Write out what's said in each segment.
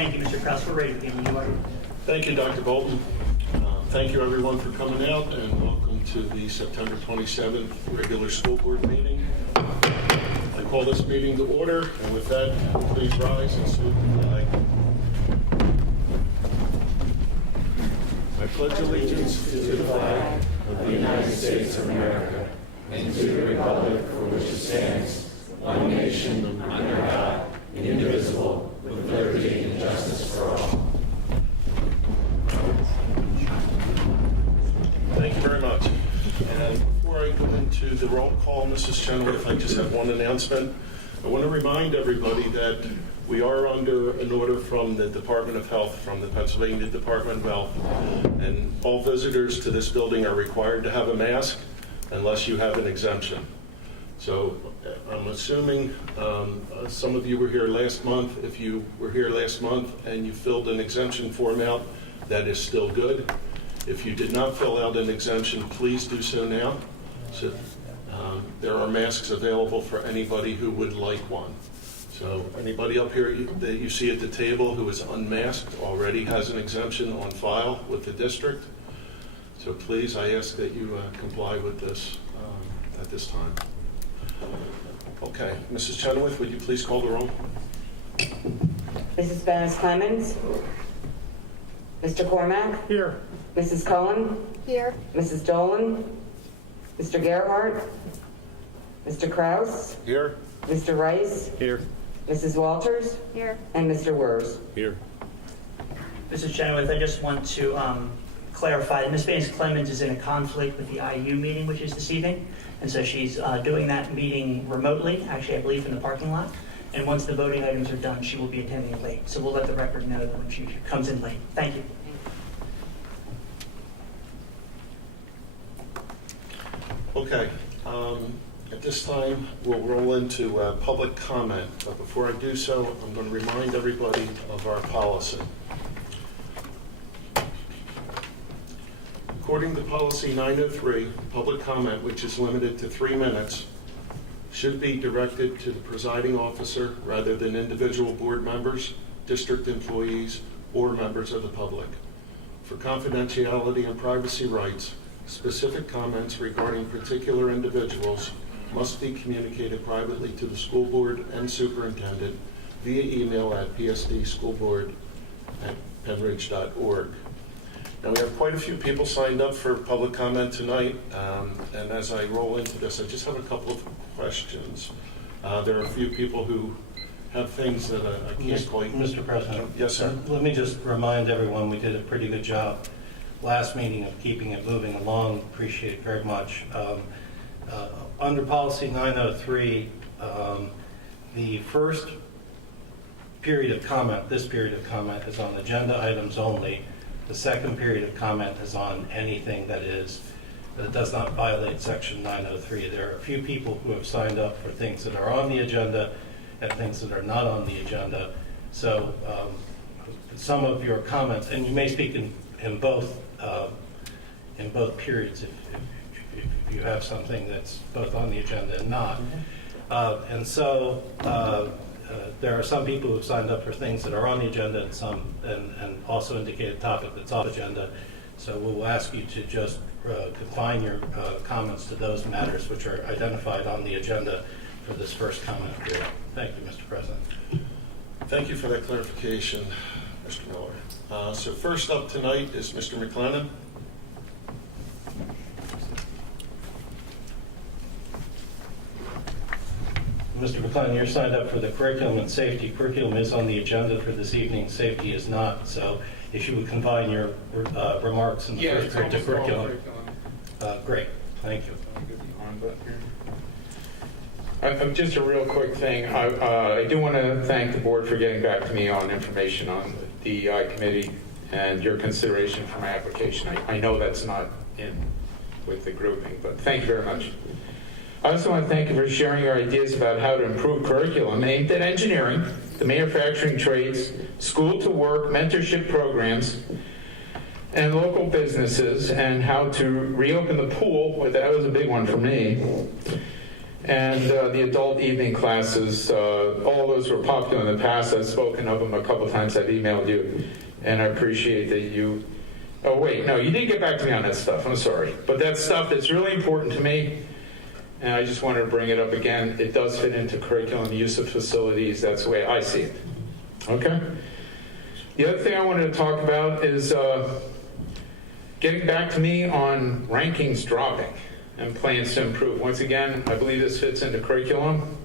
Thank you, Mr. Kraus. We're ready to begin. You are. Thank you, Dr. Bolton. Thank you, everyone, for coming out, and welcome to the September 27th regular school board meeting. I call this meeting to order, and with that, please rise and salute the flag. I pledge allegiance to the flag of the United States of America and to the republic for which it stands, one nation, under God, indivisible, with liberty and justice for all. Thank you very much. And before I go into the roll call, Mrs. Chenoweth, I just have one announcement. I want to remind everybody that we are under an order from the Department of Health, from the Pennsylvania Department of Health, and all visitors to this building are required to have a mask unless you have an exemption. So I'm assuming some of you were here last month. If you were here last month and you filled an exemption form out, that is still good. If you did not fill out an exemption, please do so now. So, there are masks available for anybody who would like one. So anybody up here that you see at the table who is unmasked already has an exemption on file with the district. So please, I ask that you comply with this at this time. Okay, Mrs. Chenoweth, would you please call the roll? Mrs. Bennis Clemens? Mr. Cormack? Here. Mrs. Cohen? Here. Mrs. Dolan? Mr. Gerhardt? Mr. Kraus? Here. Mr. Rice? Here. Mrs. Walters? Here. And Mr. Wers? Here. Mrs. Chenoweth, I just want to clarify that Ms. Bennis Clemens is in a conflict with the IU meeting, which is this evening. And so she's doing that meeting remotely, actually, I believe, in the parking lot. And once the voting items are done, she will be attending late. So we'll let the record know that when she comes in late. Thank you. Okay. At this time, we'll roll into public comment. But before I do so, I'm going to remind everybody of our policy. According to Policy 903, public comment, which is limited to 3 minutes, should be directed to the presiding officer rather than individual board members, district employees, or members of the public. For confidentiality and privacy rights, specific comments regarding particular individuals must be communicated privately to the school board and superintendent via email at psdschoolboard@penridge.org. Now, we have quite a few people signed up for public comment tonight, and as I roll into this, I just have a couple of questions. There are a few people who have things that I can't quite... Mr. President. Yes, sir. Let me just remind everyone we did a pretty good job last meeting of keeping it moving along. Appreciate it very much. Under Policy 903, the first period of comment, this period of comment, is on agenda items only. The second period of comment is on anything that does not violate Section 903. There are a few people who have signed up for things that are on the agenda and things that are not on the agenda. So some of your comments, and you may speak in both periods if you have something that's both on the agenda and not. And so there are some people who have signed up for things that are on the agenda and some and also indicate a topic that's off the agenda. So we'll ask you to just confine your comments to those matters which are identified on the agenda for this first comment period. Thank you, Mr. President. Thank you for that clarification, Mr. Miller. So first up tonight is Mr. McLennan. Mr. McLennan, you're signed up for the curriculum and safety. Curriculum is on the agenda for this evening. Safety is not. So if you would confine your remarks in the first period to curriculum. Great. Thank you. Just a real quick thing. I do want to thank the board for getting back to me on information on the DEI committee and your consideration for my application. I know that's not in with the grouping, but thank you very much. I also want to thank you for sharing your ideas about how to improve curriculum aimed at engineering, the manufacturing trades, school to work, mentorship programs, and local businesses, and how to reopen the pool. That was a big one for me. And the adult evening classes, all those were popular in the past. I've spoken of them a couple of times. I've emailed you, and I appreciate that you... Oh, wait, no, you didn't get back to me on that stuff. I'm sorry. But that stuff that's really important to me, and I just wanted to bring it up again. It does fit into curriculum, use of facilities. That's the way I see it. Okay? The other thing I wanted to talk about is getting back to me on rankings dropping and plans to improve. Once again, I believe this fits into curriculum.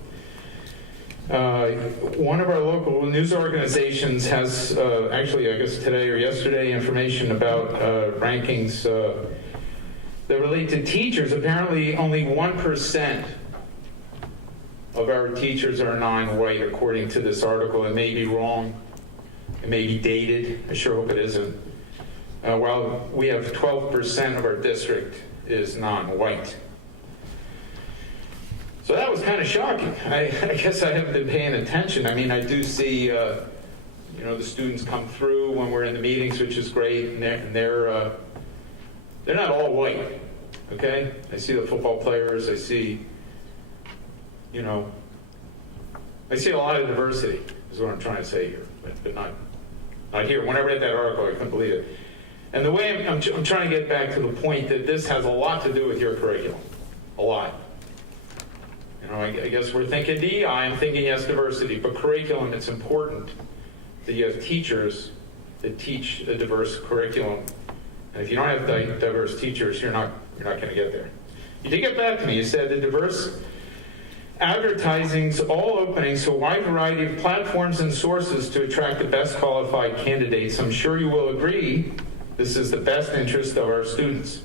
One of our local news organizations has, actually, I guess today or yesterday, information about rankings that relate to teachers. Apparently, only 1% of our teachers are non-white, according to this article. It may be wrong. It may be dated. I sure hope it isn't. While we have 12% of our district is non-white. So that was kind of shocking. I guess I haven't been paying attention. I mean, I do see, the students come through when we're in the meetings, which is great, and they're not all white, okay? I see the football players. I see, I see a lot of diversity, is what I'm trying to say here, but not here. When I read that article, I couldn't believe it. And the way I'm trying to get back to the point that this has a lot to do with your curriculum, a lot. I guess we're thinking DEI, I'm thinking yes, diversity, but curriculum, it's important that you have teachers that teach a diverse curriculum. And if you don't have diverse teachers, you're not going to get there. You did get back to me. You said the diverse advertising's all opening to a wide variety of platforms and sources to attract the best qualified candidates. I'm sure you will agree this is the best interest of our students.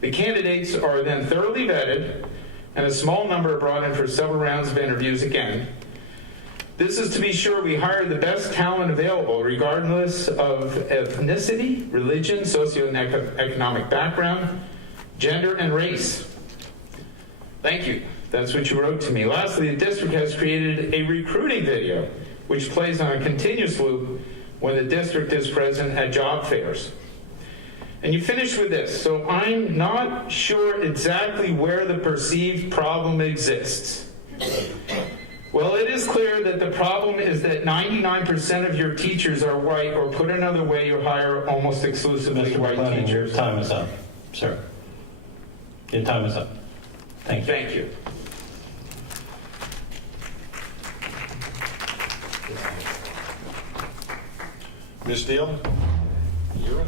The candidates are then thoroughly vetted, and a small number are brought in for several rounds of interviews again. This is to be sure we hire the best talent available, regardless of ethnicity, religion, socioeconomic background, gender, and race. Thank you. That's what you wrote to me. Lastly, the district has created a recruiting video, which plays on a continuous loop when the district is present at job fairs. And you finish with this. So I'm not sure exactly where the perceived problem exists. Well, it is clear that the problem is that 99% of your teachers are white, or put another way, you hire almost exclusively Mr. white McLennan, your teachers. time is up, sir. Your time is up. Thank you. Thank you. Ms. Deal? You're up.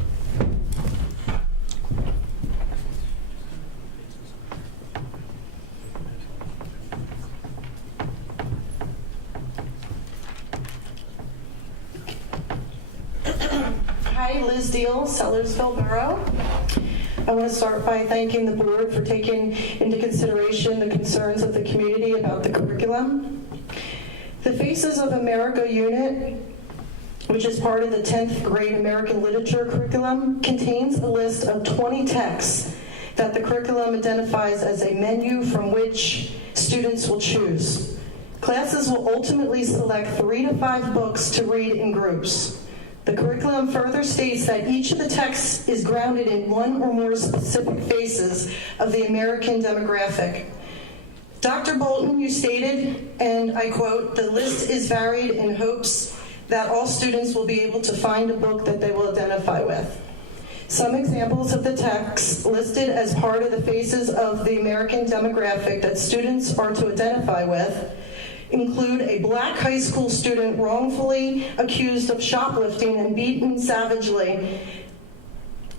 Hi, Liz Deal, Sellersville Borough. I want to start by thanking the board for taking into consideration the concerns of the community about the curriculum. The Faces of America unit, which is part of the 10th grade American literature curriculum, contains a list of 20 texts that the curriculum identifies as a menu from which students will choose. Classes will ultimately select 3 to 5 books to read in groups. The curriculum further states that each of the texts is grounded in one or more specific faces of the American demographic. Dr. Bolton, you stated, and I quote, "The list is varied in hopes that all students will be able to find a book that they will identify with." Some examples of the texts listed as part of the faces of the American demographic that students are to identify with include a black high school student wrongfully accused of shoplifting and beaten savagely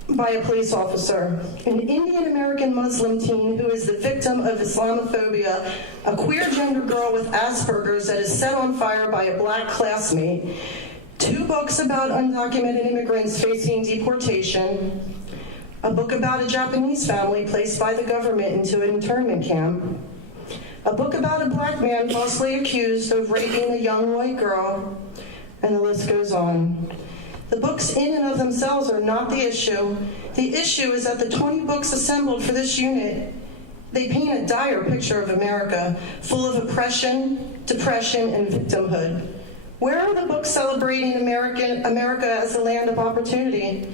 by a police officer, an Indian American Muslim teen who is the victim of Islamophobia, a queer gender girl with Asperger's that is set on fire by a black classmate, 2 books about undocumented immigrants facing deportation, a book about a Japanese family placed by the government into an internment camp, a book about a black man falsely accused of raping a young white girl, and the list goes on. The books in and of themselves are not the issue. The issue is that the 20 books assembled for this unit, they paint a dire picture of America, full of oppression, depression, and victimhood. Where are the books celebrating America as a land of opportunity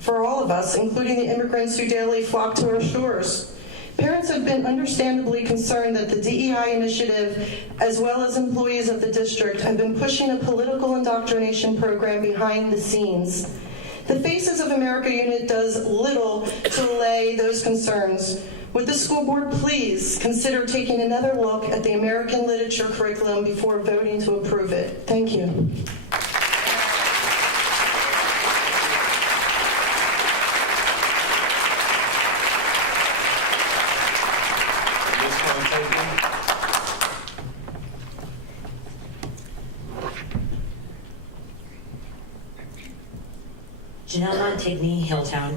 for all of us, including the immigrants who daily flock to our shores? Parents have been understandably concerned that the DEI initiative, as well as employees of the district, have been pushing a political indoctrination program behind the scenes. The Faces of America unit does little to allay those concerns. Would the school board please consider taking another look at the American literature curriculum before voting to approve it? Thank you. Ms. Montague? Janelle Montigny, Hilltown.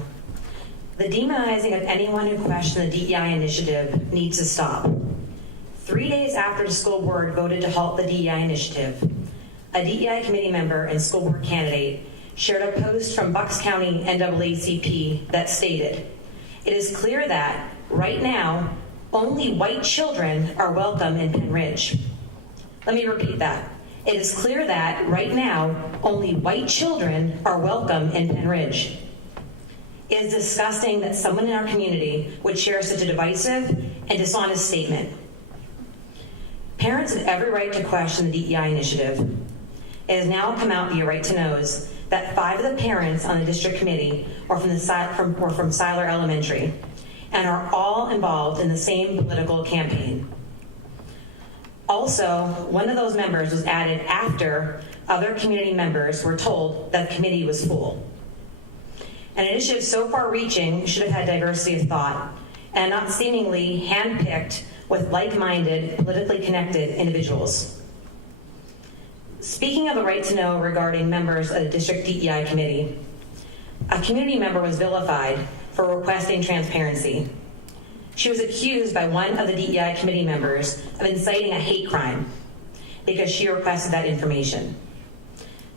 The demonizing of anyone who questioned the DEI initiative needs to stop. 3 days after the school board voted to halt the DEI initiative, a DEI committee member and school board candidate shared a post from Bucks County NAACP that stated, "It is clear that, right now, only white children are welcome in Penn Ridge." Let me repeat that. It is clear that, right now, only white children are welcome in Penn Ridge. It is disgusting that someone in our community would share such a divisive and dishonest statement. Parents have every right to question the DEI initiative. It has now come out via Right to Knows that 5 of the parents on the district committee are from Seiler Elementary and are all involved in the same political campaign. Also, one of those members was added after other community members were told that the committee was full. An initiative so far-reaching should have had diversity of thought and not seemingly handpicked with like-minded, politically connected individuals. Speaking of the right to know regarding members of the district DEI committee, a community member was vilified for requesting transparency. She was accused by one of the DEI committee members of inciting a hate crime because she requested that information.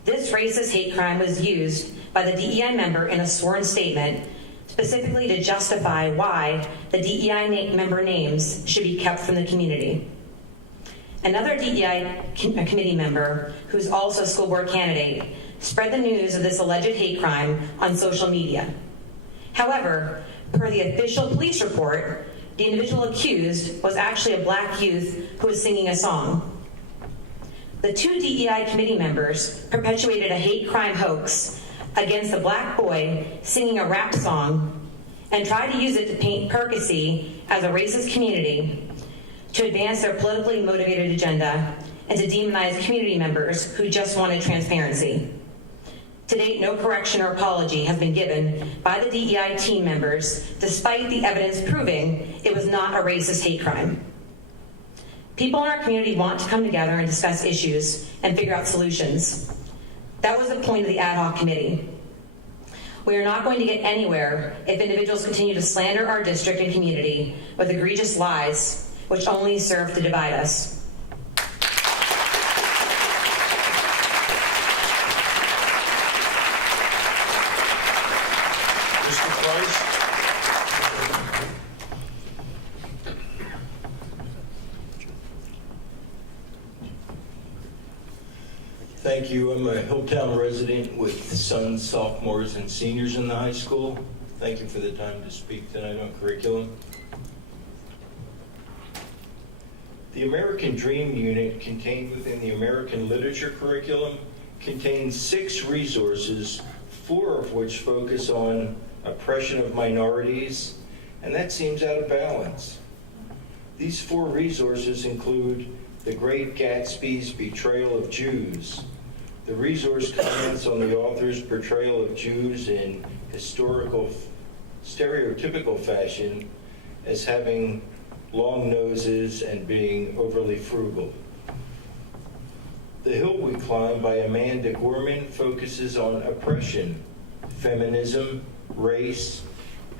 This racist hate crime was used by the DEI member in a sworn statement specifically to justify why the DEI member names should be kept from the community. Another DEI committee member, who's also a school board candidate, spread the news of this alleged hate crime on social media. However, per the official police report, the individual accused was actually a black youth who was singing a song. The 2 DEI committee members perpetuated a hate crime hoax against a black boy singing a rap song and tried to use it to paint Percy as a racist community to advance their politically motivated agenda and to demonize community members who just wanted transparency. To date, no correction or apology has been given by the DEI team members, despite the evidence proving it was not a racist hate crime. People in our community want to come together and discuss issues and figure out solutions. That was the point of the ad hoc committee. We are not going to get anywhere if individuals continue to slander our district and community with egregious lies, which only serve to divide us. Mr. Price? Thank you. I'm a Hilltown resident with sons, sophomores, and seniors in the high school. Thank you for the time to speak tonight on curriculum. The American Dream Unit, contained within the American Literature curriculum, contains 6 resources, 4 of which focus on oppression of minorities, and that seems out of balance. These 4 resources include The Great Gatsby's Betrayal of Jews. The resource comments on the author's portrayal of Jews in historical, stereotypical fashion as having long noses and being overly frugal. The Hill We Climb by Amanda Gorman focuses on oppression, feminism, race,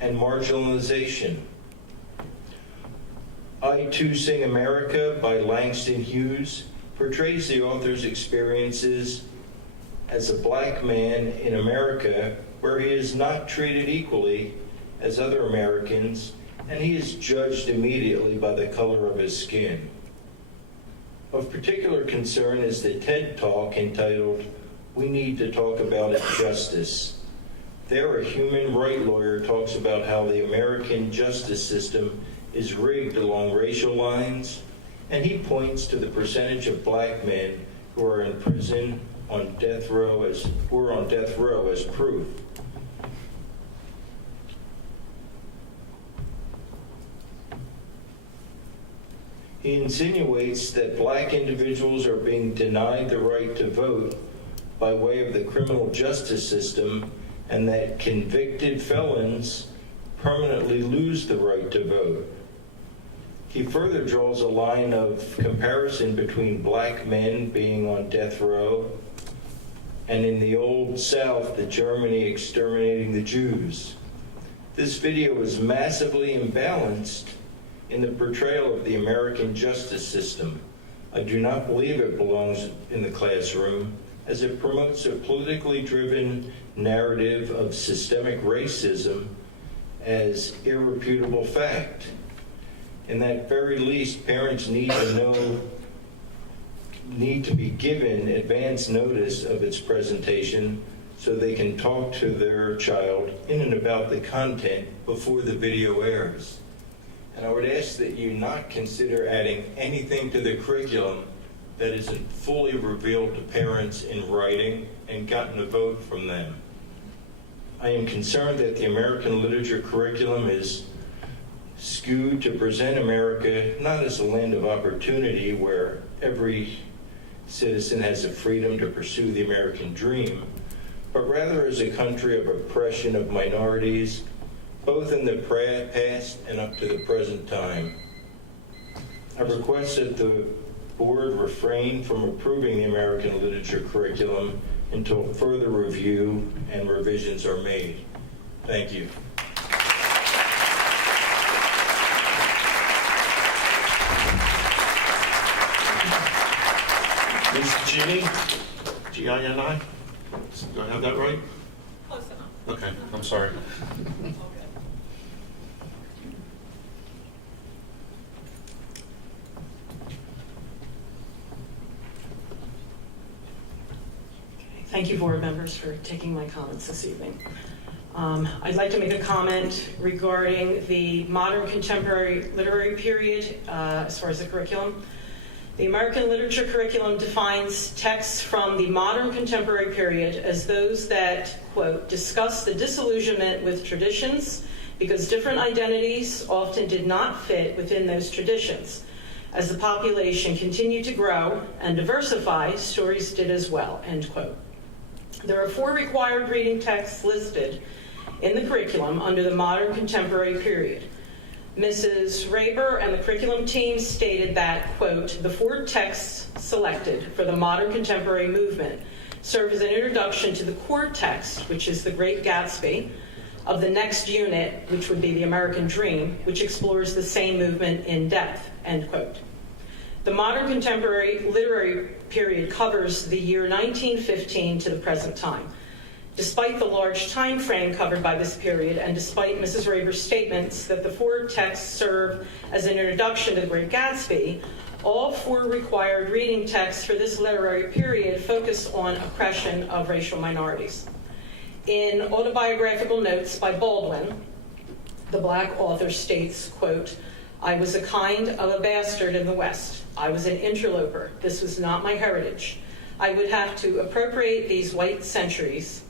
and marginalization. I Too Sing America by Langston Hughes portrays the author's experiences as a black man in America where he is not treated equally as other Americans and he is judged immediately by the color of his skin. Of particular concern is the TED Talk entitled, We Need to Talk About Justice. There, a human rights lawyer talks about how the American justice system is rigged along racial lines, and he points to the percentage of black men who are in prison on death row as proof. He insinuates that black individuals are being denied the right to vote by way of the criminal justice system, and that convicted felons permanently lose the right to vote. He further draws a line of comparison between black men being on death row and in the Old South, the Germany exterminating the Jews. This video is massively imbalanced in the portrayal of the American justice system. I do not believe it belongs in the classroom, as it promotes a politically driven narrative of systemic racism as irrefutable fact. In that very least, parents need to be given advance notice of its presentation so they can talk to their child in and about the content before the video airs. And I would ask that you not consider adding anything to the curriculum that isn't fully revealed to parents in writing and gotten a vote from them. I am concerned that the American literature curriculum is skewed to present America not as a land of opportunity where every citizen has the freedom to pursue the American dream, but rather as a country of oppression of minorities, both in the past and up to the present time. I request that the board refrain from approving the American literature curriculum until further review and revisions are made. Thank you. Ms. Gini, G-I-N-I? Do I have that right? Close enough. Okay, I'm sorry. Thank you, board members, for taking my comments this evening. I'd like to make a comment regarding the modern contemporary literary period as far as the curriculum. The American literature curriculum defines texts from the modern contemporary period as those that, quote, discuss the disillusionment with traditions because different identities often did not fit within those traditions. As the population continued to grow and diversify, stories did as well, end quote. There are 4 required reading texts listed in the curriculum under the modern contemporary period. Mrs. Raber and the curriculum team stated that, quote, the 4 texts selected for the modern contemporary movement serve as an introduction to the core text, which is The Great Gatsby, of the next unit, which would be The American Dream, which explores the same movement in depth, end quote. The modern contemporary literary period covers the year 1915 to the present time. Despite the large time frame covered by this period, and despite Mrs. Raber's statements that the 4 texts serve as an introduction to The Great Gatsby, all 4 required reading texts for this literary period focus on oppression of racial minorities. In autobiographical notes by Baldwin, the black author states, quote, I was a kind of a bastard in the West. I was an interloper. This was not my heritage. I would have to appropriate these white centuries.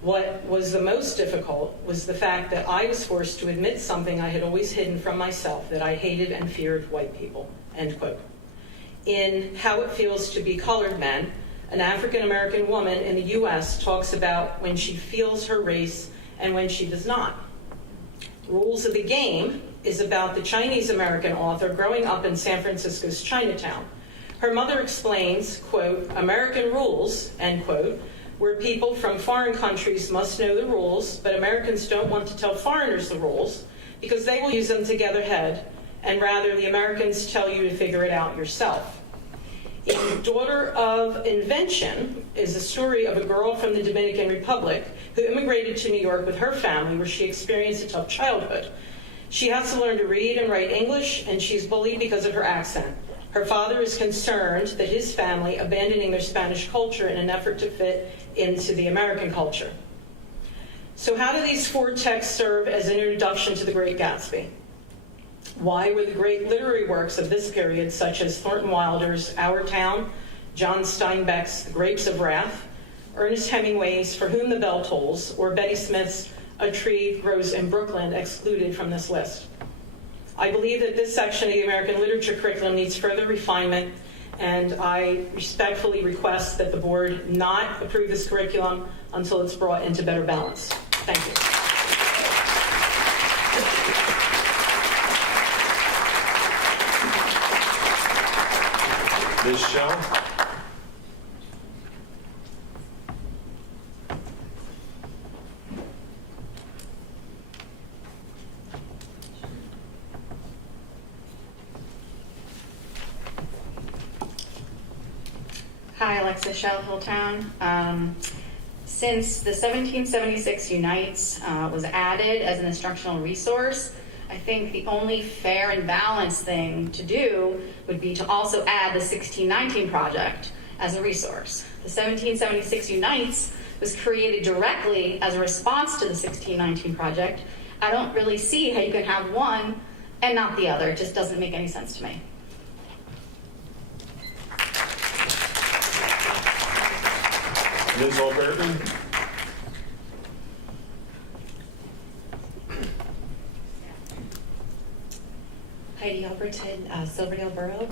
What was the most difficult was the fact that I was forced to admit something I had always hidden from myself, that I hated and feared white people, end quote. In How It Feels to Be Colored Men, an African-American woman in the U.S. talks about when she feels her race and when she does not. Rules of the Game is about the Chinese-American author growing up in San Francisco's Chinatown. Her mother explains, quote, American rules, end quote, where people from foreign countries must know the rules, but Americans don't want to tell foreigners the rules because they will use them to get ahead, and rather the Americans tell you to figure it out yourself. In Daughter of Invention is a story of a girl from the Dominican Republic who immigrated to New York with her family, where she experienced a tough childhood. She has to learn to read and write English, and she's bullied because of her accent. Her father is concerned that his family abandoning their Spanish culture in an effort to fit into the American culture. So how do these 4 texts serve as an introduction to The Great Gatsby? Why were the great literary works of this period, such as Thornton Wilder's Our Town, John Steinbeck's The Grapes of Wrath, Ernest Hemingway's For Whom the Bell Tolls, or Betty Smith's A Tree Grows in Brooklyn excluded from this list? I believe that this section of the American literature curriculum needs further refinement, and I respectfully request that the board not approve this curriculum until it's brought into better balance. Thank you. Ms. Shell? Hi, Alexa Shell, Hilltown. Since the 1776 Unites was added as an instructional resource, I think the only fair and balanced thing to do would be to also add the 1619 project as a resource. The 1776 Unites was created directly as a response to the 1619 project. I don't really see how you can have one and not the other. It just doesn't make any sense to me. Ms. Albertin? Heidi Alberton, Silverdale Borough.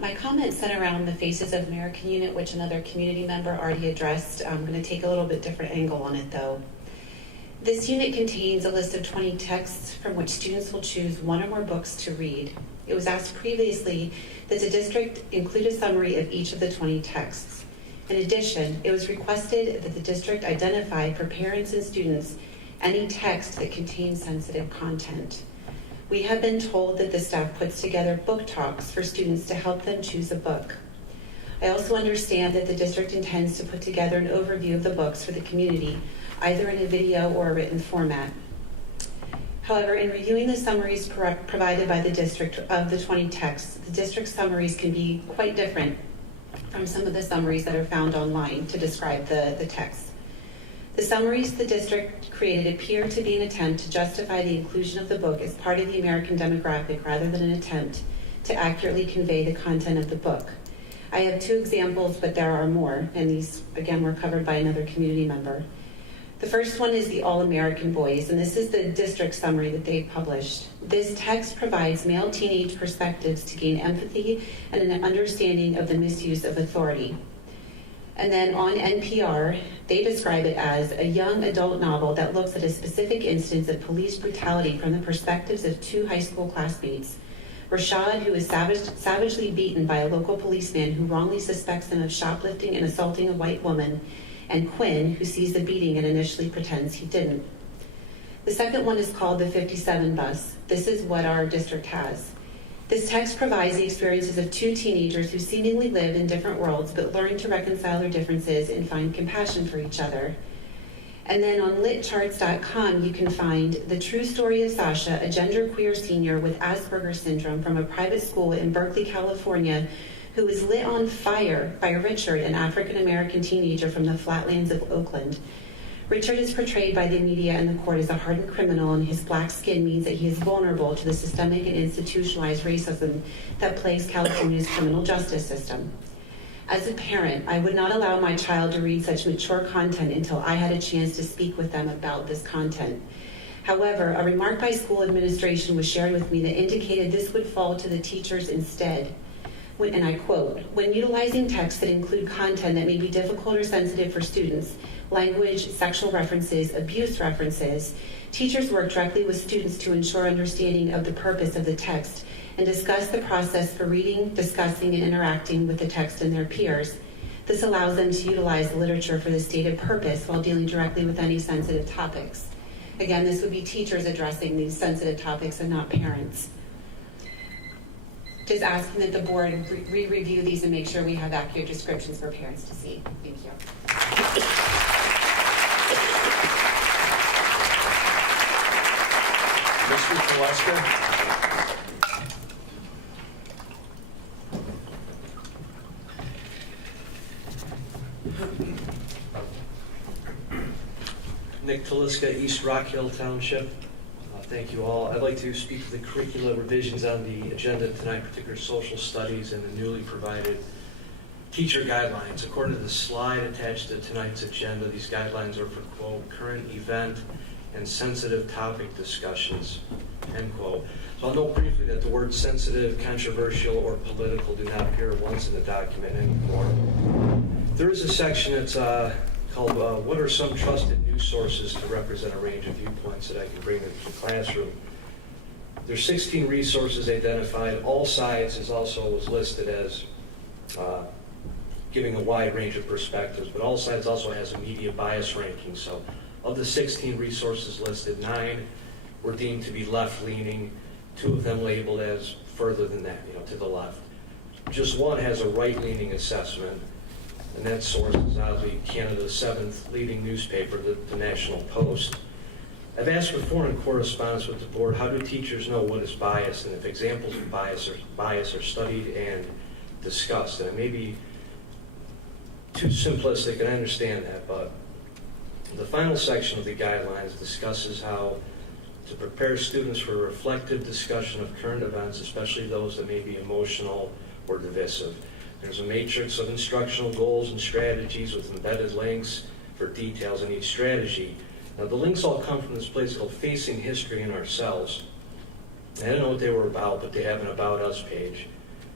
My comments center around the Faces of American unit, which another community member already addressed. I'm going to take a little bit different angle on it, though. This unit contains a list of 20 texts from which students will choose one or more books to read. It was asked previously that the district include a summary of each of the 20 texts. In addition, it was requested that the district identify for parents and students any text that contains sensitive content. We have been told that the staff puts together book talks for students to help them choose a book. I also understand that the district intends to put together an overview of the books for the community, either in a video or a written format. However, in reviewing the summaries provided by the district of the 20 texts, the district summaries can be quite different from some of the summaries that are found online to describe the text. The summaries the district created appear to be an attempt to justify the inclusion of the book as part of the American demographic rather than an attempt to accurately convey the content of the book. I have 2 examples, but there are more, and these, again, were covered by another community member. The first one is the All-American Boys, and this is the district summary that they've published. This text provides male teenage perspectives to gain empathy and an understanding of the misuse of authority. And then on NPR, they describe it as a young adult novel that looks at a specific instance of police brutality from the perspectives of 2 high school classmates. Rashad, who is savagely beaten by a local policeman who wrongly suspects him of shoplifting and assaulting a white woman, and Quinn, who sees the beating and initially pretends he didn't. The second one is called the 57 Bus. This is what our district has. This text provides the experiences of 2 teenagers who seemingly live in different worlds but learn to reconcile their differences and find compassion for each other. And then on litcharts.com, you can find the true story of Sasha, a genderqueer senior with Asperger's syndrome from a private school in Berkeley, California, who was lit on fire by Richard, an African-American teenager from the flatlands of Oakland. Richard is portrayed by the media and the court as a hardened criminal, and his black skin means that he is vulnerable to the systemic and institutionalized racism that plagues California's criminal justice system. As a parent, I would not allow my child to read such mature content until I had a chance to speak with them about this content. However, a remark by school administration was shared with me that indicated this would fall to the teachers instead. And I quote, "When utilizing texts that include content that may be difficult or sensitive for students, language, sexual references, abuse references, teachers work directly with students to ensure understanding of the purpose of the text and discuss the process for reading, discussing, and interacting with the text and their peers. This allows them to utilize the literature for the stated purpose while dealing directly with any sensitive topics." Again, this would be teachers addressing these sensitive topics and not parents. Just asking that the board re-review these and make sure we have accurate descriptions for parents to see. Thank you. Mr. Teleska? Nick Taliska, East Rock Hill Township. Thank you all. I'd like to speak to the curricula revisions on the agenda tonight, particularly social studies and the newly provided teacher guidelines. According to the slide attached to tonight's agenda, these guidelines are for, quote, current event and sensitive topic discussions, end quote. So I'll note briefly that the words sensitive, controversial, or political do not appear once in the document anymore. There is a section that's called what are some trusted news sources to represent a range of viewpoints that I can bring into the classroom. There's 16 resources identified. All Sides is also was listed as giving a wide range of perspectives, but All Sides also has a media bias ranking. So of the 16 resources listed, 9 were deemed to be left-leaning, 2 of them labeled as further than that, to the left. Just 1 has a right-leaning assessment, and that source is oddly Canada's 7th leading newspaper, the National Post. I've asked before in correspondence with the board, how do teachers know what is bias, and if examples of bias are studied and discussed? And it may be too simplistic, and I understand that, but the final section of the guidelines discusses how to prepare students for a reflective discussion of current events, especially those that may be emotional or divisive. There's a matrix of instructional goals and strategies with embedded links for details on each strategy. Now, the links all come from this place called Facing History and Ourselves. I don't know what they were about, but they have an About Us page.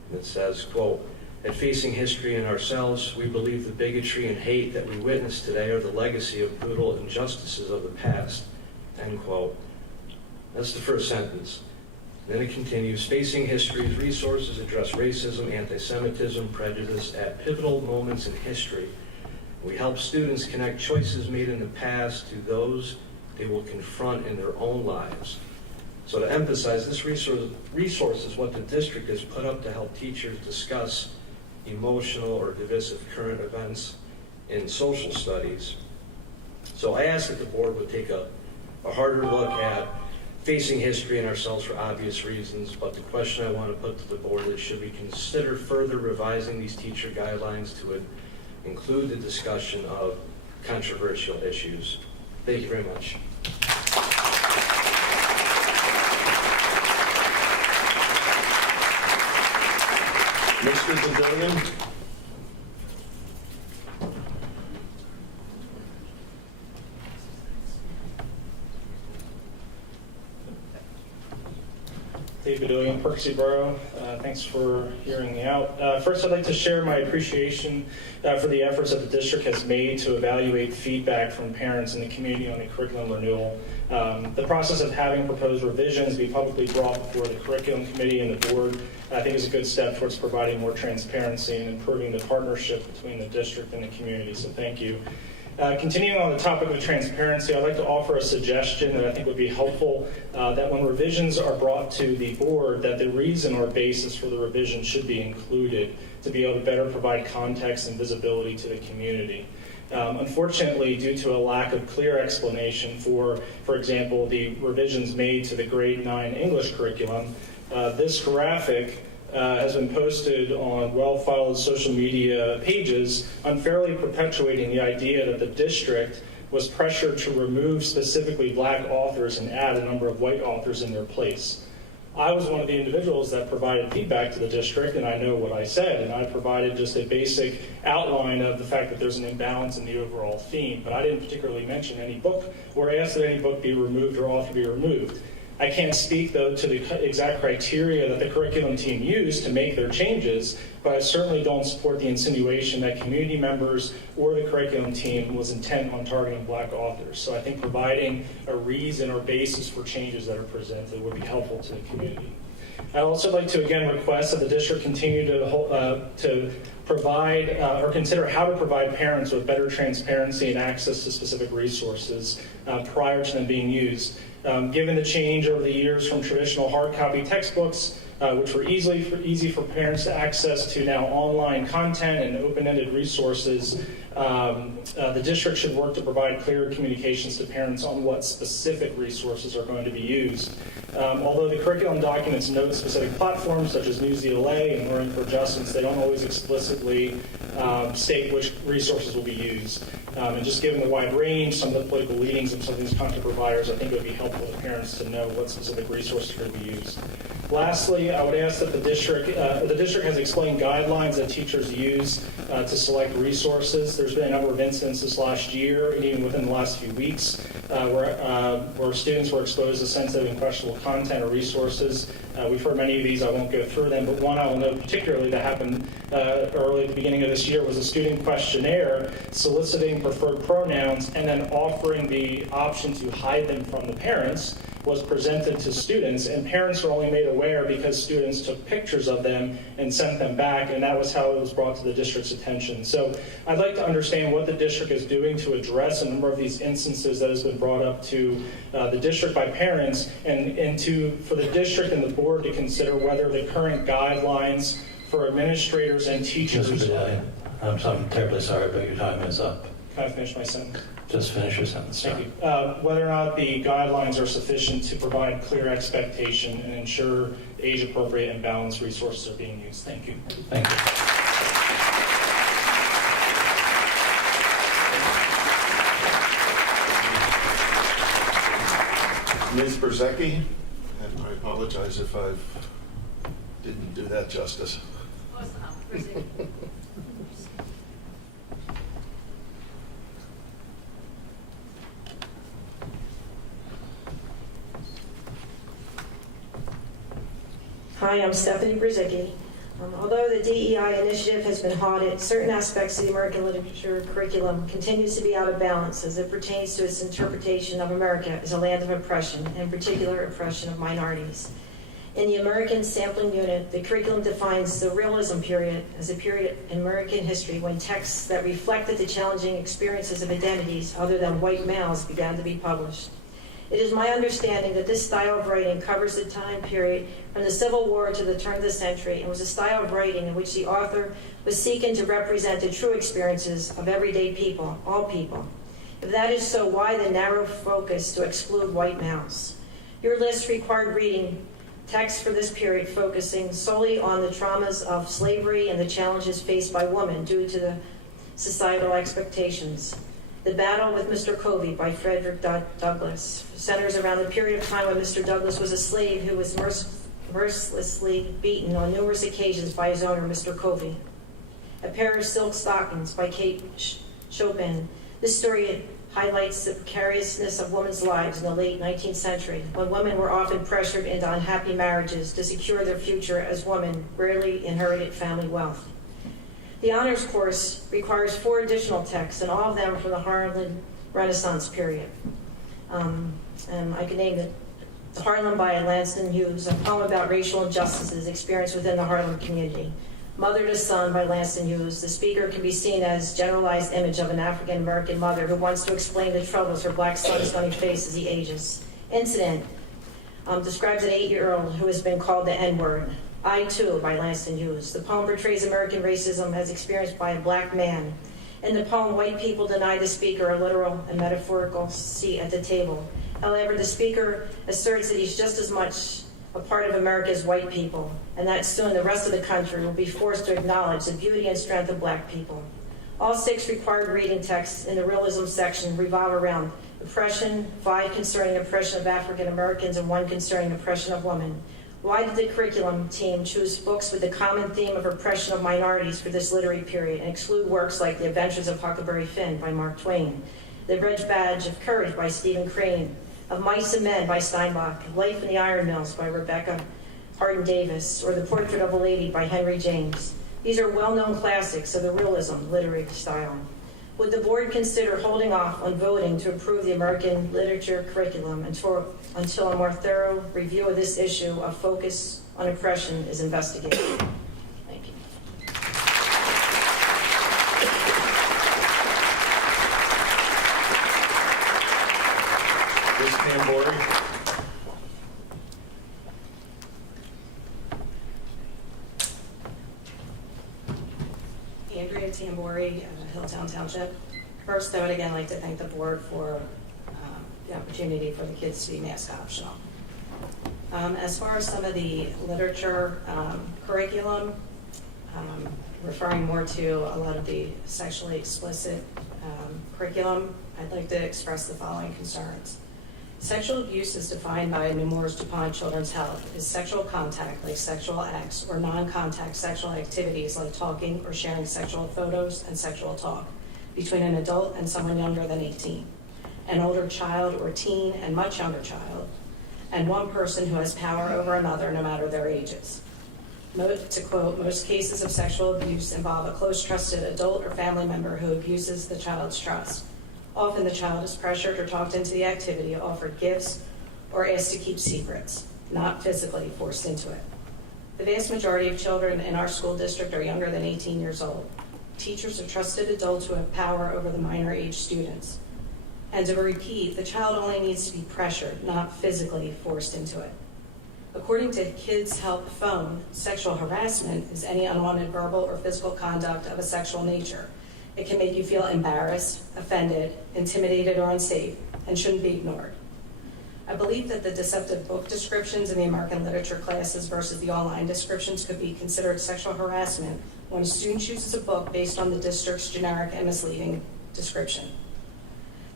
And it says, quote, at Facing History and Ourselves, we believe the bigotry and hate that we witness today are the legacy of brutal injustices of the past, end quote. That's the first sentence. Then it continues, Facing History's resources address racism, anti-Semitism, prejudice at pivotal moments in history. We help students connect choices made in the past to those they will confront in their own lives. So to emphasize, this resource is what the district has put up to help teachers discuss emotional or divisive current events in social studies. So I asked that the board would take a harder look at Facing History and Ourselves for obvious reasons, but the question I want to put to the board is, should we consider further revising these teacher guidelines to include the discussion of controversial issues? Thank you very much. Mr. Bedoyan? Dave Bedoyan, Percy Borough. Thanks for hearing me out. First, I'd like to share my appreciation for the efforts that the district has made to evaluate feedback from parents in the community on the curriculum renewal. The process of having proposed revisions be publicly brought before the curriculum committee and the board, I think, is a good step towards providing more transparency and improving the partnership between the district and the community, so thank you. Continuing on the topic of transparency, I'd like to offer a suggestion that I think would be helpful, that when revisions are brought to the board, that the reason or basis for the revision should be included to be able to better provide context and visibility to the community. Unfortunately, due to a lack of clear explanation for example, the revisions made to the grade 9 English curriculum, this graphic has been posted on well-followed social media pages, unfairly perpetuating the idea that the district was pressured to remove specifically black authors and add a number of white authors in their place. I was one of the individuals that provided feedback to the district, and I know what I said, and I provided just a basic outline of the fact that there's an imbalance in the overall theme, but I didn't particularly mention any book or ask that any book be removed or author be removed. I can't speak, though, to the exact criteria that the curriculum team used to make their changes, but I certainly don't support the insinuation that community members or the curriculum team was intent on targeting black authors. So I think providing a reason or basis for changes that are presented would be helpful to the community. I'd also like to again request that the district continue to provide or consider how to provide parents with better transparency and access to specific resources prior to them being used. Given the change over the years from traditional hard copy textbooks, which were easy for parents to access, to now online content and open-ended resources, The district should work to provide clear communications to parents on what specific resources are going to be used. Although the curriculum documents note specific platforms such as Newsela and Learning for Adjustments, they don't always explicitly state which resources will be used. And just given the wide range, some of the political leanings of some of these content providers, I think it would be helpful to parents to know what specific resources are going to be used. Lastly, I would ask that the district has explained guidelines that teachers use to select resources. There's been a number of incidents this last year, and even within the last few weeks, where students were exposed to sensitive and questionable content or resources. We've heard many of these. I won't go through them, but one I will note particularly that happened early at the beginning of this year was a student questionnaire soliciting preferred pronouns and then offering the option to hide them from the parents was presented to students, and parents were only made aware because students took pictures of them and sent them back, and that was how it was brought to the district's attention. So I'd like to understand what the district is doing to address a number of these instances that has been brought up to the district by parents, and for the district and the board to consider whether the current guidelines for administrators and teachers... Mr. Bedelia, I'm terribly sorry, but your time is up. Can I finish my sentence? Just finish your sentence, sir. Thank you. Whether or not the guidelines are sufficient to provide clear expectation and ensure age-appropriate and balanced resources are being used. Thank you. Thank you. Ms. Berzecki, and I apologize if I didn't do that justice. Hi, I'm Stephanie Brzezicki. Although the DEI initiative has been halted, certain aspects of the American literature curriculum continues to be out of balance as it pertains to its interpretation of America as a land of oppression, and in particular oppression of minorities. In the American Sampling Unit, the curriculum defines the realism period as a period in American history when texts that reflected the challenging experiences of identities other than white males began to be published. It is my understanding that this style of writing covers the time period from the Civil War to the turn of the century and was a style of writing in which the author was seeking to represent the true experiences of everyday people, all people. If that is so, why the narrow focus to exclude white males? Your list required reading texts for this period focusing solely on the traumas of slavery and the challenges faced by women due to the societal expectations. The Battle with Mr. Covey by Frederick Douglass centers around the period of time when Mr. Douglass was a slave who was mercilessly beaten on numerous occasions by his owner, Mr. Covey. A Pair of Silk Stockings by Kate Chopin. This story highlights the precariousness of women's lives in the late 19th century, when women were often pressured into unhappy marriages to secure their future as women rarely inherited family wealth. The honors course requires 4 additional texts, and all of them from the Harlan Renaissance period. And I can name it: The Harlem by Langston Hughes, a poem about racial injustices experienced within the Harlem community. Mother to Son by Langston Hughes. The speaker can be seen as generalized image of an African-American mother who wants to explain the troubles her black son's going to face as he ages. Incident describes an 8-year-old who has been called the N-word. I Too by Langston Hughes. The poem portrays American racism as experienced by a black man. In the poem, white people deny the speaker a literal and metaphorical seat at the table. However, the speaker asserts that he's just as much a part of America as white people, and that soon the rest of the country will be forced to acknowledge the beauty and strength of black people. All 6 required reading texts in the realism section revolve around oppression, 5 concerning oppression of African Americans, and 1 concerning oppression of women. Why did the curriculum team choose books with the common theme of oppression of minorities for this literary period and exclude works like The Adventures of Huckleberry Finn by Mark Twain, The Red Badge of Courage by Stephen Crane, Of Mice and Men by Steinbach, Life in the Iron Mills by Rebecca Hardin Davis, or The Portrait of a Lady by Henry James? These are well-known classics of the realism literary style. Would the board consider holding off on voting to approve the American literature curriculum until a more thorough review of this issue of focus on oppression is investigated? Thank you. Ms. Tambori. Andrea Tambori, Hilltown Township. First, I would again like to thank the board for the opportunity for the kids to be mask optional. As far as some of the literature curriculum, referring more to a lot of the sexually explicit curriculum, I'd like to express the following concerns. Sexual abuse is defined by Nemours DuPont Children's Health as sexual contact like sexual acts or non-contact sexual activities like talking or sharing sexual photos and sexual talk between an adult and someone younger than 18, an older child or teen and much younger child, and one person who has power over another no matter their ages. To quote, most cases of sexual abuse involve a close trusted adult or family member who abuses the child's trust. Often the child is pressured or talked into the activity, offered gifts, or asked to keep secrets, not physically forced into it. The vast majority of children in our school district are younger than 18 years old. Teachers are trusted adults who have power over the minor age students. And to repeat, the child only needs to be pressured, not physically forced into it. According to Kids Help Phone, sexual harassment is any unwanted verbal or physical conduct of a sexual nature. It can make you feel embarrassed, offended, intimidated, or unsafe, and shouldn't be ignored. I believe that the deceptive book descriptions in the American literature classes versus the online descriptions could be considered sexual harassment when a student chooses a book based on the district's generic and misleading description.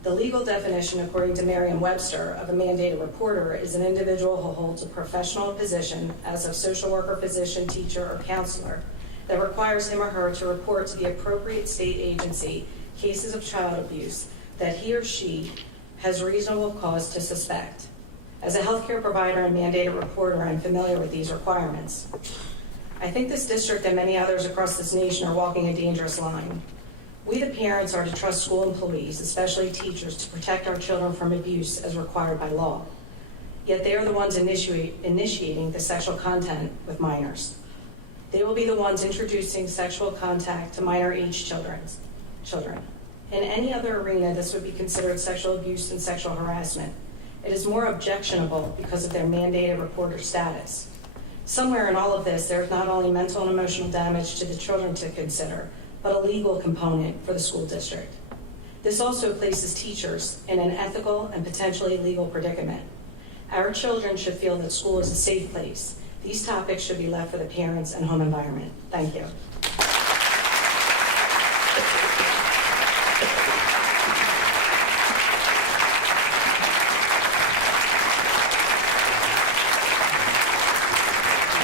The legal definition, according to Merriam-Webster, of a mandated reporter is an individual who holds a professional position as a social worker, physician, teacher, or counselor that requires him or her to report to the appropriate state agency cases of child abuse that he or she has reasonable cause to suspect. As a healthcare provider and mandated reporter, I'm familiar with these requirements. I think this district and many others across this nation are walking a dangerous line. We, the parents, are to trust school employees, especially teachers, to protect our children from abuse as required by law. Yet they are the ones initiating the sexual content with minors. They will be the ones introducing sexual contact to minor age children. In any other arena, this would be considered sexual abuse and sexual harassment. It is more objectionable because of their mandated reporter status. Somewhere in all of this, there is not only mental and emotional damage to the children to consider, but a legal component for the school district. This also places teachers in an ethical and potentially legal predicament. Our children should feel that school is a safe place. These topics should be left for the parents and home environment. Thank you.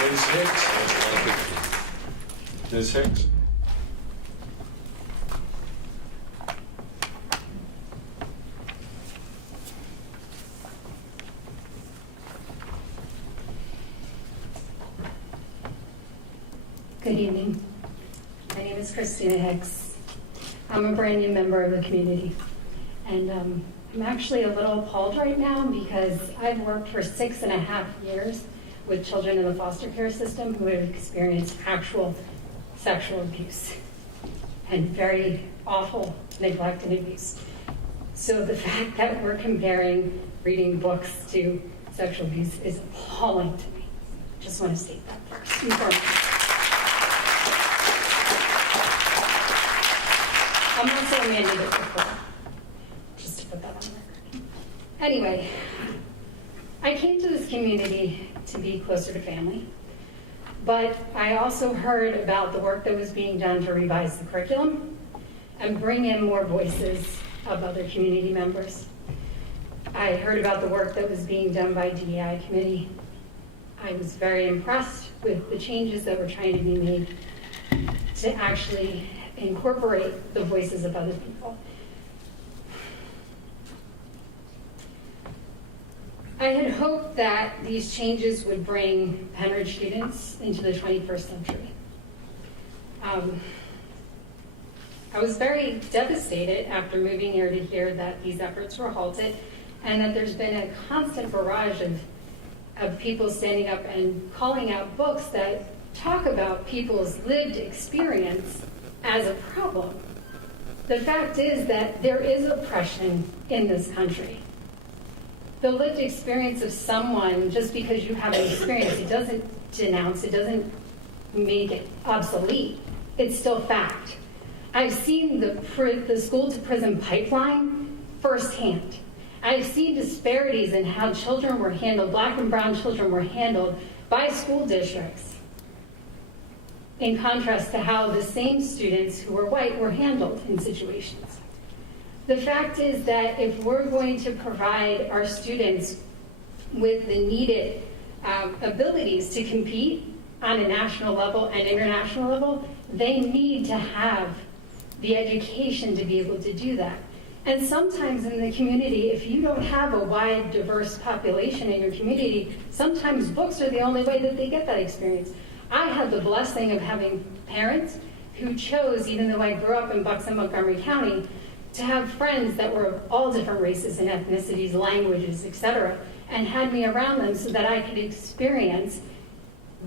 Ms. Hicks? Ms. Hicks? Good evening. My name is Christina Hicks. I'm a brand new member of the community. And I'm actually a little appalled right now because I've worked for 6.5 years with children in the foster care system who have experienced actual sexual abuse and very awful neglect and abuse. So the fact that we're comparing reading books to sexual abuse is appalling to me. Just want to state that first and foremost. I'm also a mandated reporter, just to put that on record. Anyway, I came to this community to be closer to family, but I also heard about the work that was being done to revise the curriculum and bring in more voices of other community members. I heard about the work that was being done by DEI committee. I was very impressed with the changes that were trying to be made to actually incorporate the voices of other people. I had hoped that these changes would bring Penridge students into the 21st century. I was very devastated after moving here to hear that these efforts were halted and that there's been a constant barrage of people standing up and calling out books that talk about people's lived experience as a problem. The fact is that there is oppression in this country. The lived experience of someone, just because you have an experience, it doesn't denounce, it doesn't make it obsolete. It's still fact. I've seen the school to prison pipeline firsthand. I've seen disparities in how children were handled, black and brown children were handled by school districts, in contrast to how the same students who were white were handled in situations. The fact is that if we're going to provide our students with the needed abilities to compete on a national level and international level, they need to have the education to be able to do that. And sometimes in the community, if you don't have a wide, diverse population in your community, sometimes books are the only way that they get that experience. I had the blessing of having parents who chose, even though I grew up in Bucks and Montgomery County, to have friends that were of all different races and ethnicities, languages, etc., and had me around them so that I could experience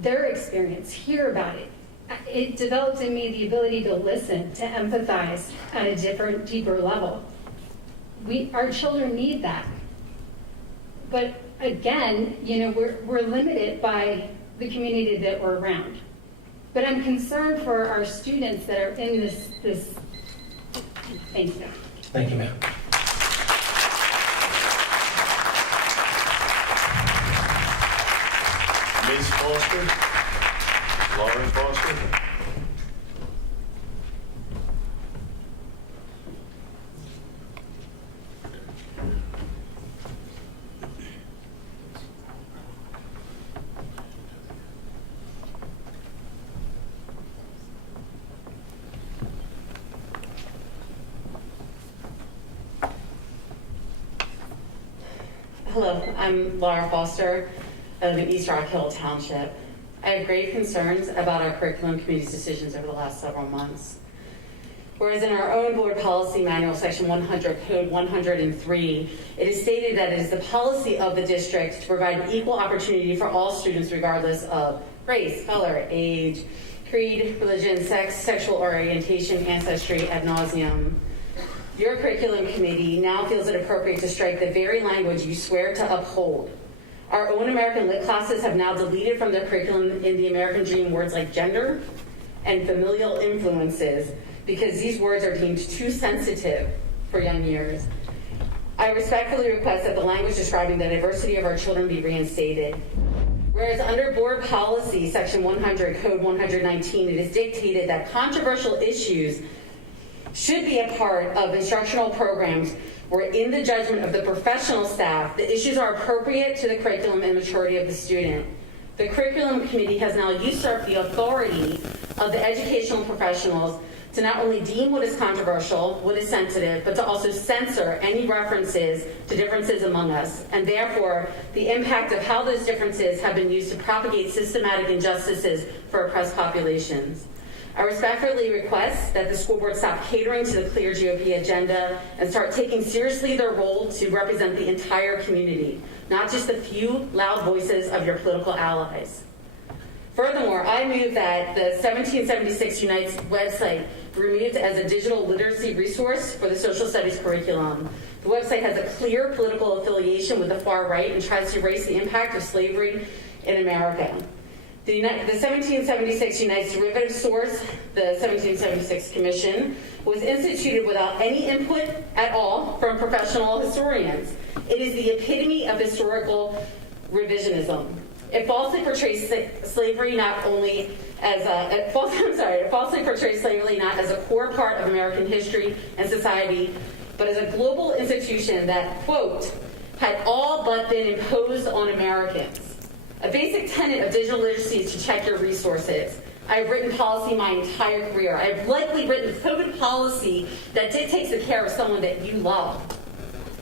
their experience, hear about it. It developed in me the ability to listen, to empathize at a different, deeper level. Our children need that. But again, we're limited by the community that we're around. But I'm concerned for our students that are in this. Thank you. Thank you, ma'am. Ms. Foster? Lauren Foster? Hello, I'm Laura Foster. I live in East Rock Hill Township. I have grave concerns about our curriculum committee's decisions over the last several months. Whereas in our own board policy manual, section 100, code 103, it is stated that it is the policy of the district to provide equal opportunity for all students regardless of race, color, age, creed, religion, sex, sexual orientation, ancestry, ad nauseum. Your curriculum committee now feels it appropriate to strike the very language you swear to uphold. Our own American Lit classes have now deleted from their curriculum in the American Dream words like gender and familial influences because these words are deemed too sensitive for young years. I respectfully request that the language describing the diversity of our children be reinstated. Whereas under board policy, section 100, code 119, it is dictated that controversial issues should be a part of instructional programs where, in the judgment of the professional staff, the issues are appropriate to the curriculum and maturity of the student. The curriculum committee has now usurped the authority of the educational professionals to not only deem what is controversial, what is sensitive, but to also censor any references to differences among us, and therefore the impact of how those differences have been used to propagate systematic injustices for oppressed populations. I respectfully request that the school board stop catering to the clear GOP agenda and start taking seriously their role to represent the entire community, not just the few loud voices of your political allies. Furthermore, I move that the 1776 Unites website be removed as a digital literacy resource for the social studies curriculum. The website has a clear political affiliation with the far right and tries to erase the impact of slavery in America. The 1776 Unites derivative source, the 1776 Commission, was instituted without any input at all from professional historians. It is the epitome of historical revisionism. It falsely portrays slavery not only as it falsely portrays slavery not as a core part of American history and society, but as a global institution that, quote, had all but been imposed on Americans. A basic tenet of digital literacy is to check your resources. I've written policy my entire career. I've likely written COVID policy that dictates the care of someone that you love.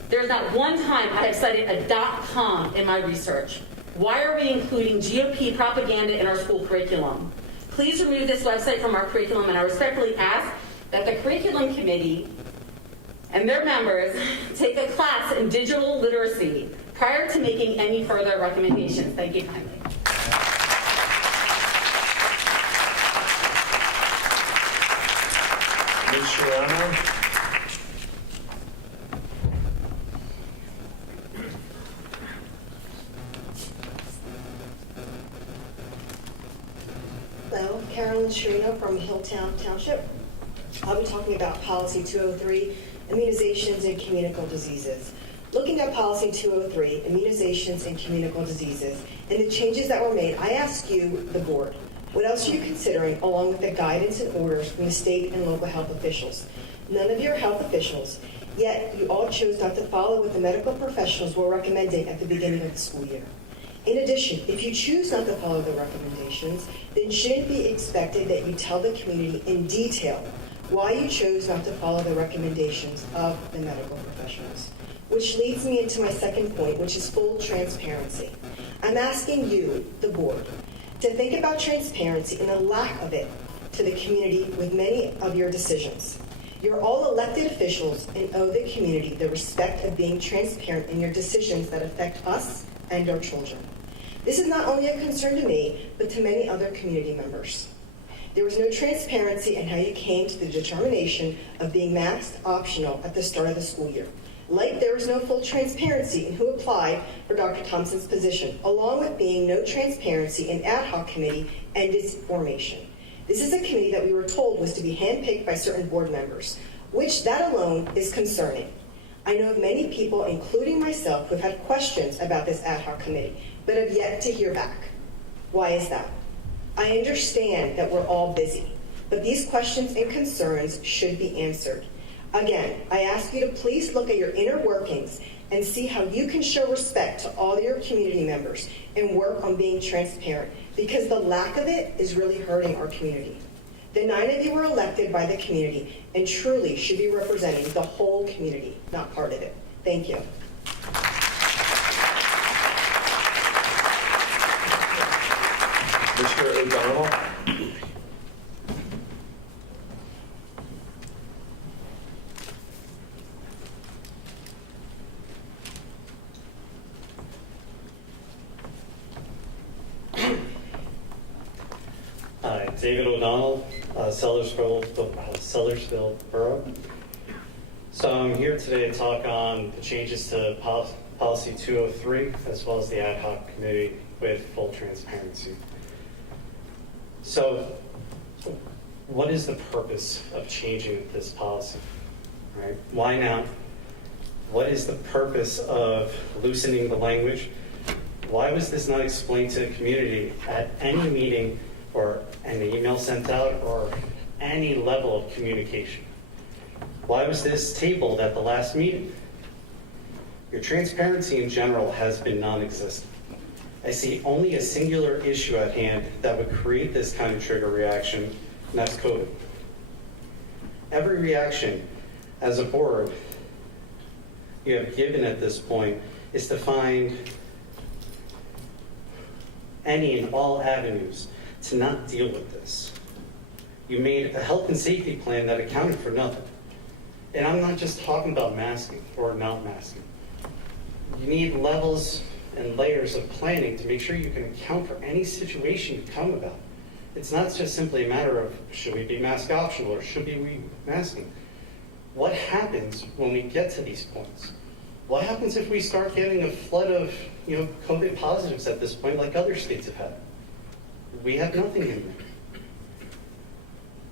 There's not one time I have cited a .com in my research. Why are we including GOP propaganda in our school curriculum? Please remove this website from our curriculum, and I respectfully ask that the curriculum committee and their members take a class in digital literacy prior to making any further recommendations. Thank you kindly. Ms. Serrano? Hello, Carolyn Shrino from Hilltown Township. I'll be talking about Policy 203, Immunizations and Communicable Diseases. Looking at Policy 203, Immunizations and Communicable Diseases, and the changes that were made, I ask you, the board, what else are you considering along with the guidance and orders from the state and local health officials? None of your health officials, yet you all chose not to follow what the medical professionals were recommending at the beginning of the school year. In addition, if you choose not to follow the recommendations, then shouldn't it be expected that you tell the community in detail why you chose not to follow the recommendations of the medical professionals? Which leads me into my second point, which is full transparency. I'm asking you, the board, to think about transparency and the lack of it to the community with many of your decisions. You're all elected officials and owe the community the respect of being transparent in your decisions that affect us and our children. This is not only a concern to me, but to many other community members. There was no transparency in how you came to the determination of being masked optional at the start of the school year. Like there was no full transparency in who applied for Dr. Thompson's position, along with being no transparency in ad hoc committee and its formation. This is a committee that we were told was to be handpicked by certain board members, which that alone is concerning. I know of many people, including myself, who have had questions about this ad hoc committee, but have yet to hear back. Why is that? I understand that we're all busy, but these questions and concerns should be answered. Again, I ask you to please look at your inner workings and see how you can show respect to all your community members and work on being transparent, because the lack of it is really hurting our community. The 9 of you were elected by the community and truly should be representing the whole community, not part of it. Thank you. Mr. O'Donnell? Hi, David O'Donnell, Sellersville Borough. So I'm here today to talk on the changes to Policy 203 as well as the ad hoc committee with full transparency. So what is the purpose of changing this policy? Right? Why now? What is the purpose of loosening the language? Why was this not explained to the community at any meeting or an email sent out or any level of communication? Why was this tabled at the last meeting? Your transparency in general has been non-existent. I see only a singular issue at hand that would create this kind of trigger reaction, and that's COVID. Every reaction as a board you have given at this point is to find any and all avenues to not deal with this. You made a health and safety plan that accounted for nothing. And I'm not just talking about masking or not masking. You need levels and layers of planning to make sure you can account for any situation you come about. It's not just simply a matter of should we be mask optional or should we be masking. What happens when we get to these points? What happens if we start getting a flood of COVID positives at this point like other states have had? We have nothing in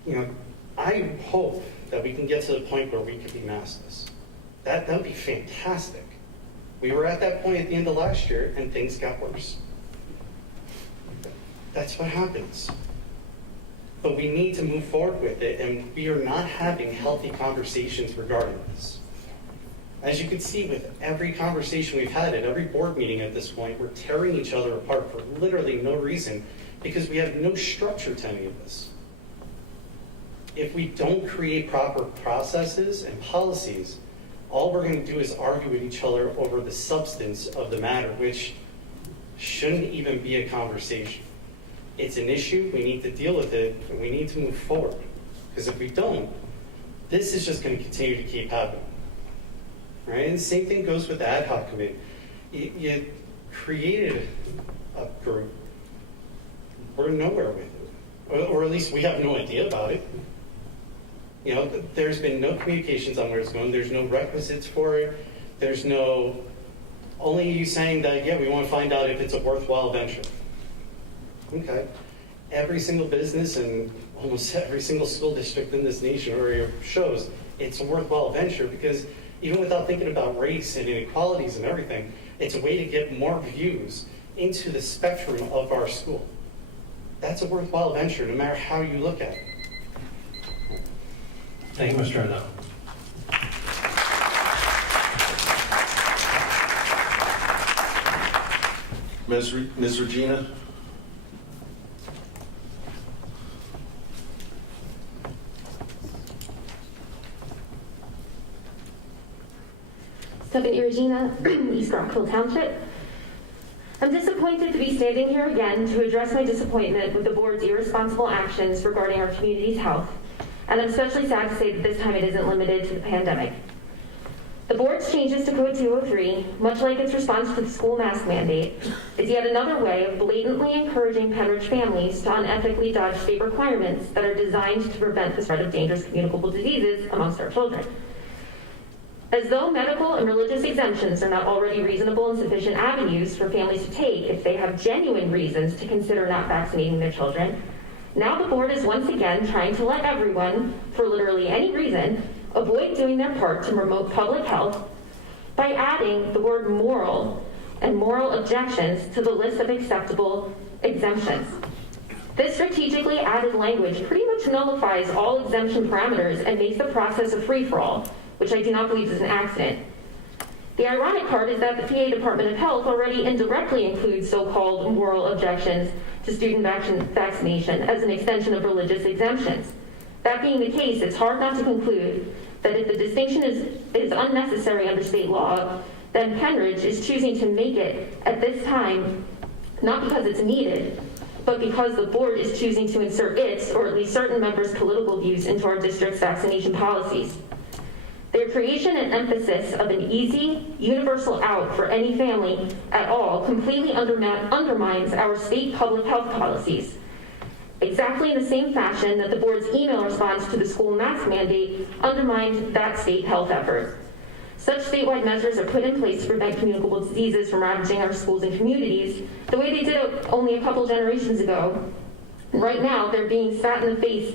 there. I hope that we can get to the point where we could be maskless. That would be fantastic. We were at that point at the end of last year and things got worse. That's what happens. But we need to move forward with it, and we are not having healthy conversations regarding this. As you can see with every conversation we've had at every board meeting at this point, we're tearing each other apart for literally no reason because we have no structure to any of this. If we don't create proper processes and policies, all we're going to do is argue with each other over the substance of the matter, which shouldn't even be a conversation. It's an issue, we need to deal with it, and we need to move forward. Because if we don't, this is just going to continue to keep happening. Right? And the same thing goes with the ad hoc committee. You created a group, we're nowhere with it. Or at least we have no idea about it. There's been no communications on where it's going. There's no requisites for it. There's no, only you saying that, yeah, we want to find out if it's a worthwhile venture. Okay. every single business and almost every single school district in this nation area shows it's a worthwhile venture, because even without thinking about race and inequalities and everything, it's a way to get more views into the spectrum of our school. That's a worthwhile venture, no matter how you look at it. Thank you, Mr. O'Donnell. Ms. Regina? Stephanie Regina, East Rock Hill Township. I'm disappointed to be standing here again to address my disappointment with the board's irresponsible actions regarding our community's health, and I'm especially sad to say that this time it isn't limited to the pandemic. The board's changes to Code 203, much like its response to the school mask mandate, is yet another way of blatantly encouraging Pennridge families to unethically dodge state requirements that are designed to prevent the spread of dangerous communicable diseases amongst our children. As though medical and religious exemptions are not already reasonable and sufficient avenues for families to take if they have genuine reasons to consider not vaccinating their children, now the board is once again trying to let everyone, for literally any reason, avoid doing their part to promote public health by adding the word moral and moral objections to the list of acceptable exemptions. This strategically added language pretty much nullifies all exemption parameters and makes the process a free-for-all, which I do not believe is an accident. The ironic part is that the PA Department of Health already indirectly includes so-called moral objections to student vaccination as an extension of religious exemptions. That being the case, it's hard not to conclude that if the distinction is unnecessary under state law, then Pennridge is choosing to make it at this time, not because it's needed, but because the board is choosing to insert its, or at least certain members' political views into our district's vaccination policies. Their creation and emphasis of an easy, universal out for any family at all completely undermines our state public health policies, exactly in the same fashion that the board's email response to the school mask mandate undermined that state health effort. Such statewide measures are put in place to prevent communicable diseases from ravaging our schools and communities the way they did it only a couple generations ago. And right now, they're being spat in the face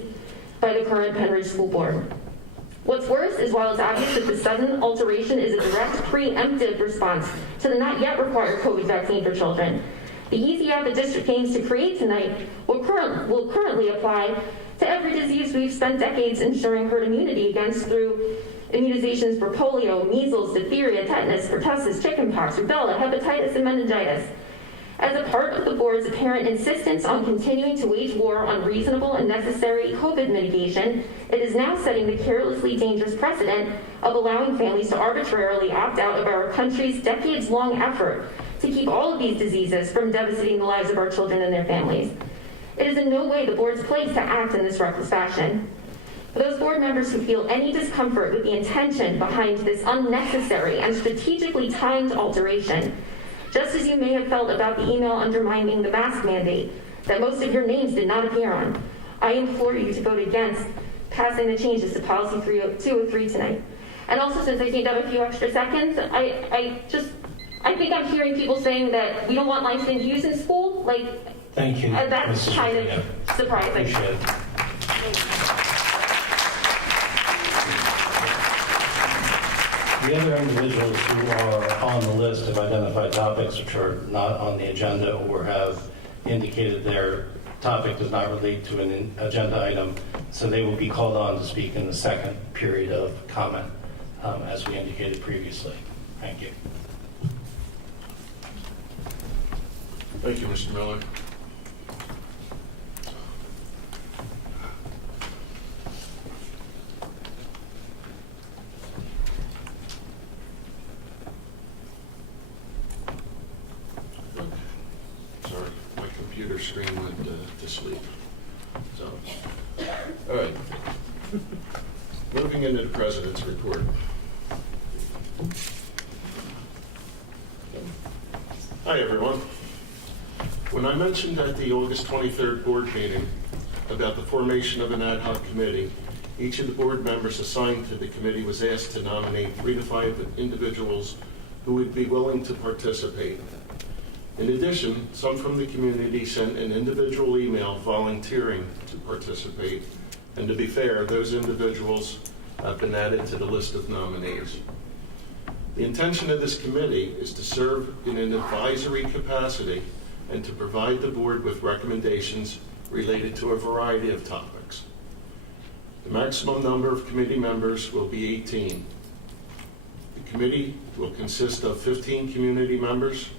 by the current Pennridge School Board. What's worse is while it's obvious that the sudden alteration is a direct preemptive response to the not yet required COVID vaccine for children, the easy out the district aims to create tonight will currently apply to every disease we've spent decades ensuring herd immunity against through immunizations for polio, measles, diphtheria, tetanus, pertussis, chickenpox, rubella, hepatitis, and meningitis. As a part of the board's apparent insistence on continuing to wage war on reasonable and necessary COVID mitigation, it is now setting the carelessly dangerous precedent of allowing families to arbitrarily opt out of our country's decades-long effort to keep all of these diseases from devastating the lives of our children and their families. It is in no way the board's place to act in this reckless fashion. For those board members who feel any discomfort with the intention behind this unnecessary and strategically timed alteration, just as you may have felt about the email undermining the mask mandate that most of your names did not appear on, I implore you to vote against passing the changes to Policy 203 tonight. And also, since I seem to have a few extra seconds, I think I'm hearing people saying that we don't want licensed use in school. Thank you. That's kind of surprising. Appreciate it. The other individuals who are on the list have identified topics which are not on the agenda or have indicated their topic does not relate to an agenda item, so they will be called on to speak in the second period of comment, as we indicated previously. Thank you. Thank you, Mr. Miller. Sorry, my computer screen went to sleep. So, all right. Moving into the President's report. Hi, everyone. When I mentioned at the August 23rd board meeting about the formation of an ad hoc committee, each of the board members assigned to the committee was asked to nominate 3 to 5 individuals who would be willing to participate. In addition, some from the community sent an individual email volunteering to participate, and to be fair, those individuals have been added to the list of nominees. The intention of this committee is to serve in an advisory capacity and to provide the board with recommendations related to a variety of topics. The maximum number of committee members will be 18. The committee will consist of 15 community members,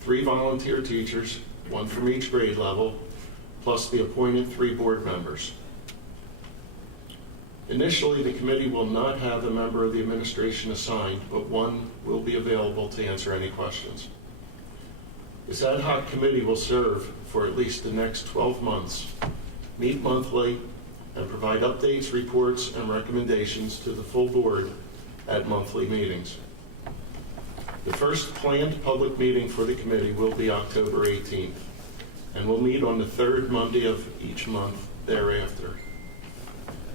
3 volunteer teachers, 1 from each grade level, plus the appointed 3 board members. Initially, the committee will not have a member of the administration assigned, but one will be available to answer any questions. This ad hoc committee will serve for at least the next 12 months, meet monthly, and provide updates, reports, and recommendations to the full board at monthly meetings. The first planned public meeting for the committee will be October 18th, and will meet on the 3rd Monday of each month thereafter.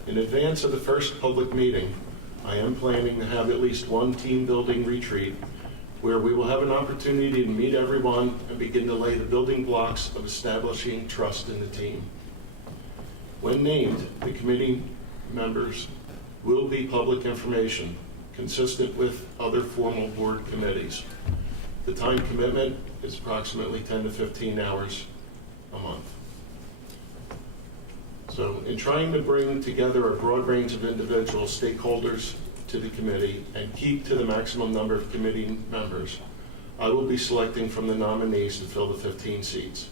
In advance of the first public meeting, I am planning to have at least one team building retreat where we will have an opportunity to meet everyone and begin to lay the building blocks of establishing trust in the team. When named, the committee members will be public information, consistent with other formal board committees. The time commitment is approximately 10 to 15 hours a month. So in trying to bring together a broad range of individual stakeholders to the committee and keep to the maximum number of committee members, I will be selecting from the nominees to fill the 15 seats.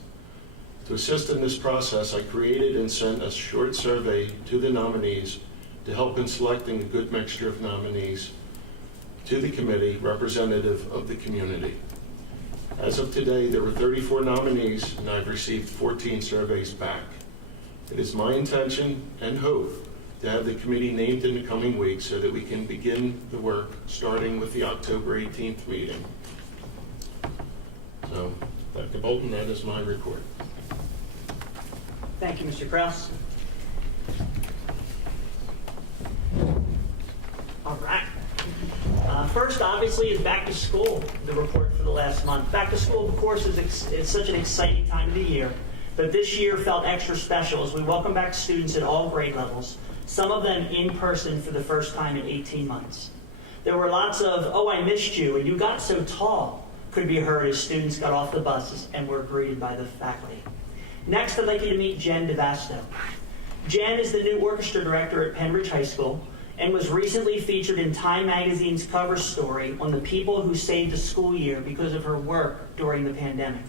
To assist in this process, I created and sent a short survey to the nominees to help in selecting a good mixture of nominees to the committee representative of the community. As of today, there were 34 nominees, and I've received 14 surveys back. It is my intention and hope to have the committee named in the coming weeks so that we can begin the work starting with the October 18th meeting. So, Dr. Bolton, that is my report. Thank you, Mr. Kraus. All right. First, obviously, is back to school, the report for the last month. Back to school, of course, is such an exciting time of the year, but this year felt extra special as we welcome back students at all grade levels, some of them in person for the first time in 18 months. There were lots of, "Oh, I missed you," and "You got so tall," could be heard as students got off the buses and were greeted by the faculty. Next, I'd like you to meet Jen DeVasto. Jen is the new orchestra director at Pennridge High School and was recently featured in Time Magazine's cover story on the people who saved the school year because of her work during the pandemic.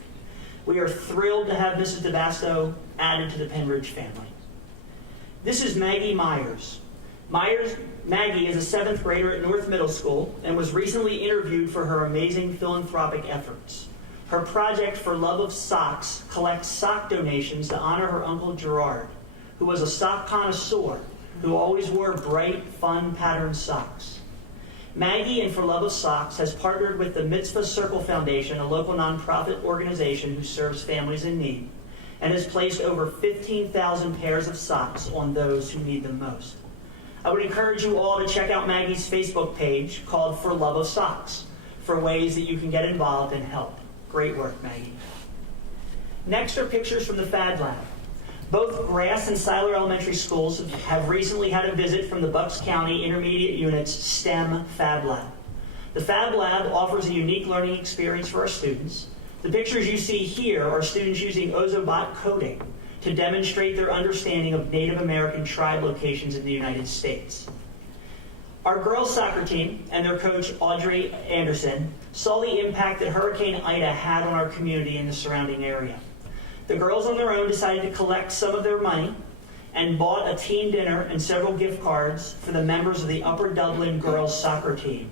We are thrilled to have Mrs. DeVasto added to the Pennridge family. This is Maggie Myers. Maggie is a 7th grader at North Middle School and was recently interviewed for her amazing philanthropic efforts. Her project For Love of Socks collects sock donations to honor her uncle Gerard, who was a sock connoisseur who always wore bright, fun patterned socks. Maggie and For Love of Socks has partnered with the Mitzvah Circle Foundation, a local nonprofit organization who serves families in need, and has placed over 15,000 pairs of socks on those who need them most. I would encourage you all to check out Maggie's Facebook page called For Love of Socks for ways that you can get involved and help. Great work, Maggie. Next are pictures from the Fad Lab. Both Grass and Seiler Elementary Schools have recently had a visit from the Bucks County Intermediate Unit's STEM Fab Lab. The Fab Lab offers a unique learning experience for our students. The pictures you see here are students using Ozobot coding to demonstrate their understanding of Native American tribe locations in the United States. Our girls soccer team and their coach, Audrey Anderson, saw the impact that Hurricane Ida had on our community and the surrounding area. The girls on their own decided to collect some of their money and bought a team dinner and several gift cards for the members of the Upper Dublin girls soccer team,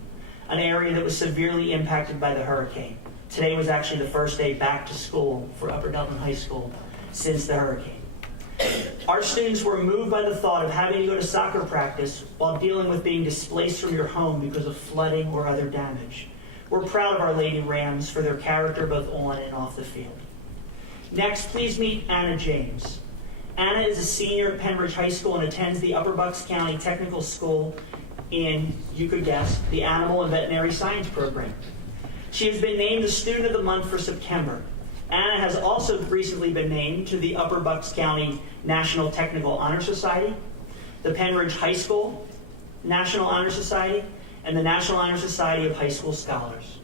an area that was severely impacted by the hurricane. Today was actually the first day back to school for Upper Dublin High School since the hurricane. Our students were moved by the thought of having to go to soccer practice while dealing with being displaced from your home because of flooding or other damage. We're proud of our Lady Rams for their character both on and off the field. Next, please meet Anna James. Anna is a senior at Pennridge High School and attends the Upper Bucks County Technical School in, you could guess, the Animal and Veterinary Science program. She has been named the Student of the Month for September. Anna has also recently been named to the Upper Bucks County National Technical Honor Society, the Penridge High School National Honor Society, and the National Honor Society of High School Scholars.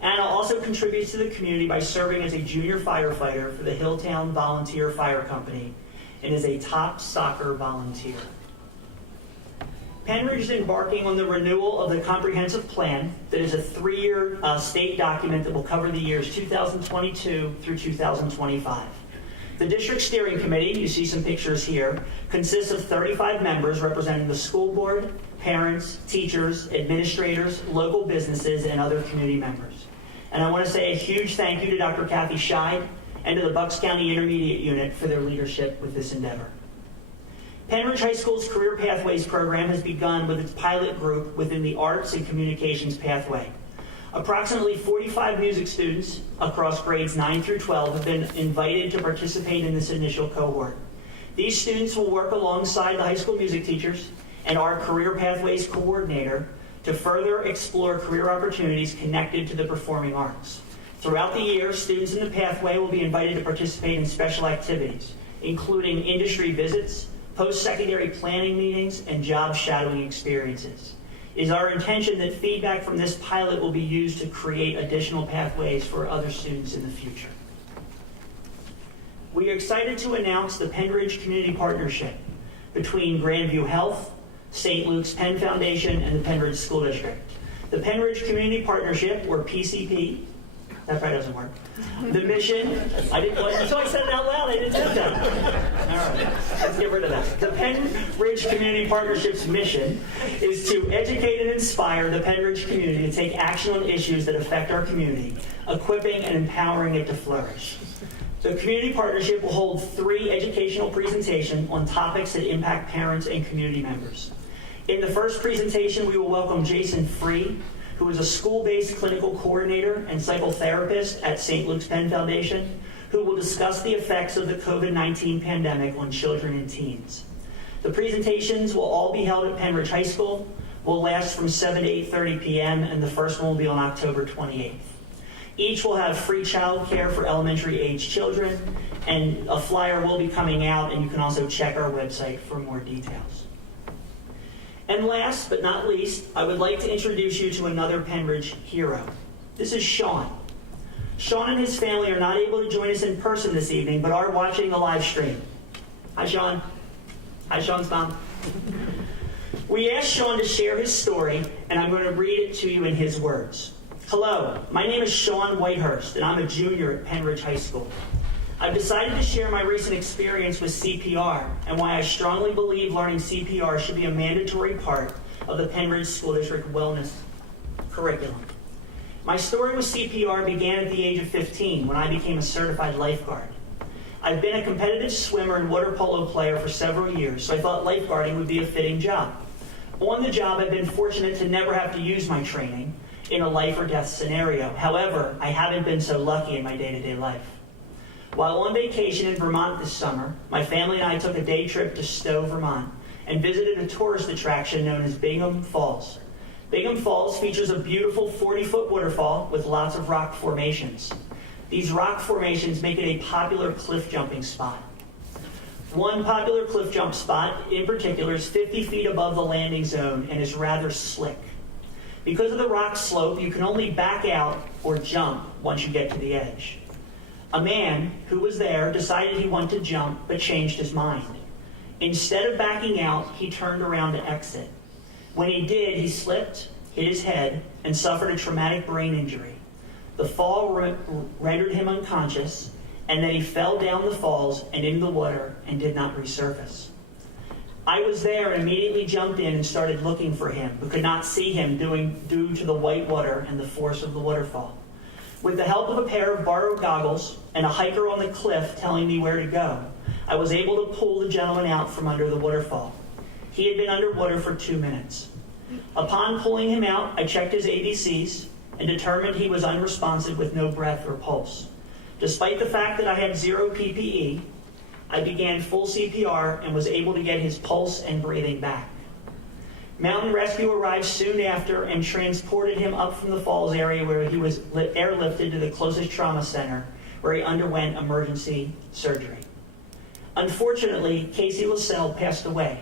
Anna also contributes to the community by serving as a junior firefighter for the Hilltown Volunteer Fire Company and is a top soccer volunteer. Penridge is embarking on the renewal of the comprehensive plan that is a 3-year state document that will cover the years 2022 through 2025. The district steering committee, you see some pictures here, consists of 35 members representing the school board, parents, teachers, administrators, local businesses, and other community members. And I want to say a huge thank you to Dr. Kathy Scheid and to the Bucks County Intermediate Unit for their leadership with this endeavor. Penridge High School's Career Pathways program has begun with its pilot group within the Arts and Communications pathway. Approximately 45 music students across grades 9 through 12 have been invited to participate in this initial cohort. These students will work alongside the high school music teachers and our Career Pathways coordinator to further explore career opportunities connected to the performing arts. Throughout the year, students in the pathway will be invited to participate in special activities, including industry visits, post-secondary planning meetings, and job shadowing experiences. It is our intention that feedback from this pilot will be used to create additional pathways for other students in the future. We are excited to announce the Penridge Community Partnership between Grandview Health, St. Luke's Penn Foundation, and the Penridge School District. The Penridge Community Partnership, or PCP, that probably doesn't work. The mission, until I said it out loud, I didn't do that. All right, let's get rid of that. The Penridge Community Partnership's mission is to educate and inspire the Penridge community to take action on issues that affect our community, equipping and empowering it to flourish. The Community Partnership will hold 3 educational presentations on topics that impact parents and community members. In the first presentation, we will welcome Jason Free, who is a school-based clinical coordinator and psychotherapist at St. Luke's Penn Foundation, who will discuss the effects of the COVID-19 pandemic on children and teens. The presentations will all be held at Penridge High School, will last from 7 to 8:30 p.m., and the first one will be on October 28th. Each will have free child care for elementary-age children, and a flyer will be coming out, and you can also check our website for more details. And last but not least, I would like to introduce you to another Penridge hero. This is Sean. Sean and his family are not able to join us in person this evening, but are watching the live stream. Hi, Sean. Hi, Sean's mom. We asked Sean to share his story, and I'm going to read it to you in his words. Hello, my name is Sean Whitehurst, and I'm a junior at Penridge High School. I've decided to share my recent experience with CPR and why I strongly believe learning CPR should be a mandatory part of the Penridge School District Wellness curriculum. My story with CPR began at the age of 15 when I became a certified lifeguard. I've been a competitive swimmer and water polo player for several years, so I thought lifeguarding would be a fitting job. On the job, I've been fortunate to never have to use my training in a life or death scenario. However, I haven't been so lucky in my day-to-day life. While on vacation in Vermont this summer, my family and I took a day trip to Stowe, Vermont, and visited a tourist attraction known as Bingham Falls. Bingham Falls features a beautiful 40-foot waterfall with lots of rock formations. These rock formations make it a popular cliff jumping spot. One popular cliff jump spot in particular is 50 feet above the landing zone and is rather slick. Because of the rock slope, you can only back out or jump once you get to the edge. A man who was there decided he wanted to jump, but changed his mind. Instead of backing out, he turned around to exit. When he did, he slipped, hit his head, and suffered a traumatic brain injury. The fall rendered him unconscious, and then he fell down the falls and into the water and did not resurface. I was there and immediately jumped in and started looking for him, but could not see him due to the white water and the force of the waterfall. With the help of a pair of borrowed goggles and a hiker on the cliff telling me where to go, I was able to pull the gentleman out from under the waterfall. He had been underwater for 2 minutes. Upon pulling him out, I checked his ABCs and determined he was unresponsive with no breath or pulse. Despite the fact that I had 0 PPE, I began full CPR and was able to get his pulse and breathing back. Mountain Rescue arrived soon after and transported him up from the falls area where he was airlifted to the closest trauma center where he underwent emergency surgery. Unfortunately, Casey LaSalle passed away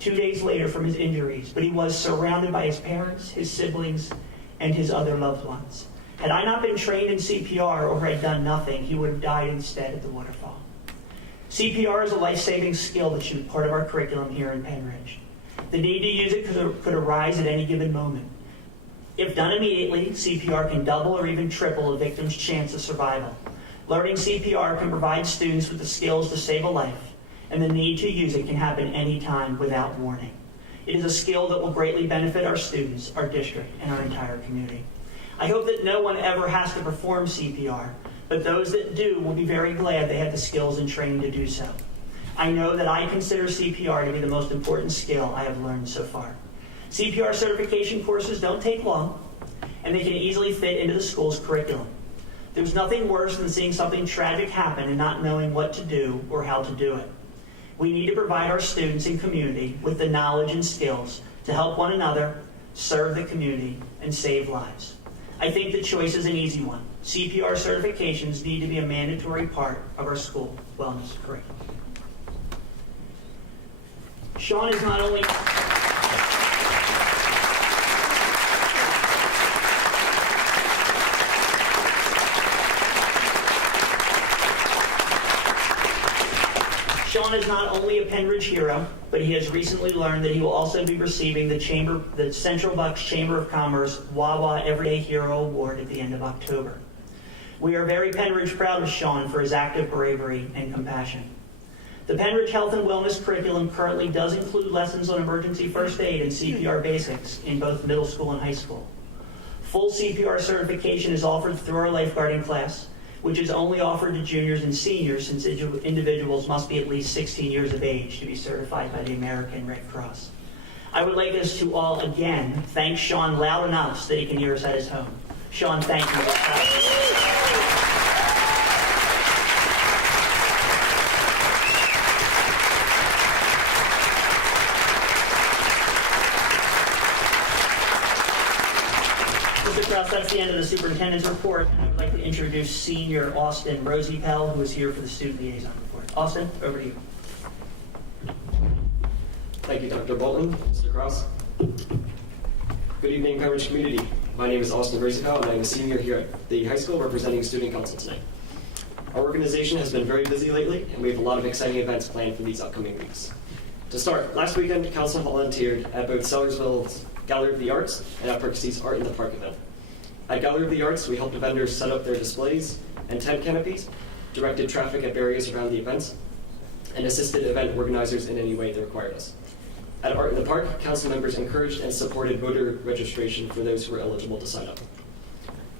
2 days later from his injuries, but he was surrounded by his parents, his siblings, and his other loved ones. Had I not been trained in CPR or had done nothing, he would have died instead at the waterfall. CPR is a life-saving skill that should be part of our curriculum here in Penridge. The need to use it could arise at any given moment. If done immediately, CPR can double or even triple a victim's chance of survival. Learning CPR can provide students with the skills to save a life, and the need to use it can happen anytime without warning. It is a skill that will greatly benefit our students, our district, and our entire community. I hope that no one ever has to perform CPR, but those that do will be very glad they have the skills and training to do so. I know that I consider CPR to be the most important skill I have learned so far. CPR certification courses don't take long, and they can easily fit into the school's curriculum. There's nothing worse than seeing something tragic happen and not knowing what to do or how to do it. We need to provide our students and community with the knowledge and skills to help one another, serve the community, and save lives. I think the choice is an easy one. CPR certifications need to be a mandatory part of our school wellness curriculum. Sean is not only... Sean is not only a Penridge hero, but he has recently learned that he will also be receiving the Central Bucks Chamber of Commerce Wawa Everyday Hero Award at the end of October. We are very Penridge proud of Sean for his active bravery and compassion. The Penridge Health and Wellness curriculum currently does include lessons on emergency first aid and CPR basics in both middle school and high school. Full CPR certification is offered through our lifeguarding class, which is only offered to juniors and seniors since individuals must be at least 16 years of age to be certified by the American Red Cross. I would like us to all again thank Sean loud enough so that he can hear us at his home. Sean, thank you. Mr. Krause, that's the end of the superintendent's report. I would like to introduce Senior Austin Rosie Pell, who is here for the student liaison report. Austin, over to you. Thank you, Dr. Bolton, Mr. Krause. Good evening, Penridge community. My name is Austin Rosie Pell, and I'm a senior here at the high school representing Student Council tonight. Our organization has been very busy lately, and we have a lot of exciting events planned for these upcoming weeks. To start, last weekend, Council volunteered at both Sellersville's Gallery of the Arts and at Percy's Art in the Park event. At Gallery of the Arts, we helped the vendors set up their displays and tent canopies, directed traffic at barriers around the events, and assisted event organizers in any way they required us. At Art in the Park, council members encouraged and supported voter registration for those who were eligible to sign up.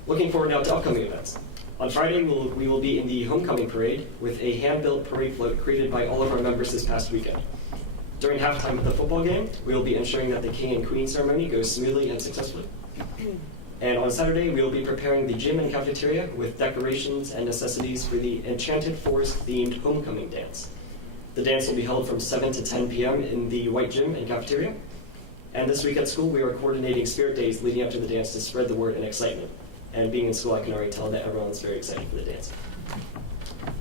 Looking forward now to upcoming events. On Friday, we will be in the homecoming parade with a hand-built parade float created by all of our members this past weekend. During halftime of the football game, we will be ensuring that the King and Queen ceremony goes smoothly and successfully. And on Saturday, we will be preparing the gym and cafeteria with decorations and necessities for the Enchanted Forest-themed homecoming dance. The dance will be held from 7 to 10 p.m. in the White Gym and cafeteria. And this week at school, we are coordinating spirit days leading up to the dance to spread the word and excitement. And being in school, I can already tell that everyone's very excited for the dance.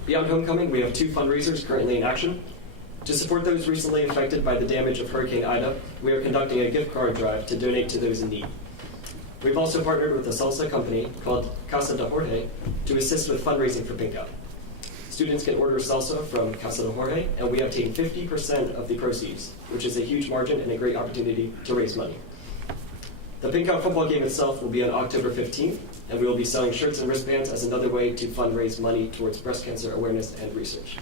Beyond homecoming, we have 2 fundraisers currently in action. To support those recently affected by the damage of Hurricane Ida, we are conducting a gift card drive to donate to those in need. We've also partnered with a salsa company called Casa de Jorge to assist with fundraising for Pink Out. Students can order salsa from Casa de Jorge, and we obtain 50% of the proceeds, which is a huge margin and a great opportunity to raise money. The Pink Out football game itself will be on October 15th, and we will be selling shirts and wristbands as another way to fundraise money towards breast cancer awareness and research.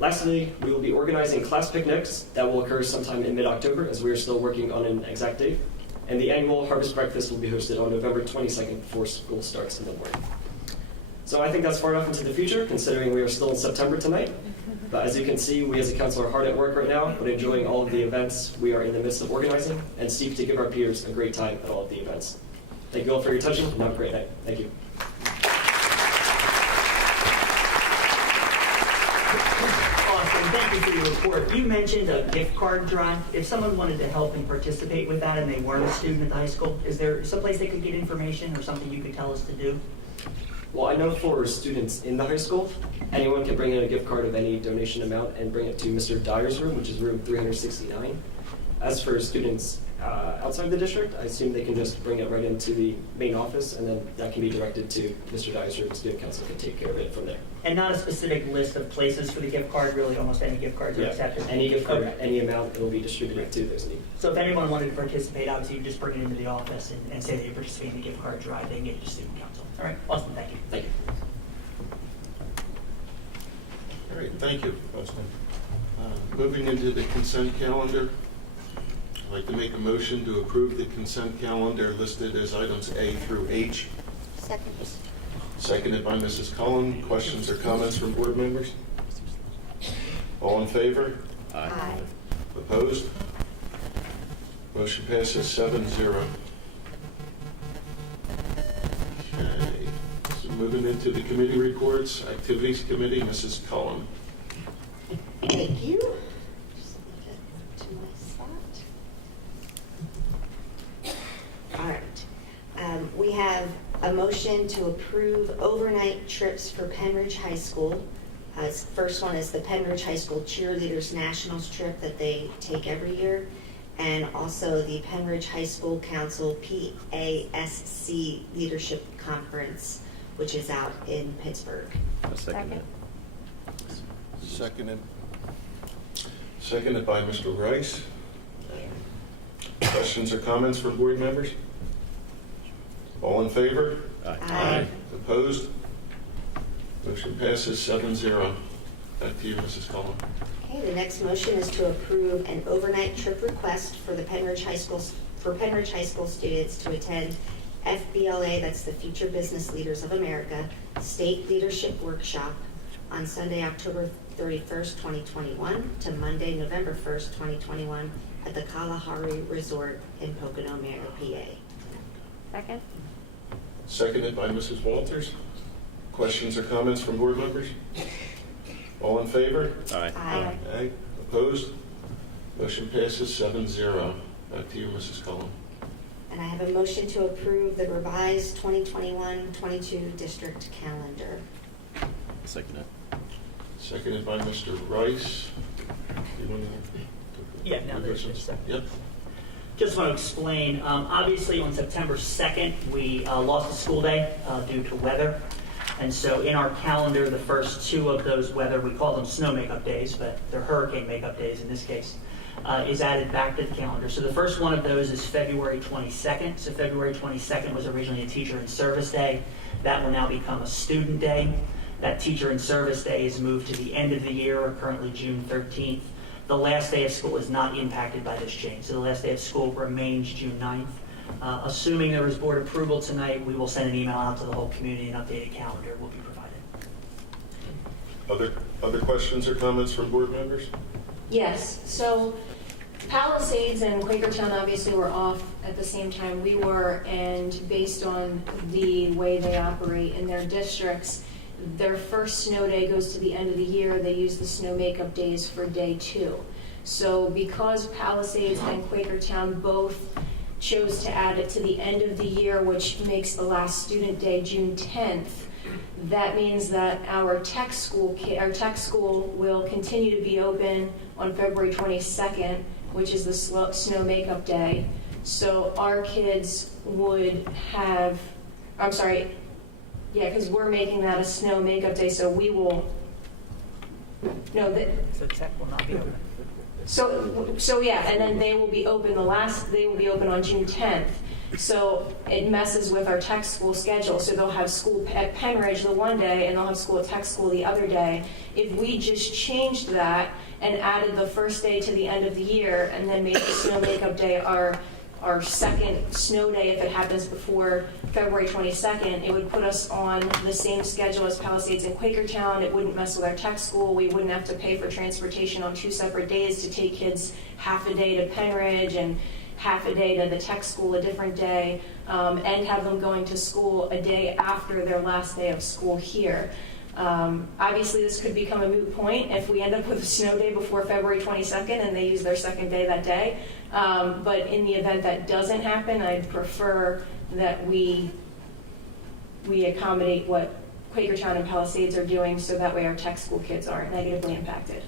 Lastly, we will be organizing class picnics that will occur sometime in mid-October, as we are still working on an exact date. And the annual Harvest Breakfast will be hosted on November 22nd before school starts in the morning. So I think that's far enough into the future, considering we are still in September tonight. But as you can see, we as a council are hard at work right now, but enjoying all of the events we are in the midst of organizing, and seek to give our peers a great time at all of the events. Thank you all for your attention, and have a great night. Thank you. thank you for your report. You mentioned a gift card drive. If someone wanted to help and participate with that and they weren't a student at the high school, is there someplace they could get information or something you could tell us to do? Well, I know for students in the high school, anyone can bring in a gift card of any donation amount and bring it to Mr. Dyer's room, which is room 369. As for students outside the district, I assume they can just bring it right into the main office, and then that can be directed to Mr. Dyer's room. Student council can take care of it from there. And not a specific list of places for the gift card, really almost any gift cards are accepted? Any gift card, Okay. any amount, it will be distributed to those needs. So if anyone wanted to participate, obviously you just bring it into the office and say that you participate in the gift card drive, they can get it to student council. All right, awesome, thank you. Thank you. All right, thank you, Austin. Moving into the consent calendar, I'd like to make a motion to approve the consent calendar listed as items A through H. Second. Seconded by Mrs. Cullen. Questions or comments from board members? All in favor? Aye. Opposed? Motion passes 7-0. Okay, so moving into the committee reports, Activities Committee, Mrs. Cullen. Thank you. Just move it to my spot. All right. We have a motion to approve overnight trips for Penridge High School. First one is the Penridge High School Cheerleaders Nationals trip that they take every year, and also the Penridge High School Council PASC Leadership Conference, which is out in Pittsburgh. Seconded by Mr. Rice. Questions or comments from board members? All in favor? Aye. Opposed? Motion passes 7-0. Back to you, Mrs. Cullen. Okay, the next motion is to approve an overnight trip request for the Penridge High School students to attend FBLA, that's the Future Business Leaders of America, State Leadership Workshop on Sunday, October 31st, 2021 to Monday, November 1st, 2021 at the Kalahari Resort in Pocono, Manor, PA. Second. Seconded by Mrs. Walters. Questions or comments from board members? All in favor? Aye. Aye. Opposed? Motion passes 7-0. Back to you, Mrs. Cullen. And I have a motion to approve the revised 2021-22 district calendar. Seconded by Mr. Rice. You want to- Yeah, now there's just a second. Yep. Just want to explain, obviously on September 2nd, we lost a school day due to weather. And so in our calendar, the first two of those weather, we call them snow makeup days, but they're hurricane makeup days in this case, is added back to the calendar. So the first one of those is February 22nd. So February 22nd was originally a teacher in service day. That will now become a student day. That teacher in service day is moved to the end of the year, or currently June 13th. The last day of school is not impacted by this change. So the last day of school remains June 9th. Assuming there is board approval tonight, we will send an email out to the whole community, an updated calendar will be provided. Other questions or comments from board members? Yes, so Palisades and Quakertown obviously were off at the same time we were, and based on the way they operate in their districts, their first snow day goes to the end of the year. They use the snow makeup days for day 2. So because Palisades and Quakertown both chose to add it to the end of the year, which makes the last student day June 10th, that means that our tech school will continue to be open on February 22nd, which is the snow makeup day. So our kids would have, because we're making that a snow makeup day, so we will, So tech will not be open. So yeah, and then they will be open they will be open on June 10th. So it messes with our tech school schedule. So they'll have school at Penridge the one day and they'll have school at tech school the other day. If we just changed that and added the first day to the end of the year and then made the snow makeup day our second snow day, if it happens before February 22nd, it would put us on the same schedule as Palisades and Quakertown. It wouldn't mess with our tech school. We wouldn't have to pay for transportation on 2 separate days to take kids half a day to Penridge and half a day to the tech school a different day, and have them going to school a day after their last day of school here. Obviously, this could become a moot point if we end up with a snow day before February 22nd and they use their second day that day. But in the event that doesn't happen, I'd prefer that we accommodate what Quakertown and Palisades are doing so that way our tech school kids aren't negatively impacted.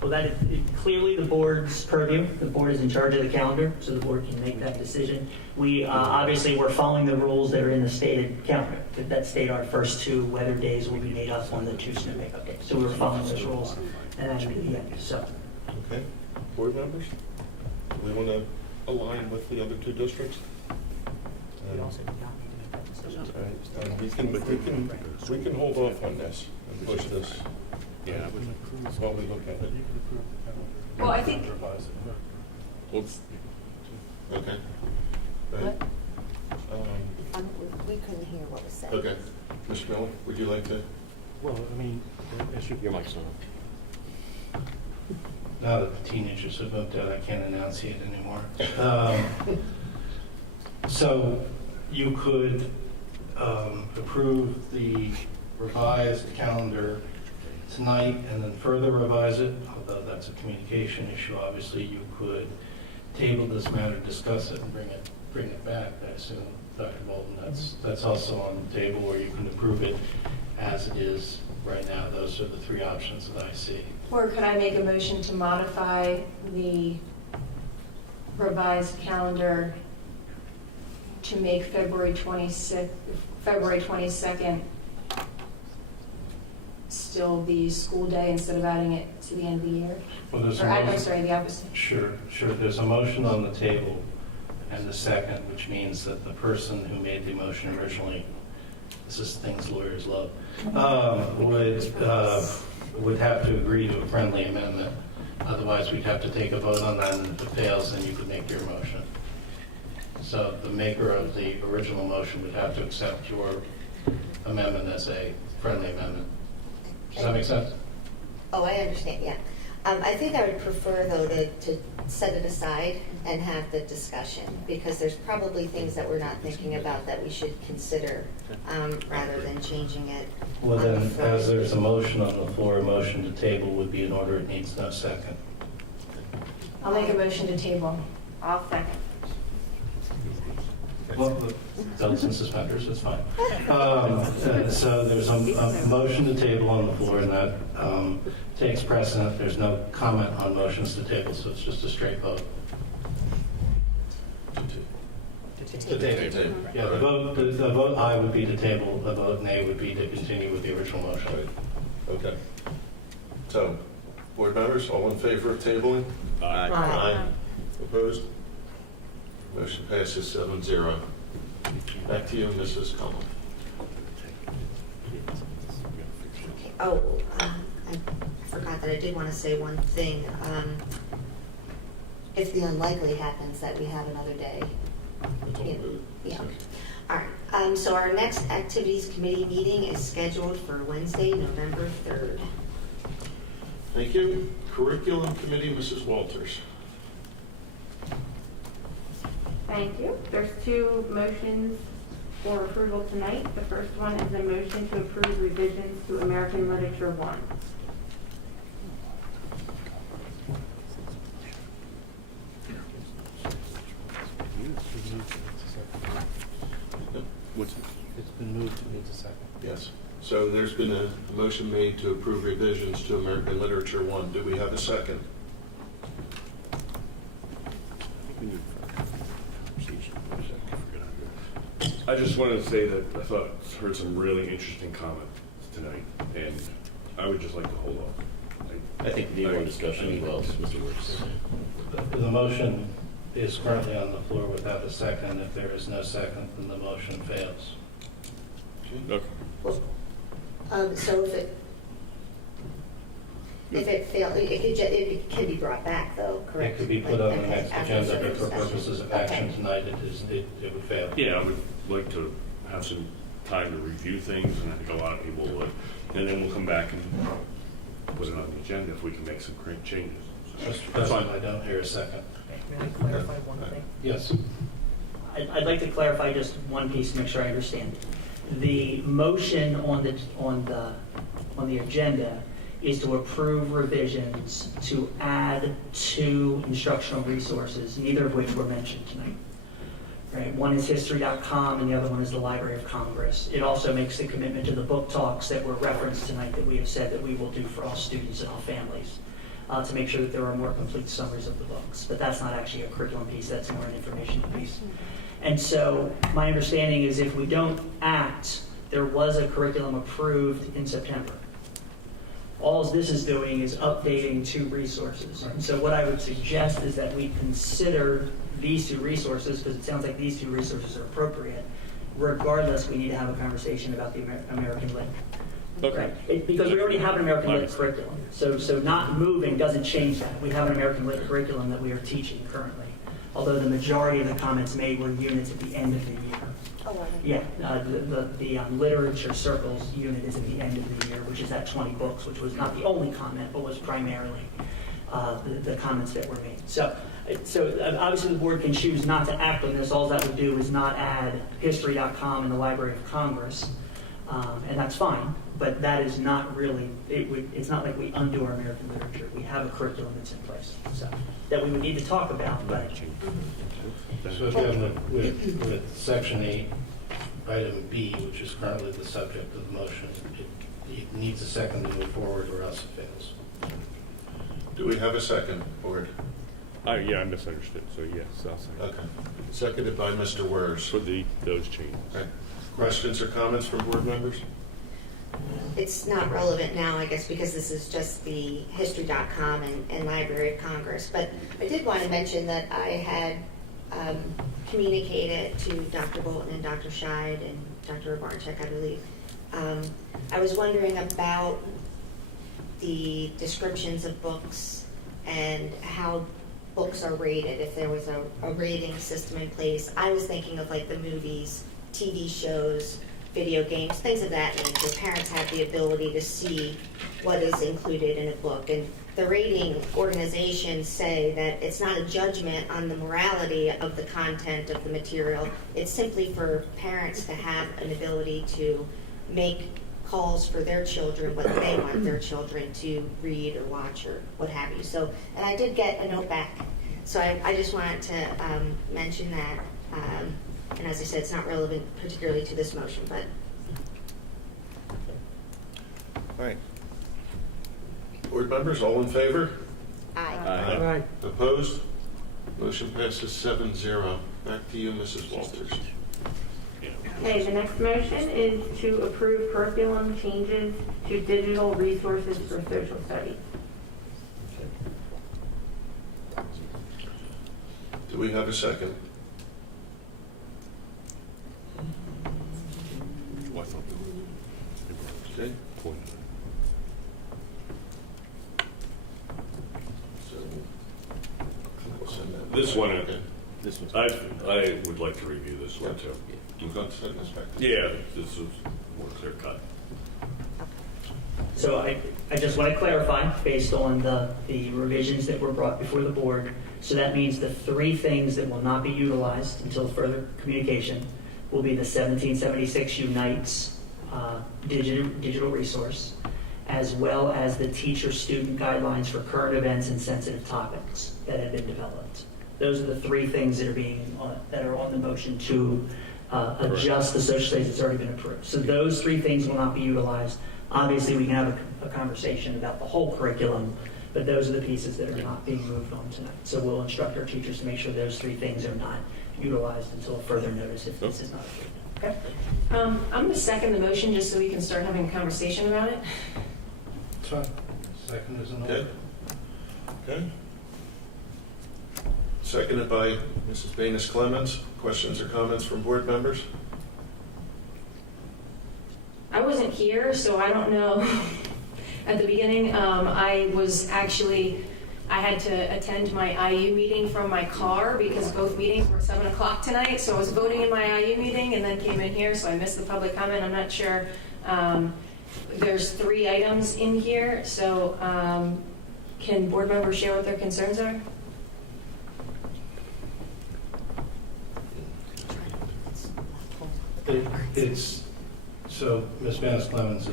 Well, that is clearly the board's purview. The board is in charge of the calendar, so the board can make that decision. We obviously we're following the rules that are in the stated calendar. That state our first 2 weather days will be made up on the 2 snow makeup days. So we're following those rules, and that would be the end. So. Okay. Board members, do we want to align with the other 2 districts? We can hold off on this and push this. Yeah, while we look at it. Well, I think. Okay. Right. We couldn't hear what was said. Okay. Mr. Miller, would you like to? Well, I mean, your mic's not on. Now that the teenagers have moved out, I can't enunciate anymore. So you could approve the revised calendar tonight and then further revise it, although that's a communication issue. Obviously, you could table this matter, discuss it, and bring it back. I assume, Dr. Bolton, that's also on the table, or you can approve it as it is right now. Those are the 3 options that I see. Or could I make a motion to modify the revised calendar to make February 22nd still the school day instead of adding it to the end of the year? Well, there's I'm sorry, the opposite. Sure. There's a motion on the table and a second, which means that the person who made the motion originally, this is things lawyers love, would have to agree to a friendly amendment. Otherwise, we'd have to take a vote on that, and if it fails, then you could make your motion. So the maker of the original motion would have to accept your amendment as a friendly amendment. Does that make sense? Oh, I understand, yeah. I think I would prefer, though, to set it aside and have the discussion, because there's probably things that we're not thinking about that we should consider rather than changing it. Well, then, as there's a motion on the floor, a motion to table would be in order. It needs no second. I'll make a motion to table. I'll second. Well, belts and suspenders, it's fine. So there's a motion to table on the floor, and that takes precedent. There's no comment on motions to table, so it's just a straight vote. To table. Yeah, the vote aye would be to table, the vote nay would be to continue with the original motion. Right. Okay. So, board members, all in favor of tabling? Aye. Aye. Opposed? Motion passes 7-0. Back to you, Mrs. Cullen. Oh, I forgot that I did want to say one thing. If the unlikely happens that we have another day. Yeah. All right. So our next activities committee meeting is scheduled for Wednesday, November 3rd. Thank you. Curriculum Committee, Mrs. Walters. Thank you. There's 2 motions for approval tonight. The first one is a motion to approve revisions to American Literature 1. It's been moved to need a second. Yes. So there's been a motion made to approve revisions to American Literature 1. Do we have a second? I just wanted to say that I heard some really interesting comments tonight, and I would just like to hold off. I think we need more discussion as well, Mr. Woods. The motion is currently on the floor without a second. If there is no second, then the motion fails. Okay. So if it fails, it can be brought back, though, correct? It could be put on the next After agenda, further but for discussion. purposes of action tonight, it would fail. Yeah, I would like to have some time to review things, and I think a lot of people would. And then we'll come back and put it on the agenda if we can make some great changes. Mr. President, I don't hear a second. May I clarify one thing? Yes. I'd like to clarify just one piece to make sure I understand. The motion on the agenda is to approve revisions to add 2 instructional resources, neither of which were mentioned tonight. Right? One is history.com and the other one is the Library of Congress. It also makes the commitment to the book talks that were referenced tonight that we have said that we will do for all students and all families to make sure that there are more complete summaries of the books. But that's not actually a curriculum piece, that's more an information piece. And so my understanding is if we don't act, there was a curriculum approved in September. All this is doing is updating 2 resources. And so what I would suggest is that we consider these 2 resources, because it sounds like these 2 resources are appropriate. Regardless, we need to have a conversation about the American Lit. Okay. Because we already have an American Lit curriculum. So not moving doesn't change that. We have an American Lit curriculum that we are teaching currently. Although the majority of the comments made were units at the end of the year. Yeah, the literature circles unit is at the end of the year, which is that 20 books, which was not the only comment, but was primarily the comments that were made. So obviously the board can choose not to act on this. All that would do is not add history.com and the Library of Congress, and that's fine. But that is not really, it's not like we undo our American literature. We have a curriculum that's in place, so that we would need to talk about. But So again, with Section 8, Item B, which is currently the subject of the motion, it needs a second to move forward or else it fails. Do we have a second, board? Yeah, I misunderstood, so yes, I'll say. Okay. Seconded by Mr. Wers. For those changes. Okay. Questions or comments from board members? It's not relevant now, I guess, because this is just the history.com and Library of Congress. But I did want to mention that I had communicated to Dr. Bolton and Dr. Scheid and Dr. Barczyk, I believe. I was wondering about the descriptions of books and how books are rated, if there was a rating system in place. I was thinking of like the movies, TV shows, video games, things of that nature. Parents have the ability to see what is included in a book. And the rating organizations say that it's not a judgment on the morality of the content of the material. It's simply for parents to have an ability to make calls for their children, what they want their children to read or watch or what have you. So, and I did get a note back. So I just wanted to mention that. And as I said, it's not relevant particularly to this motion, but. All right. Board members, all in favor? Aye. Aye. Opposed? Motion passes 7-0. Back to you, Mrs. Walters. Okay, the next motion is to approve curriculum changes to digital resources for social studies. Do we have a second? Okay. This one, Okay. I would like to review this one too. We've got to send this back. Yeah, this is more clear cut. So I just want to clarify, based on the revisions that were brought before the board, so that means the 3 things that will not be utilized until further communication will be the 1776 Unites digital resource, as well as the teacher-student guidelines for current events and sensitive topics that have been developed. Those are the 3 things that are on the motion to adjust the social studies that's already been approved. So those 3 things will not be utilized. Obviously, we can have a conversation about the whole curriculum, but those are the pieces that are not being moved on tonight. So we'll instruct our teachers to make sure those 3 things are not utilized until further notice if this is not approved. Okay? I'm going to second the motion just so we can start having a conversation about it. Second is an Okay. order. Okay. Seconded by Mrs. Banis Clemens. Questions or comments from board members? I wasn't here, so I don't know. At the beginning, I had to attend my IU meeting from my car because both meetings were 7 o'clock tonight. So I was voting in my IU meeting and then came in here, so I missed the public comment. I'm not sure. There's 3 items in here, so can board members share what their concerns are? It's, so Ms. Vanis Clemens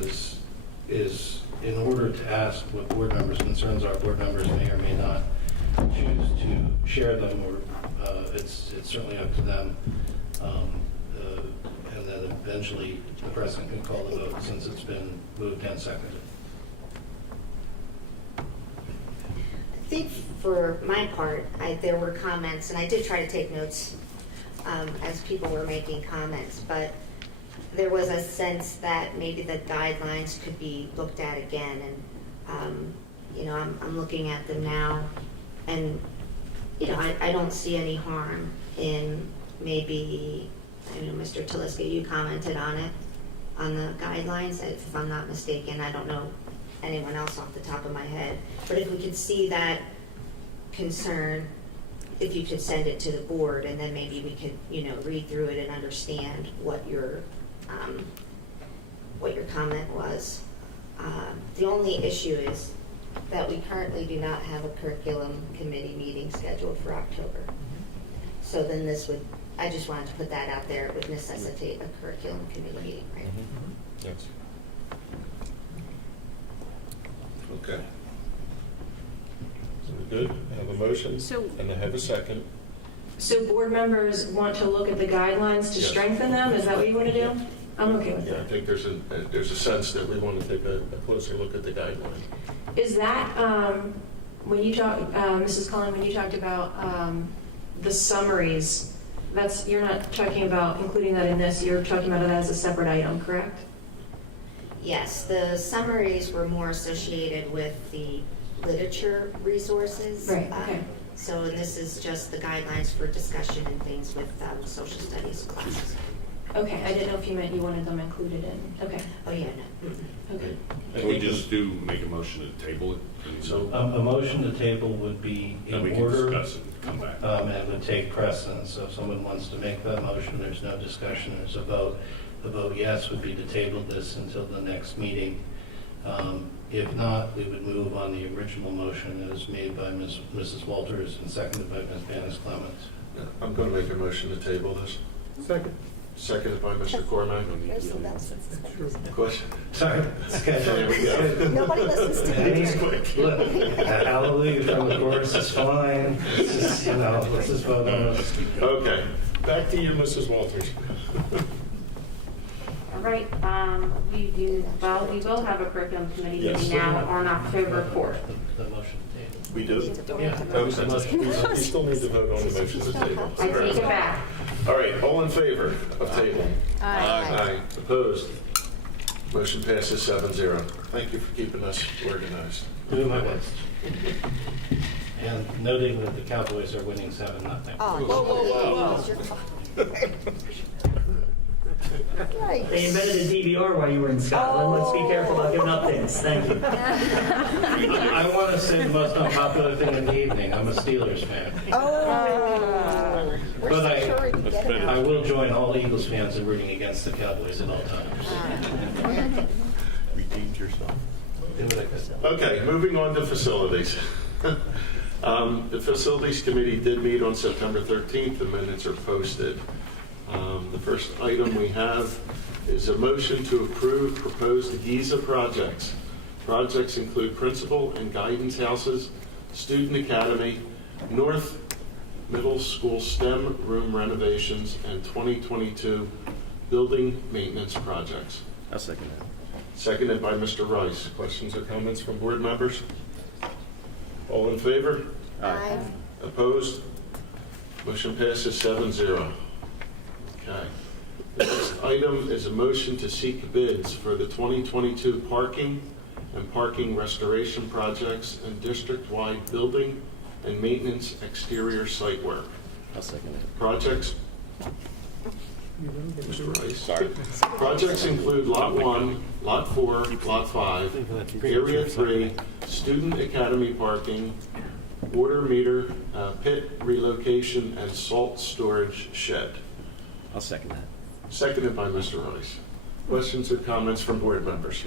is in order to ask what board members' concerns are. Board members may or may not choose to share them, or it's certainly up to them. And then eventually the president can call the vote since it's been moved and seconded. I think for my part, there were comments, and I did try to take notes as people were making comments, but there was a sense that maybe the guidelines could be looked at again. And, I'm looking at them now, and, I don't see any harm in maybe, Mr. Taliska, you commented on it, on the guidelines, if I'm not mistaken. I don't know anyone else off the top of my head. But if we could see that concern, if you could send it to the board, and then maybe we could, read through it and understand what your comment was. The only issue is that we currently do not have a curriculum committee meeting scheduled for October. So then I just wanted to put that out there. It would necessitate a curriculum committee meeting, right? Yes. Okay. So we're good? I have a motion, and I have a second. So board members want to look at the guidelines to Yes. strengthen them? Is that what you want to do? I'm okay with Yeah, I that. think there's a sense that we want to take a closer look at the guideline. Is that, when you talk, Mrs. Cullen, when you talked about the summaries, you're not talking about including that in this, you're talking about it as a separate item, correct? Yes, the summaries were more associated with the literature resources. Right, okay. And this is just the guidelines for discussion and things with social studies classes. Okay, I didn't know if you meant you wanted them included in, okay. Oh, yeah, no. Okay. Can we just make a motion to table it? So A motion to table would be Then we in can order, discuss it and come back. and would take precedence. So if someone wants to make that motion, there's no discussion, there's a vote. The vote yes would be to table this until the next meeting. If not, we would move on the original motion that was made by Mrs. Walters and seconded by Ms. Vanis Clemens. I'm going to make a motion to table this. Second. Seconded by Mr. Cormack. Question? Sorry. There we go. Nobody listens to Any- It's quick. Look, hallelujah from the chorus is fine. It's just, let's just vote on this. Okay, back to you, Mrs. Walters. All right, we will have a curriculum committee Yes. meeting now on October 4th. The motion to table. We do? Yeah. Oh, we still need to vote on the motion to table. I take it back. All right, all in favor of table? Aye. Opposed? Motion passes 7-0. Thank you for keeping us organized. Doing my best. And noting that the Cowboys are winning 7-0. They invented a DVR while you were in Scotland. Let's be careful about giving updates. Thank you. I want to say the most unpopular thing in the evening. I'm a Steelers fan. But I will join all Eagles fans in rooting against the Cowboys at all times. Redeemed yourself. Do what I could. Okay, moving on to facilities. The Facilities Committee did meet on September 13th. The minutes are posted. The first item we have is a motion to approve proposed GIZA projects. Projects include principal and guidance houses, student academy, North Middle School STEM room renovations, and 2022 building maintenance projects. I'll second that. Seconded by Mr. Rice. Questions or comments from board members? All in favor? Aye. Opposed? Motion passes 7-0. Okay. The next item is a motion to seek bids for the 2022 parking and parking restoration projects and district-wide building and maintenance exterior site work. I'll second it. Projects, Mr. Rice. Sorry. Projects include Lot 1, Lot 4, Lot 5, Area 3, Student Academy parking, water meter, pit relocation, and salt storage shed. I'll second that. Seconded by Mr. Rice. Questions or comments from board members?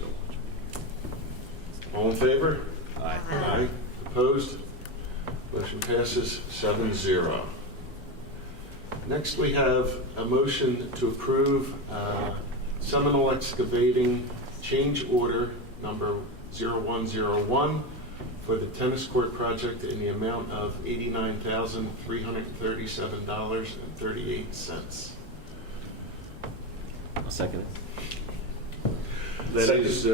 All in favor? Aye. Aye. Opposed? Motion passes 7-0. Next, we have a motion to approve Seminole Excavating change order number 0101 for the tennis court project in the amount of $89,337.38. I'll second it. That Second. is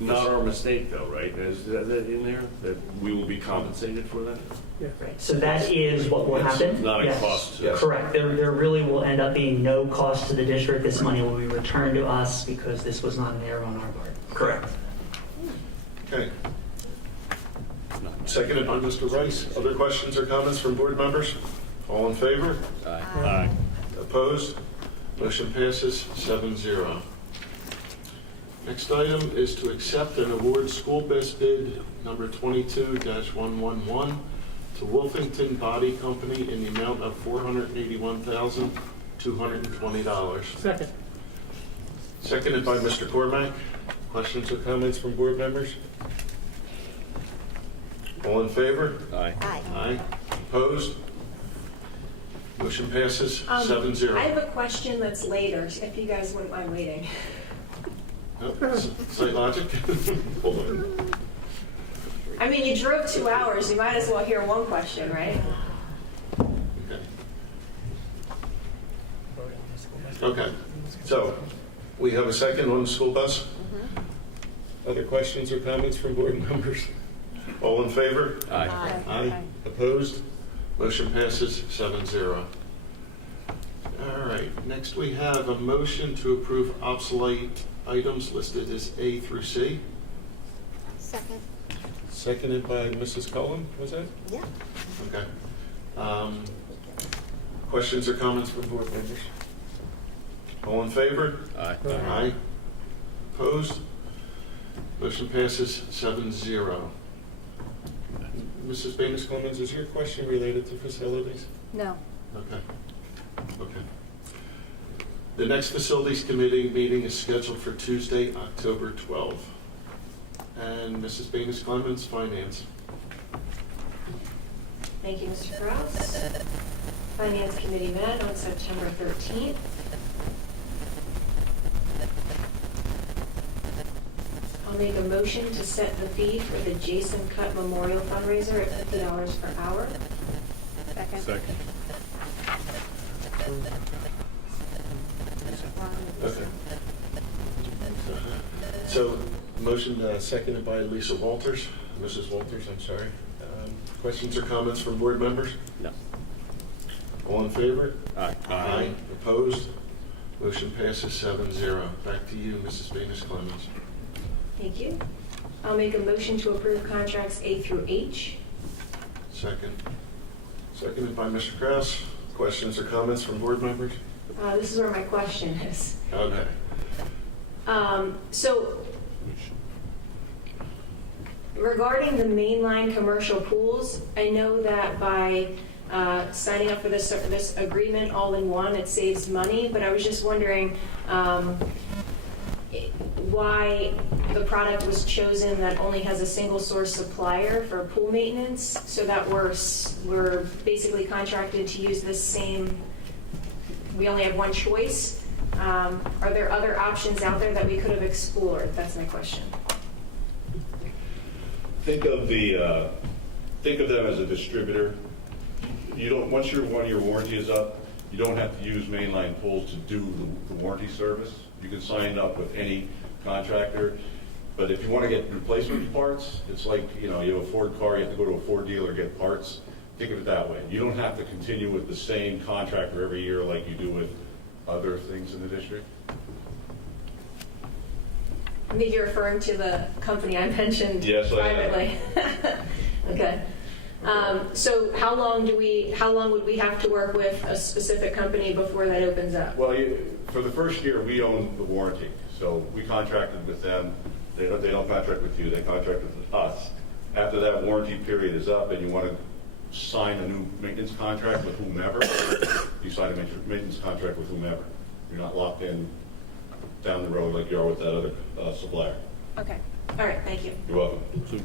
not our mistake, though, right? Is that in there, that we will be compensated for that? Right. So that is what will happen. It's not a Yes. cost. Correct. There really will end up being no cost to the district. This money will be returned to us because this was not an error on our part. Correct. Okay. Seconded by Mr. Rice. Other questions or comments from board members? All in favor? Aye. Opposed? Motion passes 7-0. Next item is to accept and award school best bid number 22-111 to Wolfington Body Company in the amount of $481,220. Second. Seconded by Mr. Cormack. Questions or comments from board members? All in favor? Aye. Aye. Opposed? Motion passes 7-0. I have a question that's later, if you guys wouldn't mind waiting. Site logic? Hold on. I mean, you drove 2 hours, you might as well hear one question, right? Okay. So, we have a second on the school bus? Other questions or comments from board members? All in favor? Aye. Aye. Opposed? Motion passes 7-0. All right, next we have a motion to approve obsolete items listed as A through C. Second. Seconded by Mrs. Cullen, was that? Yeah. Okay. Questions or comments from board members? All in favor? Aye. Aye. Opposed? Motion passes 7-0. Mrs. Baines Clemens, is your question related to facilities? No. Okay. Okay. The next Facilities Committee meeting is scheduled for Tuesday, October 12th. And Mrs. Baines Clemens, Finance. Thank you, Mr. Kraus. Finance Committee met on September 13th. I'll make a motion to set the fee for the Jason Cutt Memorial Fundraiser at $50 per hour. Second. Okay. So, motion seconded by Lisa Walters. Mrs. Walters, I'm sorry. Questions or comments from board members? No. All in favor? Aye. Aye. Opposed? Motion passes 7-0. Back to you, Mrs. Baines Clemens. Thank you. I'll make a motion to approve contracts A through H. Second. Seconded by Mr. Kraus. Questions or comments from board members? This is where my question is. Okay. So, regarding the mainline commercial pools, I know that by signing up for this agreement all in one, it saves money, but I was just wondering why the product was chosen that only has a single source supplier for pool maintenance, so that we're basically contracted to use this same, we only have one choice. Are there other options out there that we could have explored? That's my question. Think of them as a distributor. You don't, once one of your warranty is up, you don't have to use mainline pools to do the warranty service. You can sign up with any contractor. But if you want to get replacement parts, it's like, you have a Ford car, you have to go to a Ford dealer to get parts. Think of it that way. You don't have to continue with the same contractor every year like you do with other things in the district. I think you're referring to the company I mentioned Yes, I am. privately. Okay. So how long would we have to work with a specific company before that opens up? Well, for the first year, we own the warranty. So we contracted with them. They don't contract with you. They contract with us. After that warranty period is up and you want to sign a new maintenance contract with whomever, you sign a maintenance contract with whomever. You're not locked in down the road like you are with that other supplier. Okay. All right. Thank you. You're welcome. So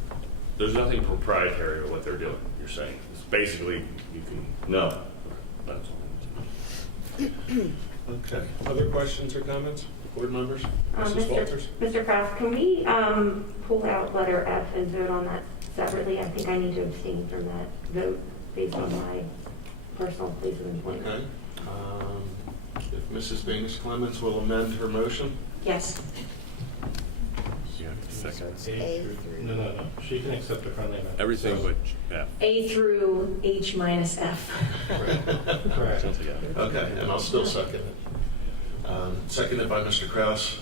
there's nothing proprietary to what they're doing, you're saying? It's basically, you can... No. That's all. Okay. Other questions or comments? Board members? Mrs. Walters? Mr. Kraus, can we pull out letter F and vote on that separately? I think I need to abstain from that vote based on my personal place of employment. Okay. If Mrs. Baines Clemens will amend her motion? Yes. No. She can accept a friendly amendment. Everything but F. A through H minus F. Correct. Okay, and I'll still second it. Seconded by Mr. Kraus.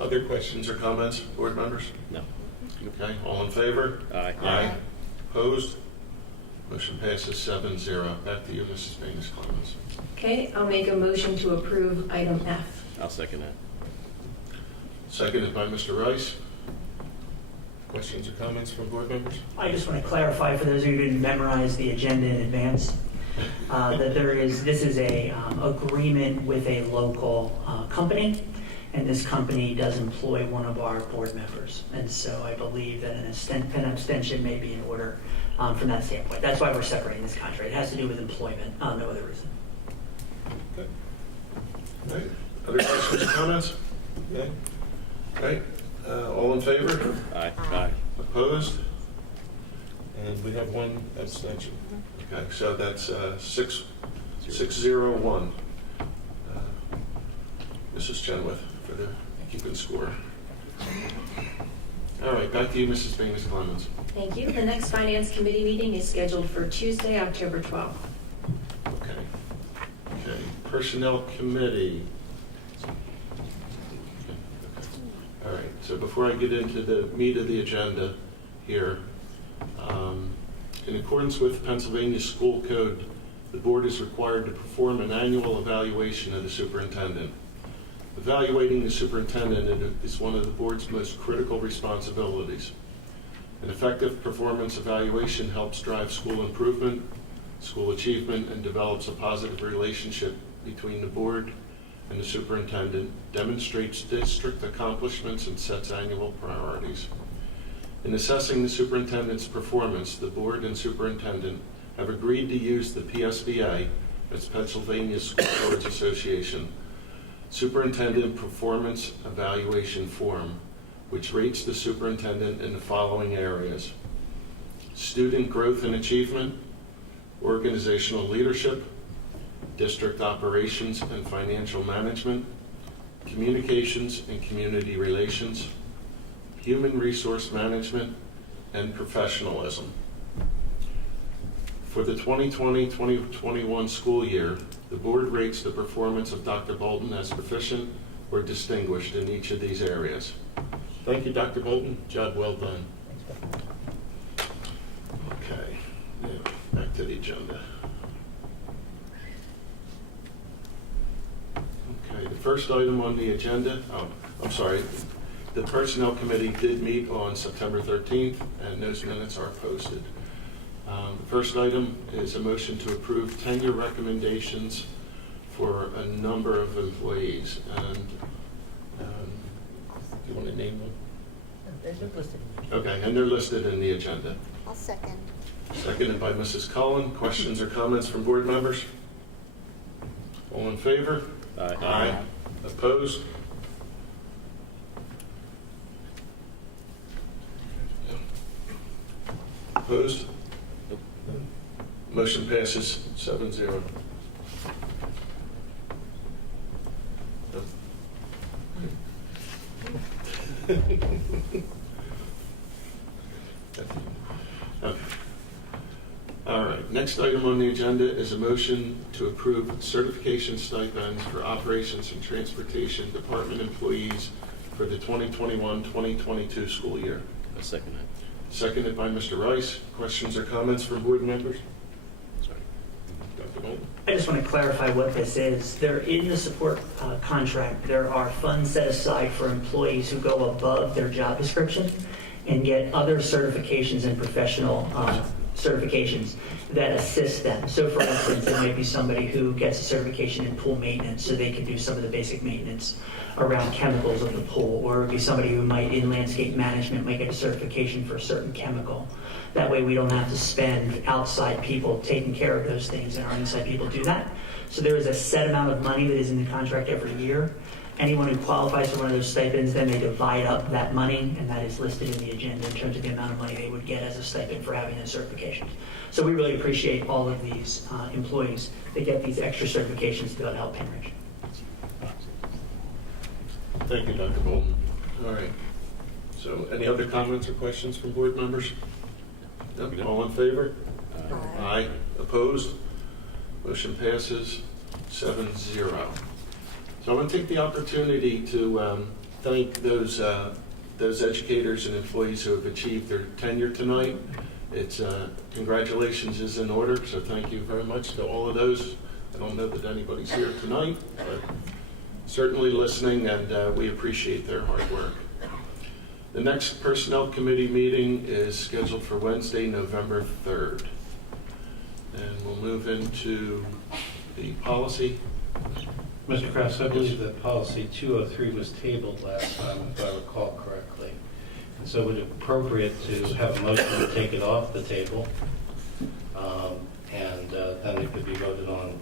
Other questions or comments, board members? No. Okay, all in favor? Aye. Aye. Opposed? Motion passes 7-0. Back to you, Mrs. Baines Clemens. Okay, I'll make a motion to approve item F. I'll second that. Seconded by Mr. Rice. Questions or comments from board members? I just want to clarify for those of you who didn't memorize the agenda in advance, that this is a agreement with a local company, and this company does employ one of our board members. And so I believe that an abstention may be in order from that standpoint. That's why we're separating this contract. It has to do with employment, no other reason. Okay. All right. Other questions or comments? Okay. All right. All in favor? Aye. Aye. Opposed? And we have one abstention. Okay, so that's 6-0-1. Mrs. Chenoweth for the keeping score. All right, back to you, Mrs. Baines Clemens. Thank you. The next Finance Committee meeting is scheduled for Tuesday, October 12th. Okay. Personnel Committee. All right, so before I get into the meat of the agenda here, in accordance with Pennsylvania School Code, the board is required to perform an annual evaluation of the superintendent. Evaluating the superintendent is one of the board's most critical responsibilities. An effective performance evaluation helps drive school improvement, school achievement, and develops a positive relationship between the board and the superintendent, demonstrates district accomplishments, and sets annual priorities. In assessing the superintendent's performance, the board and superintendent have agreed to use the PSBA, that's Pennsylvania School Boards Association, Superintendent Performance Evaluation Form, which rates the superintendent in the following areas: student growth and achievement, organizational leadership, district operations and financial management, communications and community relations, human resource management, and professionalism. For the 2020-2021 school year, the board rates the performance of Dr. Bolton as proficient or distinguished in each of these areas. Thank you, Dr. Bolton. Job well done. Okay, now back to the agenda. Okay, the first item on the agenda, the Personnel Committee did meet on September 13th, and those minutes are posted. The first item is a motion to approve tenure recommendations for a number of employees. And do you want to name them? Okay, and they're listed in the agenda. I'll second. Seconded by Mrs. Cullen. Questions or comments from board members? All in favor? Aye. Aye. Opposed? Opposed? Motion passes 7-0. Okay. All right, next item on the agenda is a motion to approve certification stipends for operations and transportation department employees for the 2021-2022 school year. I'll second that. Seconded by Mr. Rice. Questions or comments from board members? Sorry. Dr. Bolton? I just want to clarify what this is. There, in the support contract, there are funds set aside for employees who go above their job description and get other certifications and professional certifications that assist them. So for instance, it might be somebody who gets a certification in pool maintenance so they can do some of the basic maintenance around chemicals of the pool, or it would be somebody who might, in landscape management, might get a certification for a certain chemical. That way we don't have to spend outside people taking care of those things, and our inside people do that. So there is a set amount of money that is in the contract every year. Anyone who qualifies for one of those stipends, then they divide up that money, and that is listed in the agenda in terms of the amount of money they would get as a stipend for having those certifications. So we really appreciate all of these employees that get these extra certifications to be able to help Penridge. Thank you, Dr. Bolton. All right. So any other comments or questions from board members? No? All in favor? Aye. Opposed? Motion passes 7-0. So I want to take the opportunity to thank those educators and employees who have achieved their tenure tonight. It's congratulations is in order, so thank you very much to all of those. I don't know that anybody's here tonight, but certainly listening, and we appreciate their hard work. The next Personnel Committee meeting is scheduled for Wednesday, November 3rd. And we'll move into the policy. Mr. Krause, I believe that policy 203 was tabled last time, if I recall correctly. And so would it be appropriate to have a motion to take it off the table, and then it could be voted on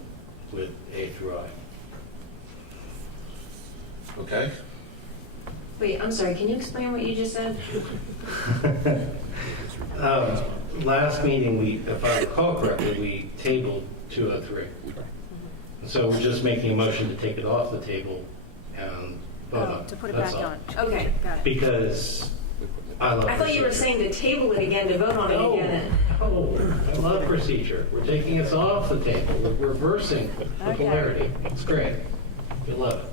with A through I. Okay. Wait, I'm sorry, can you explain what you just said? Last meeting, if I recall correctly, we tabled 203. So we're just making a motion to take it off the table and vote on it. To put it That's back all. on. Okay. Got it. Because I love I thought you were procedure. saying to table it again, to vote on it again. Oh, I love procedure. We're taking us off the table. We're reversing the polarity. It's great. We love it.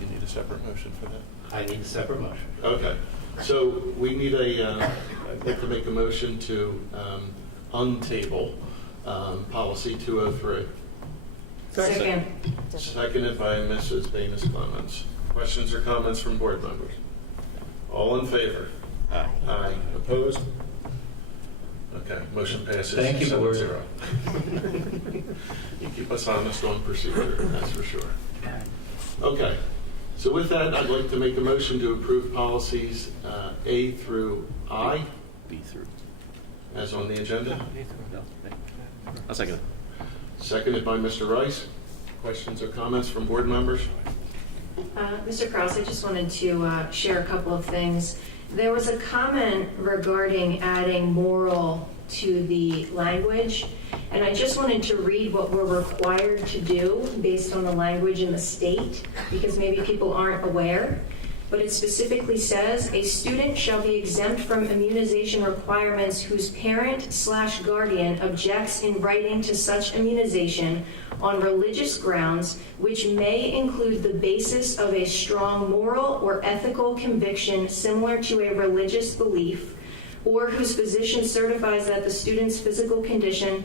You need a separate motion for that? I need a separate motion. Okay. So we need I'd like to make a motion to untable policy 203. Second. Seconded by Mrs. Banis Clemens. Questions or comments from board members? All in favor? Aye. Aye. Opposed? Okay, motion passes. Thank you, board. 7-0. You keep us honest on procedure, that's for sure. Okay, so with that, I'd like to make a motion to approve policies A through I. B through. As on the agenda. I'll second it. Seconded by Mr. Rice. Questions or comments from board members? Mr. Krause, I just wanted to share a couple of things. There was a comment regarding adding moral to the language, and I just wanted to read what we're required to do based on the language in the state, because maybe people aren't aware. But it specifically says, a student shall be exempt from immunization requirements whose parent/guardian objects in writing to such immunization on religious grounds, which may include the basis of a strong moral or ethical conviction similar to a religious belief, or whose physician certifies that the student's physical condition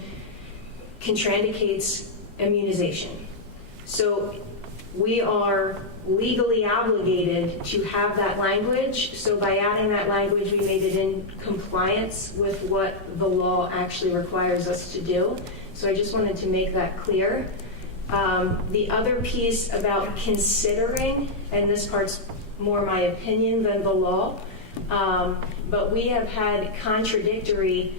contraindicates immunization. So we are legally obligated to have that language. So by adding that language, we made it in compliance with what the law actually requires us to do. So I just wanted to make that clear. The other piece about considering, and this part's more my opinion than the law, but we have had contradictory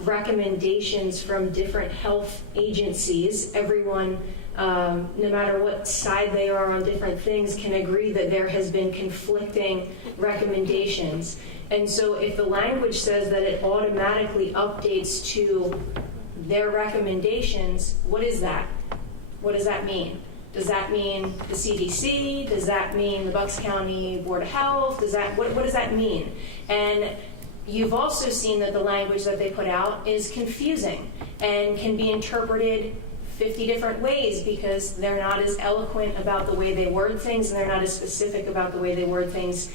recommendations from different health agencies. Everyone, no matter what side they are on different things, can agree that there has been conflicting recommendations. And so if the language says that it automatically updates to their recommendations, what is that? What does that mean? Does that mean the CDC? Does that mean the Bucks County Board of Health? What does that mean? And you've also seen that the language that they put out is confusing and can be interpreted 50 different ways because they're not as eloquent about the way they word things and they're not as specific about the way they word things.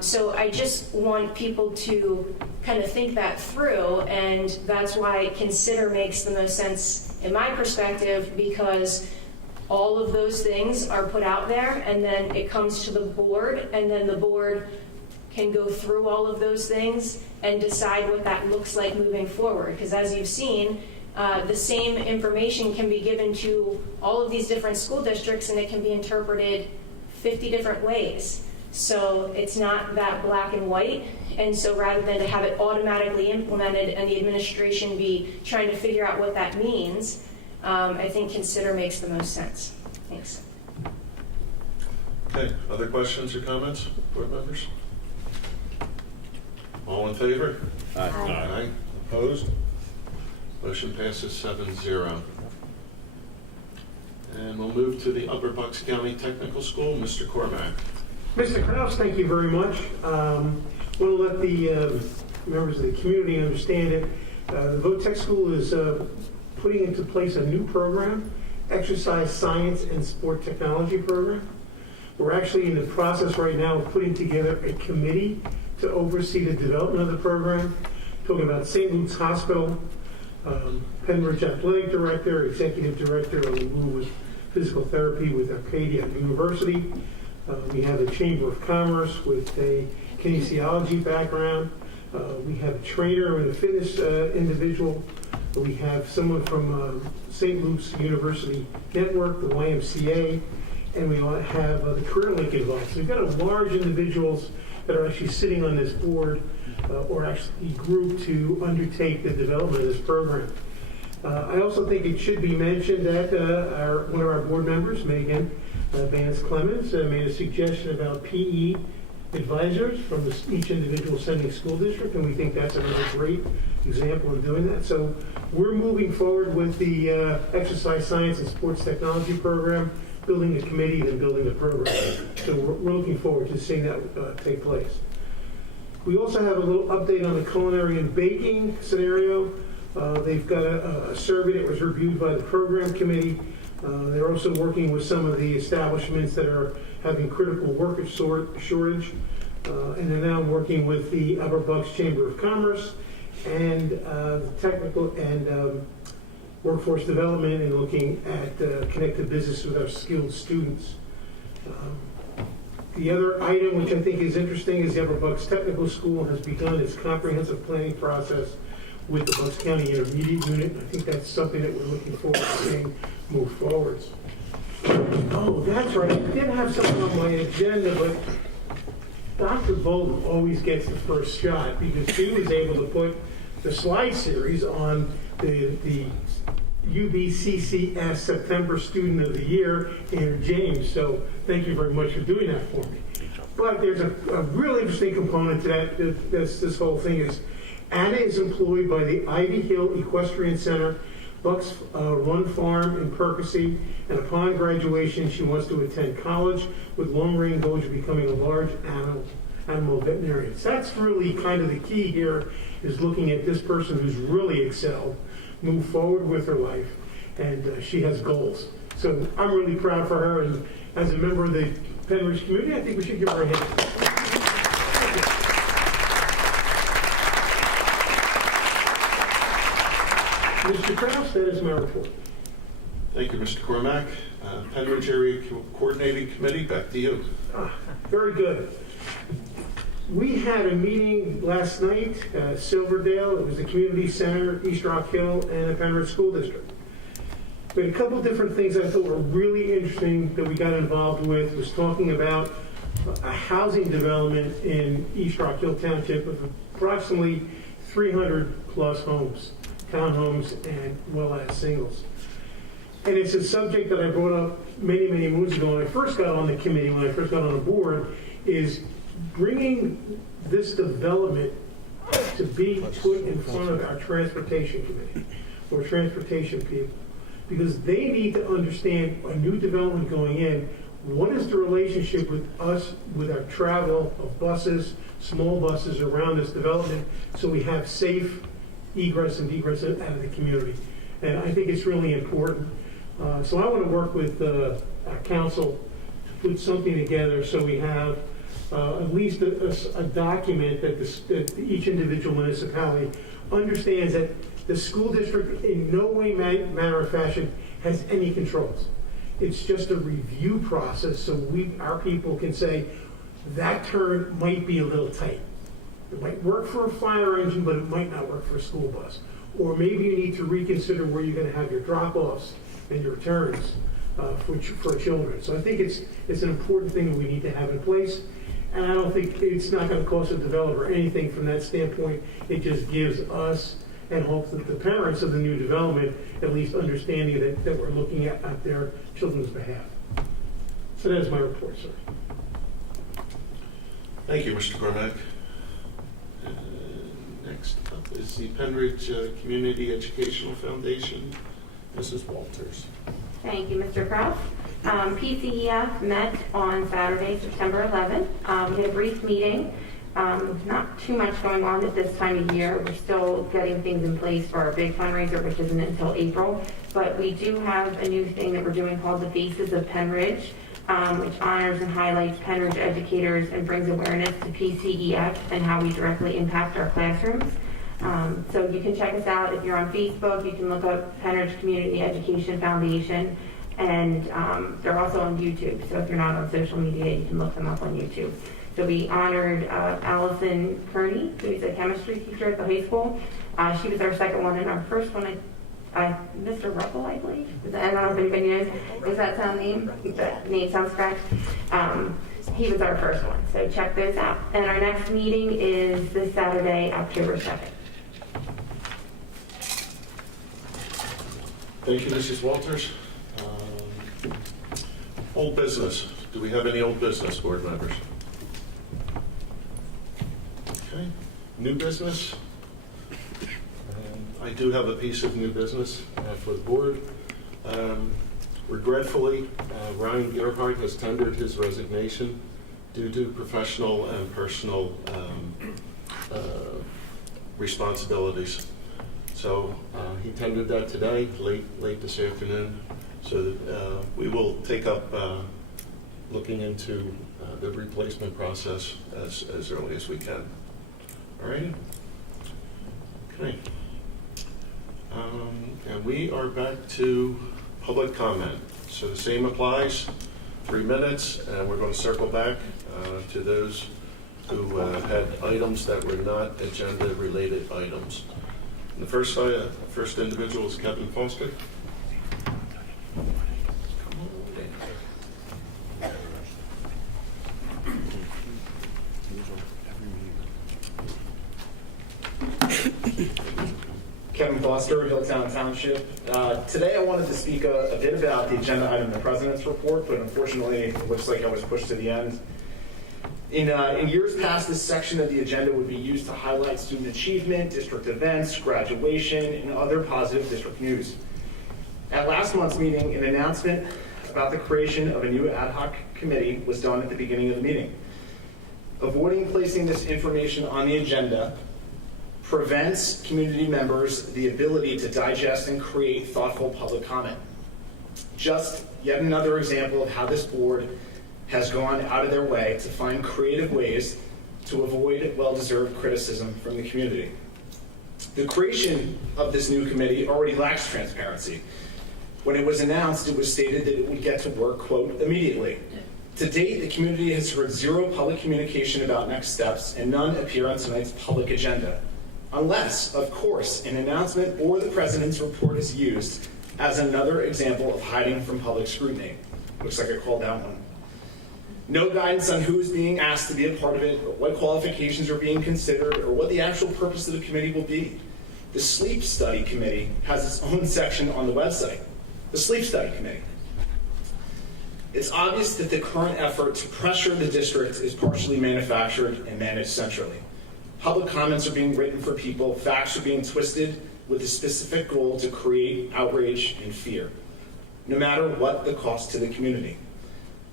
So I just want people to kind of think that through, and that's why consider makes the most sense in my perspective, because all of those things are put out there and then it comes to the board, and then the board can go through all of those things and decide what that looks like moving forward. Because as you've seen, the same information can be given to all of these different school districts and it can be interpreted 50 different ways. So it's not that black and white. And so rather than to have it automatically implemented and the administration be trying to figure out what that means, I think consider makes the most sense. Thanks. Okay, other questions or comments, board members? All in favor? Aye. Aye. Opposed? Motion passes 7-0. And we'll move to the Upper Bucks County Technical School. Mr. Cormack. Mr. Kraus, thank you very much. I want to let the members of the community understand it. The VOTech School is putting into place a new program, Exercise Science and Sport Technology program. We're actually in the process right now of putting together a committee to oversee the development of the program. Talking about St. Luke's Hospital, Pembridge Athletic Director, Executive Director of Physical Therapy with Arcadia University. We have the Chamber of Commerce with a kinesiology background. We have a trainer and a fitness individual. We have someone from St. Luke's University Network, the YMCA, and we have the Career Link involved. So we've got a large individuals that are actually sitting on this board or actually grouped to undertake the development of this program. I also think it should be mentioned that one of our board members, Megan Vance Clemens, made a suggestion about PE advisors from each individual sending school district, and we think that's another great example of doing that. So we're moving forward with the Exercise Science and Sports Technology program, building the committee, then building the program. So we're looking forward to seeing that take place. We also have a little update on the culinary and baking scenario. They've got a survey that was reviewed by the program committee. They're also working with some of the establishments that are having critical worker shortage. And they're now working with the Upper Bucks Chamber of Commerce and the technical and workforce development, and looking at connected business with our skilled students. The other item, which I think is interesting, is the Upper Bucks Technical School has begun its comprehensive planning process with the Bucks County Intermediate Unit. I think that's something that we're looking forward to seeing move forwards. Oh, that's right. I did have something on my agenda, but Dr. Bolton always gets the first shot because she was able to put the slide series on the UBCCS September Student of the Year, Andrew James. So thank you very much for doing that for me. But there's a really interesting component to that. This whole thing is Anna is employed by the Ivy Hill Equestrian Center, Bucks Run Farm in Percy, and upon graduation she wants to attend college with long-range goals of becoming a large animal veterinarian. So that's really kind of the key here, is looking at this person who's really excelled, move forward with her life, and she has goals. So I'm really proud for her, and as a member of the Pembridge community, I think we should give her a hand. Mr. Kraus, that is my report. Thank you, Mr. Cormack. Pembridge Area Coordinating Committee, back to you. Very good. We had a meeting last night at Silverdale. It was the Community Center, East Rock Hill, and the Pembridge School District. We had a couple different things I thought were really interesting that we got involved with. Was talking about a housing development in East Rock Hill Township of approximately 300 plus homes, townhomes, and well as singles. And it's a subject that I brought up many, many moons ago when I first got on the committee, when I first got on the board, is bringing this development to be put in front of our transportation committee or transportation people, because they need to understand a new development going in. What is the relationship with us, with our travel of buses, small buses around this development, so we have safe egress and egress out of the community? And I think it's really important. So I want to work with our council to put something together so we have at least a document that each individual municipality understands that the school district in no way, manner, or fashion has any controls. It's just a review process so our people can say, that turn might be a little tight. It might work for a fire engine, but it might not work for a school bus. Or maybe you need to reconsider where you're going to have your drop-offs and your returns for children. So I think it's an important thing that we need to have in place. And I don't think it's not going to cost a developer anything from that standpoint. It just gives us and hopes that the parents of the new development at least understanding that we're looking at their children's behalf. So that is my report, sir. Thank you, Mr. Cormack. Next up is the Penridge Community Educational Foundation. Mrs. Walters. Thank you, Mr. Kraus. PCEF met on Saturday, September 11th. We had a brief meeting. Not too much going on at this time of year. We're still getting things in place for our big fundraiser, which isn't until April. But we do have a new thing that we're doing called the Faces of Penridge, which honors and highlights Penridge educators and brings awareness to PCEF and how we directly impact our classrooms. So you can check us out if you're on Facebook. You can look up Penridge Community Education Foundation, and they're also on YouTube. So if you're not on social media, you can look them up on YouTube. So we honored Allison Kearney, who is a chemistry teacher at the high school. She was our second one, and our first one, Mr. Russell, I believe. I don't know if anybody knows. Does that sound name? That name sounds correct. He was our first one, so check those out. And our next meeting is this Saturday, October 2nd. Thank you, Mrs. Walters. Old business. Do we have any old business, board members? Okay. New business. I do have a piece of new business for the board. Regretfully, Ryan Gerhardt has tendered his resignation due to professional and personal responsibilities. So he tendered that today, late this afternoon. So that, we will take up looking into the replacement process as early as we can. All right? Okay. And we are back to public comment. So the same applies, 3 minutes, and we're going to circle back to those who had items that were not agenda-related items. And the first individual is Kevin Foster. Kevin Foster, Hilltown Township. Today I wanted to speak a bit about the agenda item, the President's Report, but unfortunately it looks like I was pushed to the end. In years past, this section of the agenda would be used to highlight student achievement, district events, graduation, and other positive district news. At last month's meeting, an announcement about the creation of a new ad hoc committee was done at the beginning of the meeting. Avoiding placing this information on the agenda prevents community members the ability to digest and create thoughtful public comment. Just yet another example of how this board has gone out of their way to find creative ways to avoid well-deserved criticism from the community. The creation of this new committee already lacks transparency. When it was announced, it was stated that it would get to work, quote, immediately. To date, the community has heard zero public communication about next steps, and none appear on tonight's public agenda. Unless, of course, an announcement or the President's report is used as another example of hiding from public scrutiny. Looks like I called that one. No guidance on who is being asked to be a part of it, or what qualifications are being considered, or what the actual purpose of the committee will be. The Sleep Study Committee has its own section on the website. The Sleep Study Committee. It's obvious that the current effort to pressure the district is partially manufactured and managed centrally. Public comments are being written for people, facts are being twisted with the specific goal to create outrage and fear, no matter what the cost to the community.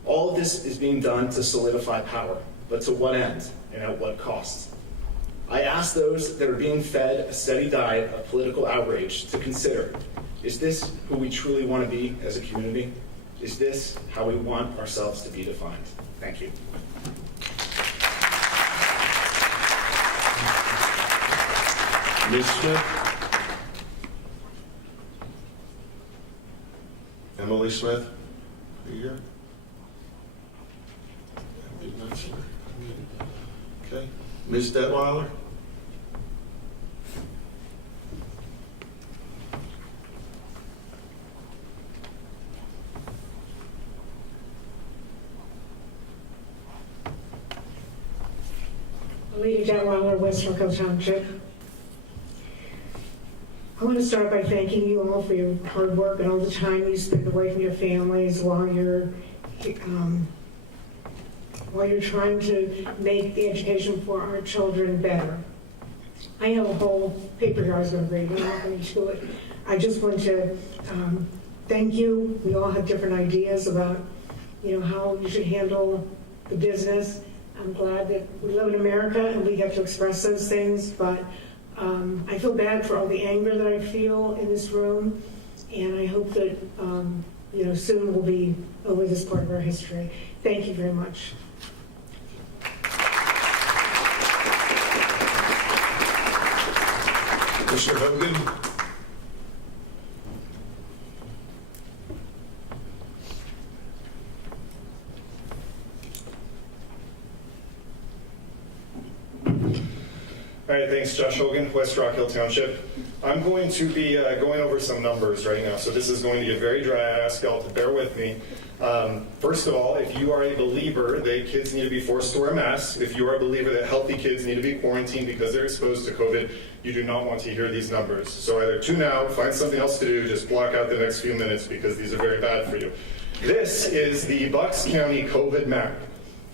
All of this is being done to solidify power, but to what end and at what cost? I ask those that are being fed a steady diet of political outrage to consider, is this who we truly want to be as a community? Is this how we want ourselves to be defined? Thank you. Ms. Smith? Emily Smith? Are you here? Okay. Ms. Detweiler? Lady Detweiler, West Rocco Township. I want to start by thanking you all for your hard work and all the time you spend away from your families while you're trying to make the education for our children better. I have a whole paper here I was going to read, but I'm not going to do it. I just want to thank you. We all have different ideas about, how you should handle the business. I'm glad that we live in America and we get to express those things, but I feel bad for all the anger that I feel in this room, and I hope that soon we'll be over this part of our history. Thank you very much. Mr. Hogan? All right, thanks, Josh Hogan, West Rock Hill Township. I'm going to be going over some numbers right now, so this is going to get very dry. I ask y'all to bear with me. First of all, if you are a believer that kids need to be forced to wear masks, if you are a believer that healthy kids need to be quarantined because they're exposed to COVID, you do not want to hear these numbers. So either tune out, find something else to do, just block out the next few minutes because these are very bad for you. This is the Bucks County COVID map.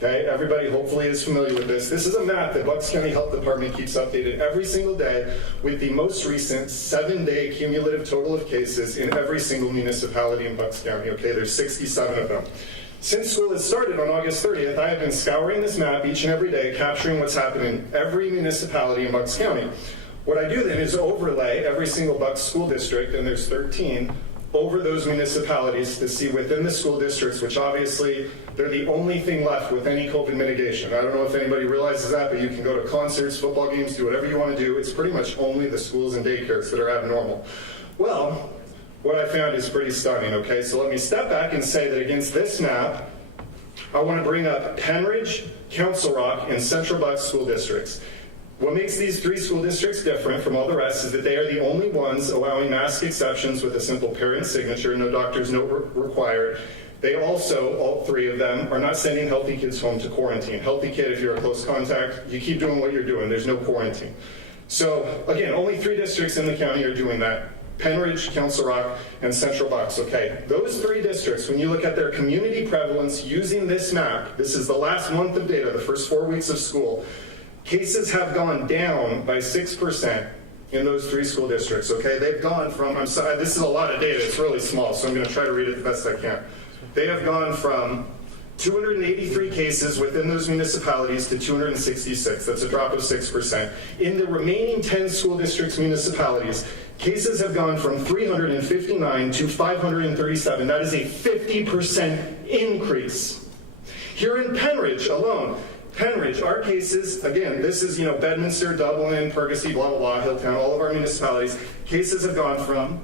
Okay, everybody hopefully is familiar with this. This is a map that Bucks County Health Department keeps updated every single day with the most recent 7-day cumulative total of cases in every single municipality in Bucks County. Okay, there's 67 of them. Since school has started on August 30th, I have been scouring this map each and every day, capturing what's happening in every municipality in Bucks County. What I do then is overlay every single Bucks school district, and there's 13, over those municipalities to see within the school districts, which obviously they're the only thing left with any COVID mitigation. I don't know if anybody realizes that, but you can go to concerts, football games, do whatever you want to do. It's pretty much only the schools and daycares that are abnormal. Well, what I found is pretty stunning, okay? So let me step back and say that against this map, I want to bring up Penridge, Council Rock, and Central Bucks school districts. What makes these 3 school districts different from all the rest is that they are the only ones allowing mask exceptions with a simple parent signature, no doctor's note required. They also, all 3 of them, are not sending healthy kids home to quarantine. Healthy kid, if you're a close contact, you keep doing what you're doing. There's no quarantine. So, again, only 3 districts in the county are doing that. Penridge, Council Rock, and Central Bucks, okay? Those 3 districts, when you look at their community prevalence using this map, this is the last month of data, the first 4 weeks of school, cases have gone down by 6% in those 3 school districts, okay? They've gone from, I'm sorry, this is a lot of data, it's really small, so I'm going to try to read it the best I can. They have gone from 283 cases within those municipalities to 266. That's a drop of 6%. In the remaining 10 school districts municipalities, cases have gone from 359 to 537. That is a 50% increase. Here in Penridge alone, Penridge, our cases, again, this is, Bedminster, Dublin, Percy, blah, blah, blah, Hilltown, all of our municipalities, cases have gone from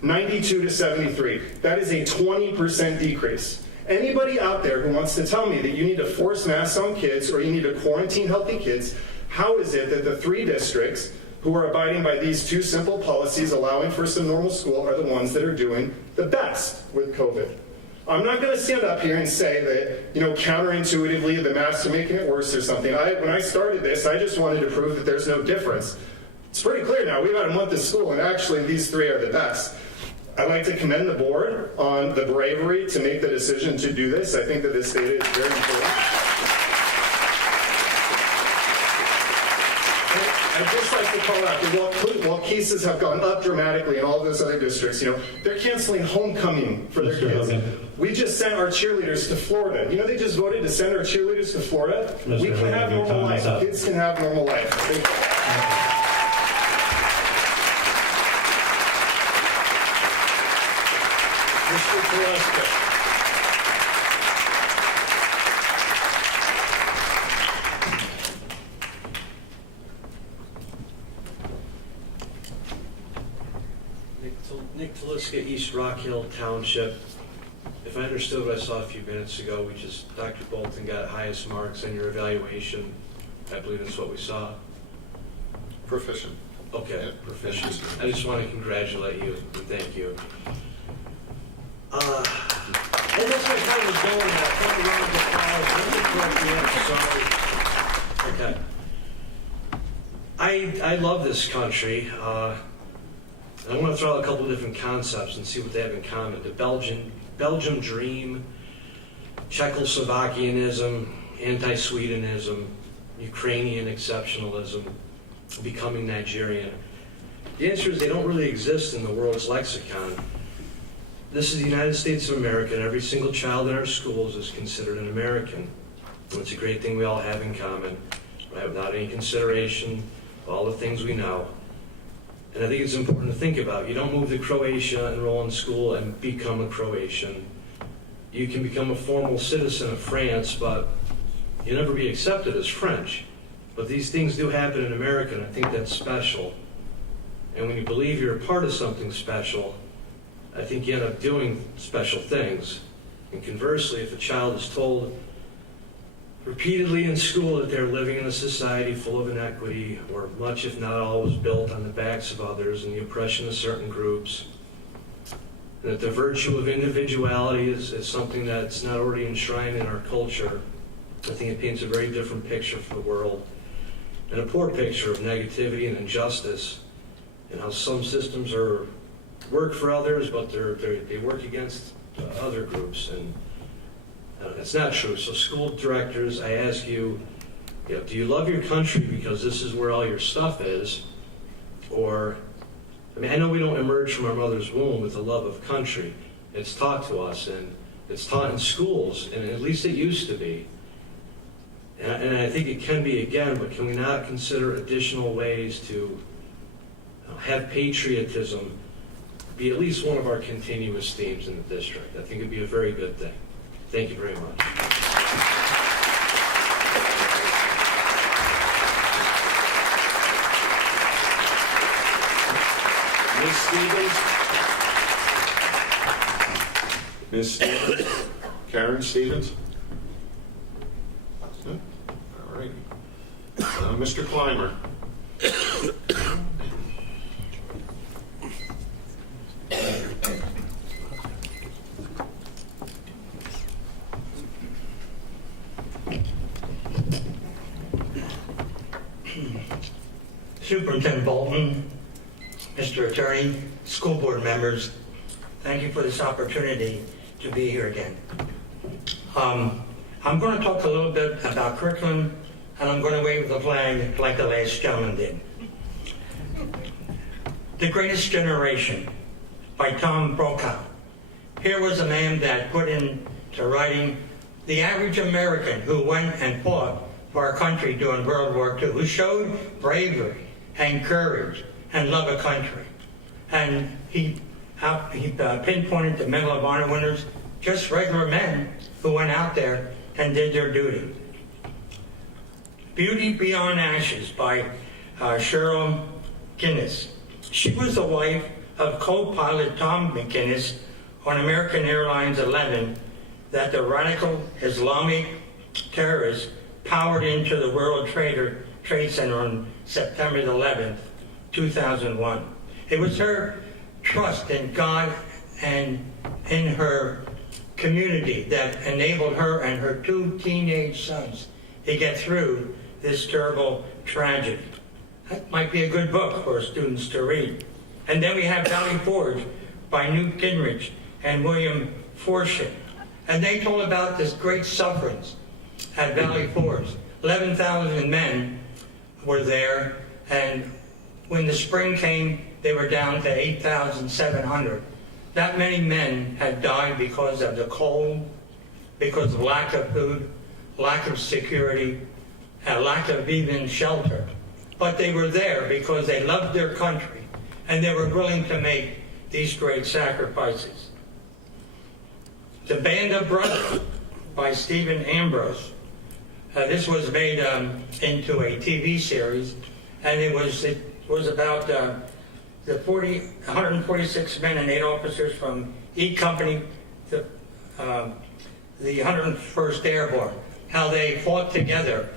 92 to 73. That is a 20% decrease. Anybody out there who wants to tell me that you need to force masks on kids or you need to quarantine healthy kids, how is it that the 3 districts who are abiding by these 2 simple policies allowing for some normal school are the ones that are doing the best with COVID? I'm not going to stand up here and say that, counterintuitively the masks are making it worse or something. When I started this, I just wanted to prove that there's no difference. It's pretty clear now. We've had a month of school, and actually these 3 are the best. I'd like to commend the board on the bravery to make the decision to do this. I think that this data is very important. I'd just like to call out that while cases have gone up dramatically in all of those other districts, they're canceling homecoming for their kids. We just sent our cheerleaders to Florida. They just voted to send our cheerleaders to Florida. We can have normal life. Kids can have normal life. Mr. Gillespie. Nick Taliska, East Rock Hill Township. If I understood what I saw a few minutes ago, Dr. Bolton got highest marks in your evaluation. I believe that's what we saw. Proficient. Okay, yeah, proficient. I just want to congratulate you and thank you. And that's my time was going at. I'm sorry. Okay. I love this country. I want to throw out a couple of different concepts and see what they have in common. The Belgium dream, Czechoslovakianism, anti-Swedenism, Ukrainian exceptionalism, becoming Nigerian. The answer is they don't really exist in the world's lexicon. This is the United States of America, and every single child in our schools is considered an American. And it's a great thing we all have in common, right? Without any consideration of all the things we know. And I think it's important to think about. You don't move to Croatia, enroll in school, and become a Croatian. You can become a formal citizen of France, but you'll never be accepted as French. But these things do happen in America, and I think that's special. And when you believe you're a part of something special, I think you end up doing special things. And conversely, if a child is told repeatedly in school that they're living in a society full of inequity, where much, if not all, was built on the backs of others and the oppression of certain groups, and that the virtue of individuality is something that's not already enshrined in our culture, I think it paints a very different picture for the world, and a poor picture of negativity and injustice, and how some systems work for others, but they work against other groups, and it's not true. So school directors, I ask you, do you love your country because this is where all your stuff is? Or, I know we don't emerge from our mother's womb with a love of country. It's taught to us, and it's taught in schools, and at least it used to be. And I think it can be again, but can we not consider additional ways to have patriotism be at least one of our continuous themes in the district? I think it'd be a very good thing. Thank you very much. Ms. Stevens? Ms. Stevens? Karen Stevens? No? All right. Mr. Clymer? Superintendent Bolton, Mr. Attorney, school board members, thank you for this opportunity to be here again. I'm going to talk a little bit about curriculum, and I'm going to wave the flag like the last gentleman did. The Greatest Generation by Tom Brokaw. Here was a man that put into writing the average American who went and fought for our country during World War II, who showed bravery and courage and love of country. And he pinpointed the Medal of Honor winners, just regular men who went out there and did their duty. Beauty Beyond Ashes by Cheryl Guinness. She was the wife of co-pilot Tom McInnes on American Airlines 11 that the radical Islamic terrorists powered into the World Trade Center on September 11th, 2001. It was her trust in God and in her community that enabled her and her 2 teenage sons to get through this terrible tragedy. That might be a good book for students to read. And then we have Valley Forge by Newt Gingrich and William Fortune. And they told about this great sufferings at Valley Forge. 11,000 men were there, and when the spring came, they were down to 8,700. That many men had died because of the cold, because of lack of food, lack of security, and lack of even shelter. But they were there because they loved their country, and they were willing to make these great sacrifices. The Band of Brothers by Stephen Ambrose. This was made into a TV series, and it was about the 146 men and 8 officers from E Company, the 101st Airborne, how they fought together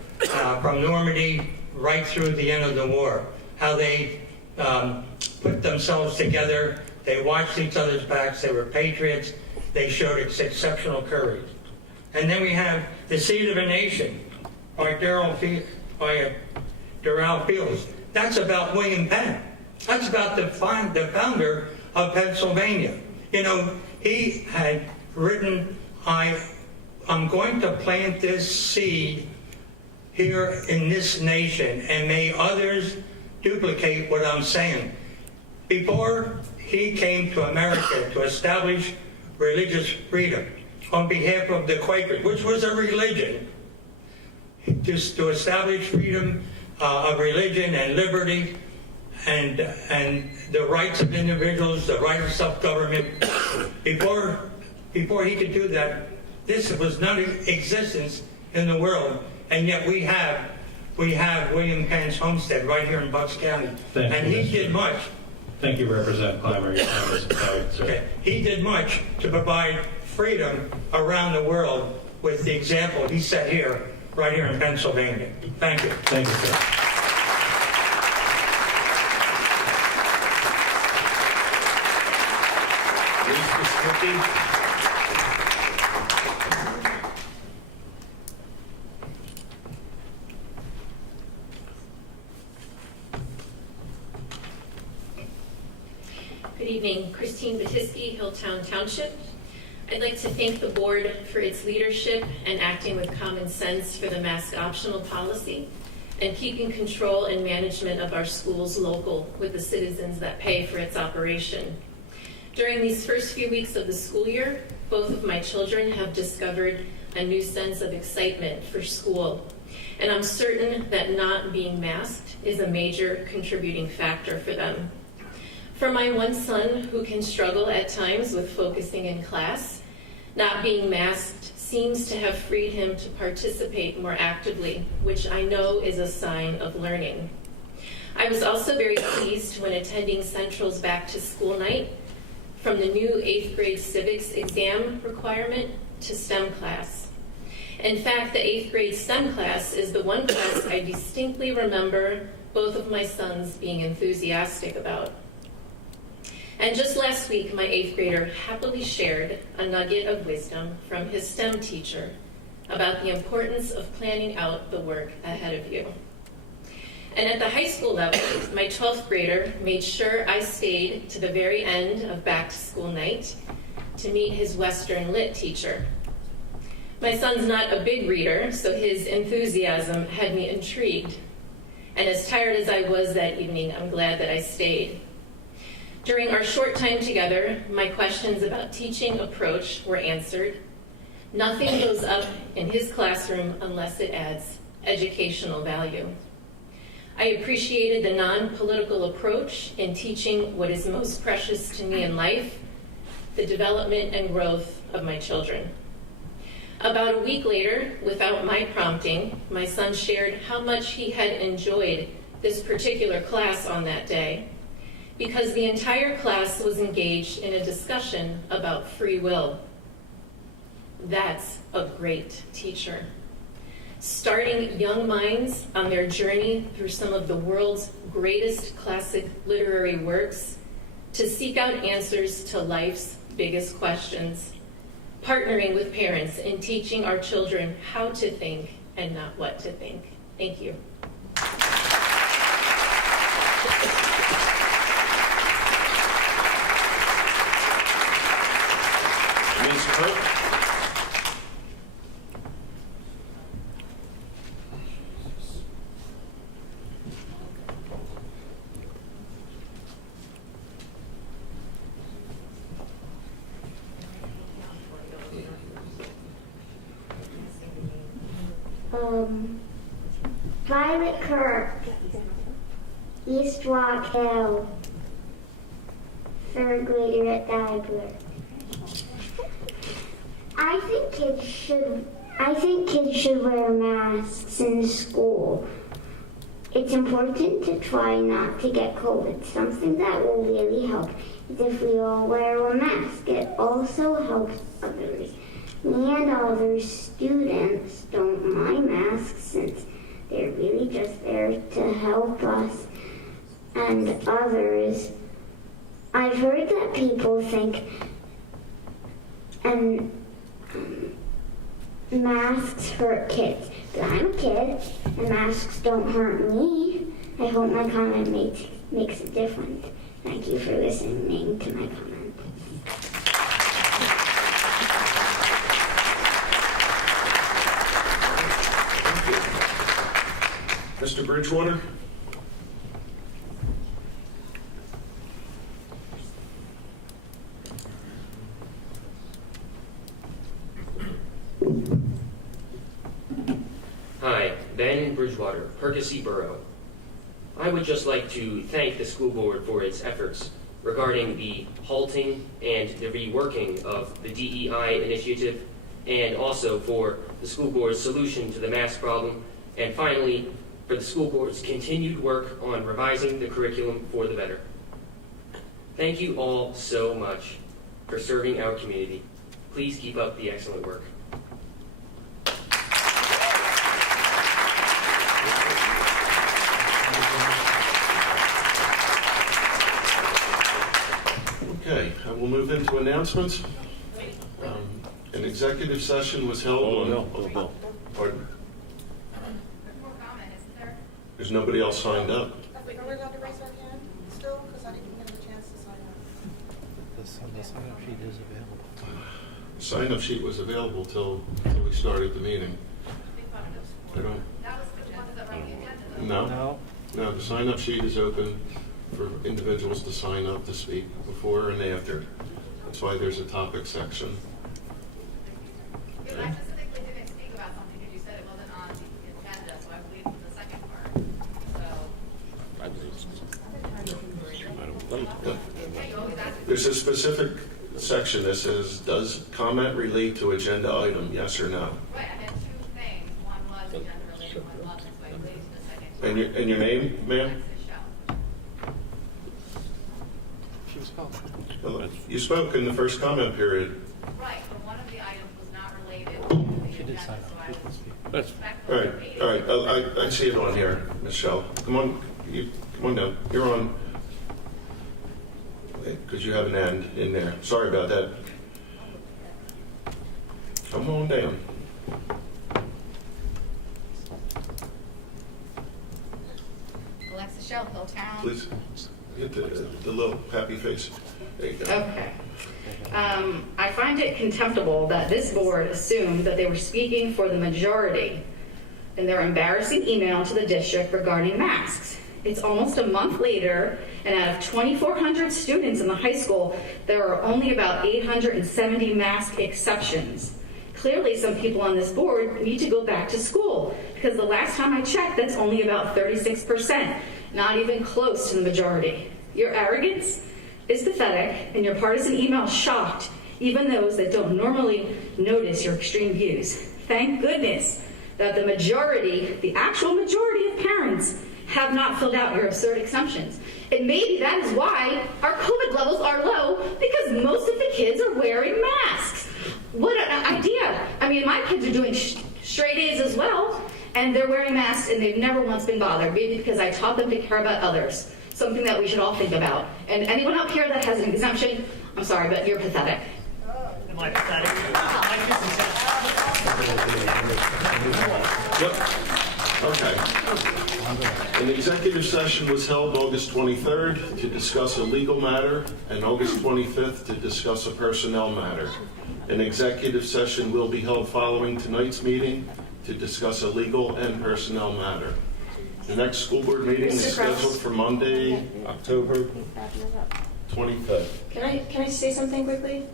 from Normandy right through the end of the war, how they put themselves together, they watched each other's backs, they were patriots, they showed exceptional courage. And then we have The Seed of a Nation by Darrell Fields. That's about William Penn, That's about the founder of Pennsylvania. You know, he had written, I'm going to plant this seed here in this nation, and may others duplicate what I'm saying. Before he came to America to establish religious freedom on behalf of the Quakers, which was a religion, just to establish freedom of religion and liberty and the rights of individuals, the right of self-government. Before he could do that, this was non-existence in the world, and yet we have William Penn's homestead right here in Bucks County, and he did much. Thank you, Representative Clymer. Your time is expired, sir. Okay. He did much to provide freedom around the world with the example he set here, right here in Pennsylvania. Thank you. Thank you, sir. Good evening, Christine Batisky, Hilltown Township. I'd like to thank the board for its leadership and acting with common sense for the mask optional policy and keeping control and management of our schools local with the citizens that pay for its operation. During these first few weeks of the school year, both of my children have discovered a new sense of excitement for school, and I'm certain that not being masked is a major contributing factor for them. For my one son, who can struggle at times with focusing in class, not being masked seems to have freed him to participate more actively, which I know is a sign of learning. I was also very pleased when attending Central's back to school night, from the new 8th grade civics exam requirement to STEM class. In fact, the 8th grade STEM class is the one class I distinctly remember both of my sons being enthusiastic about. And just last week, my 8th grader happily shared a nugget of wisdom from his STEM teacher about the importance of planning out the work ahead of you. And at the high school level, my 12th grader made sure I stayed to the very end of back to school night to meet his Western Lit teacher. My son's not a big reader, so his enthusiasm had me intrigued. And as tired as I was that evening, I'm glad that I stayed. During our short time together, my questions about teaching approach were answered. Nothing goes up in his classroom unless it adds educational value. I appreciated the non-political approach in teaching what is most precious to me in life, the development and growth of my children. About a week later, without my prompting, my son shared how much he had enjoyed this particular class on that day, because the entire class was engaged in a discussion about free will. That's a great teacher. Starting young minds on their journey through some of the world's greatest classic literary works to seek out answers to life's biggest questions. Partnering with parents in teaching our children how to think and not what to think. Thank you. Ms. Cook? Violet Kirk, East Rock Hill, 3rd grader at Dibler. I think kids should wear masks in school. It's important to try not to get COVID. Something that will really help is if we all wear a mask. It also helps others. Me and other students don't mind masks since they're really just there to help us and others. I've heard that people think masks hurt kids, but I'm a kid and masks don't hurt me. I hope my comment made sense. makes a difference. Thank you for listening to my comments. Mr. Bridgewater? Hi, Ben Bridgewater, Percy Borough. I would just like to thank the school board for its efforts regarding the halting and the reworking of the DEI initiative, and also for the school board's solution to the mask problem, and finally, for the school board's continued work on revising the curriculum for the better. Thank you all so much for serving our community. Please keep up the excellent work. Okay, we'll move into announcements. An executive session was held on... No. Pardon? There's nobody else signed up. Are we allowed to raise our hand still? Because I didn't get a chance to sign up. The sign-up sheet is available. Sign-up sheet was available till we started the meeting. I don't... No. No, the sign-up sheet is open for individuals to sign up to speak before and after. That's why there's a topic section. I specifically didn't speak about something because you said it wasn't on the agenda, so I believe the second part. There's a specific section that says, does comment relate to agenda item, yes or no? Right, I had two things. One was agenda related, one wasn't, so I related to the second part. And your name, ma'am? Well, you spoke in the first comment period. Right, but one of the items was not related to the agenda, so I was All right. I see it on here, Michelle. Come on down. You're on, because you have an end in there. Sorry about that. Come on down. Alexa Shell, Hilltown. Please, get the little happy face. There you go. Okay. I find it contemptible that this board assumed that they were speaking for the majority in their embarrassing email to the district regarding masks. It's almost a month later, and out of 2,400 students in the high school, there are only about 870 mask exceptions. Clearly, some people on this board need to go back to school, because the last time I checked, that's only about 36%, not even close to the majority. Your arrogance is pathetic, and your partisan email shocked even those that don't normally notice your extreme views. Thank goodness that the majority, the actual majority of parents, have not filled out your absurd exemptions. And maybe that is why our COVID levels are low, because most of the kids are wearing masks. What an idea. I mean, my kids are doing straight A's as well, and they're wearing masks, and they've never once been bothered, maybe because I taught them to care about others. Something that we should all think about. And anyone up here that has an exemption, I'm sorry, but you're pathetic. Am I pathetic? Yep. Okay. An executive session was held August 23rd to discuss a legal matter and August 25th to discuss a personnel matter. An executive session will be held following tonight's meeting to discuss a legal and personnel matter. The next school board meeting is scheduled for Monday, October 25th. Can I say something quickly?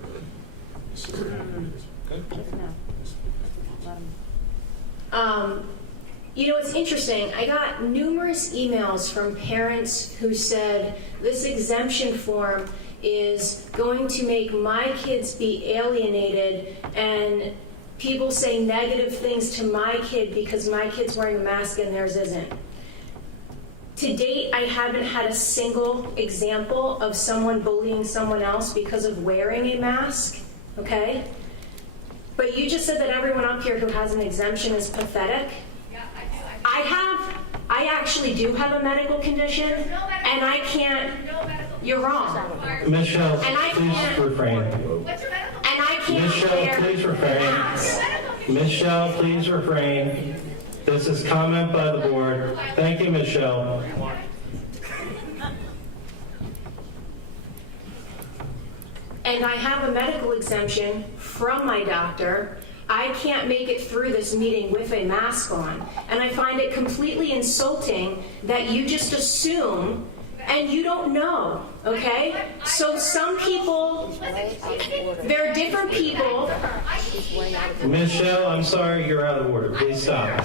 You know, it's interesting. I got numerous emails from parents who said this exemption form is going to make my kids be alienated, and people say negative things to my kid because my kid's wearing a mask and theirs isn't. To date, I haven't had a single example of someone bullying someone else because of wearing a mask, okay? But you just said that everyone up here who has an exemption is pathetic. Yeah, I actually do have a medical condition, and I can't, you're wrong. Michelle, And I please can't- refrain. And I can't Michelle, wear please a refrain. mask. Michelle, please refrain. This is comment by the board. Thank you, Michelle. and I have a medical exemption from my doctor, I can't make it through this meeting with a mask on. And I find it completely insulting that you just assume and you don't know, okay? So some people, there are different people. Michelle, I'm sorry, you're out of order. Please stop.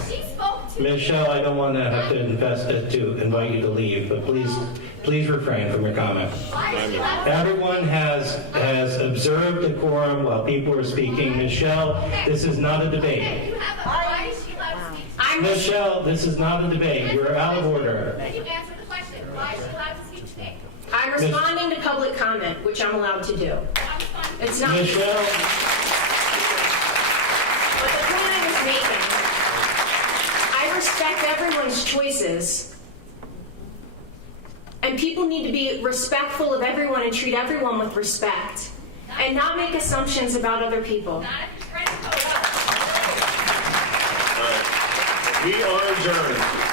Michelle, I don't want to have to invite you to leave, but please refrain from your comment. Everyone has observed decorum while people are speaking. Michelle, this is not a debate. Michelle, this is not a debate. You're out of order. Then you answer the question. Why is she allowed to speak today? I'm responding to public comment, which I'm allowed to do. It's not. Michelle. But the point I was making, I respect everyone's choices. And people need to be respectful of everyone and treat everyone with respect. And not make assumptions about other people. We are adjourned.